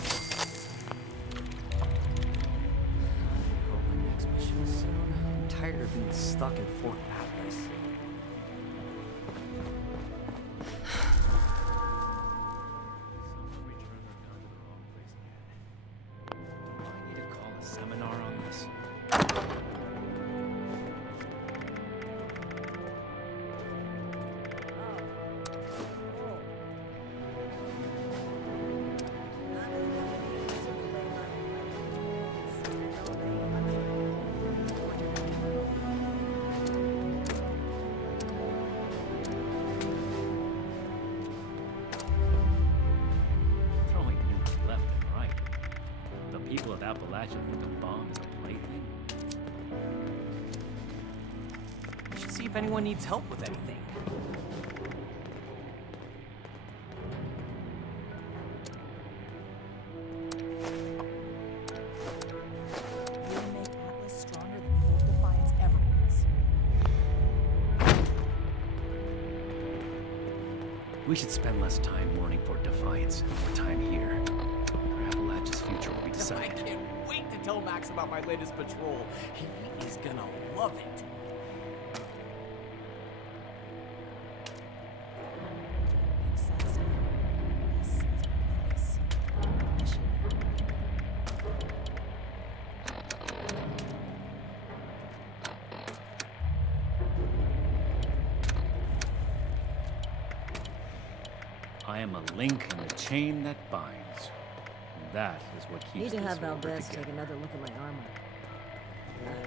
I'm tired of being stuck in Fort Atlas. Do I need to call a seminar on this? Throwing nukes left and right. The people of Appalachia think a bomb is a plaything. We should see if anyone needs help with anything. We'll make Atlas stronger than Fort Defiance ever was. We should spend less time mourning Fort Defiance and more time here. Where Appalachia's future will be I decided. can't wait to tell Max about my latest patrol. He is gonna love it. Makes sense now. This is our place. Our mission. I am a link in the chain that binds. And that is what keeps Need to this have order Valdez together. take another look at my armor.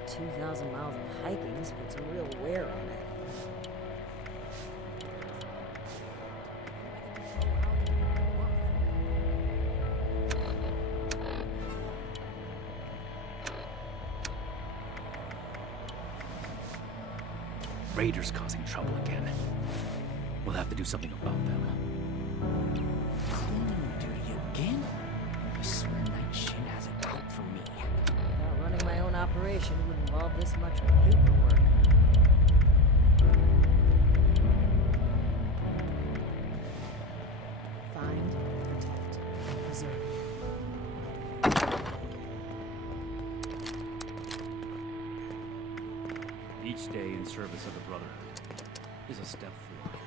2,000 miles of hiking's put some real wear on it. Raiders causing trouble again. We'll have to do something about them. Cleaning duty again? I swear Night Shin has it out for me. Now, running my own operation would involve this much paperwork. Find, protect, preserve. Each day in service of the Brotherhood is a step forward.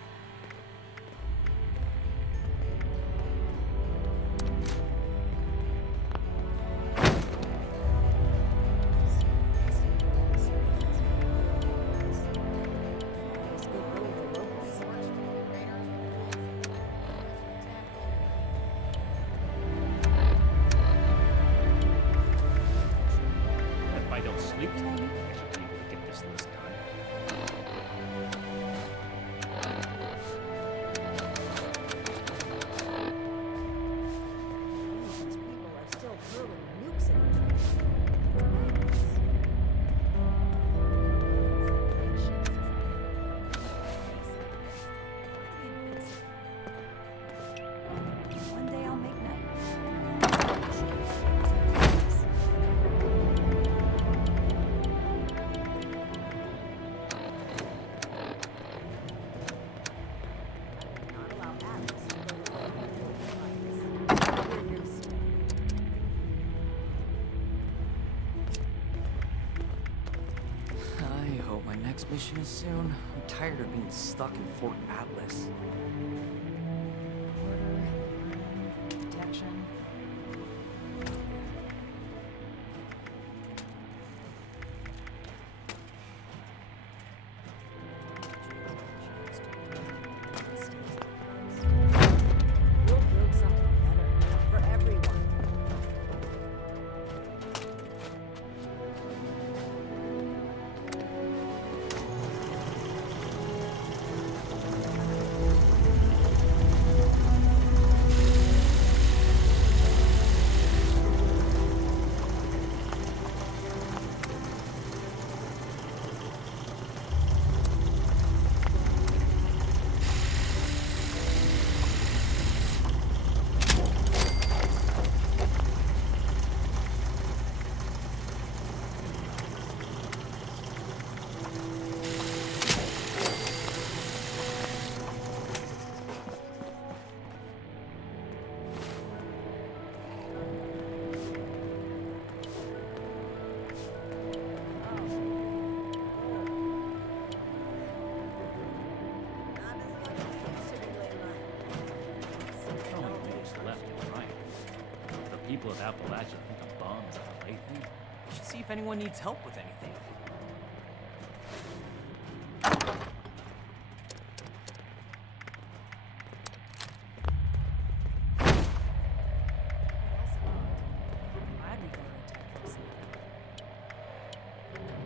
If I don't sleep tonight, I should be able to get this list done. mission is soon. I'm tired of being stuck in Fort Atlas. Order, protection. We'll build something better for everyone. Throwing moves left and right. The people of Appalachia think a bomb's a plaything. We should see if anyone needs help with anything.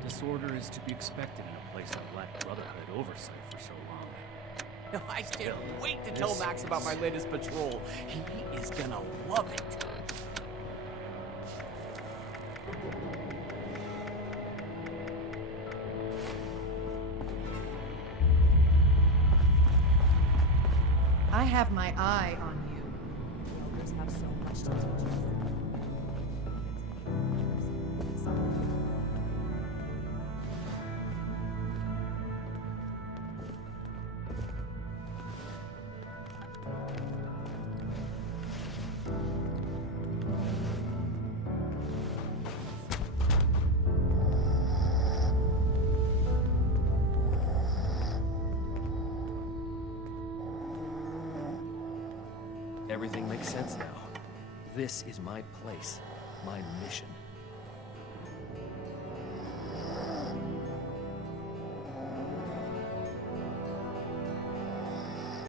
Disorder is to be expected in a place that lacked Brotherhood oversight for so long. I can't wait to tell Max about my latest patrol. He is gonna love it. I have my eye on you. The elders have so much to teach you. Everything makes sense now. This is my place, my mission.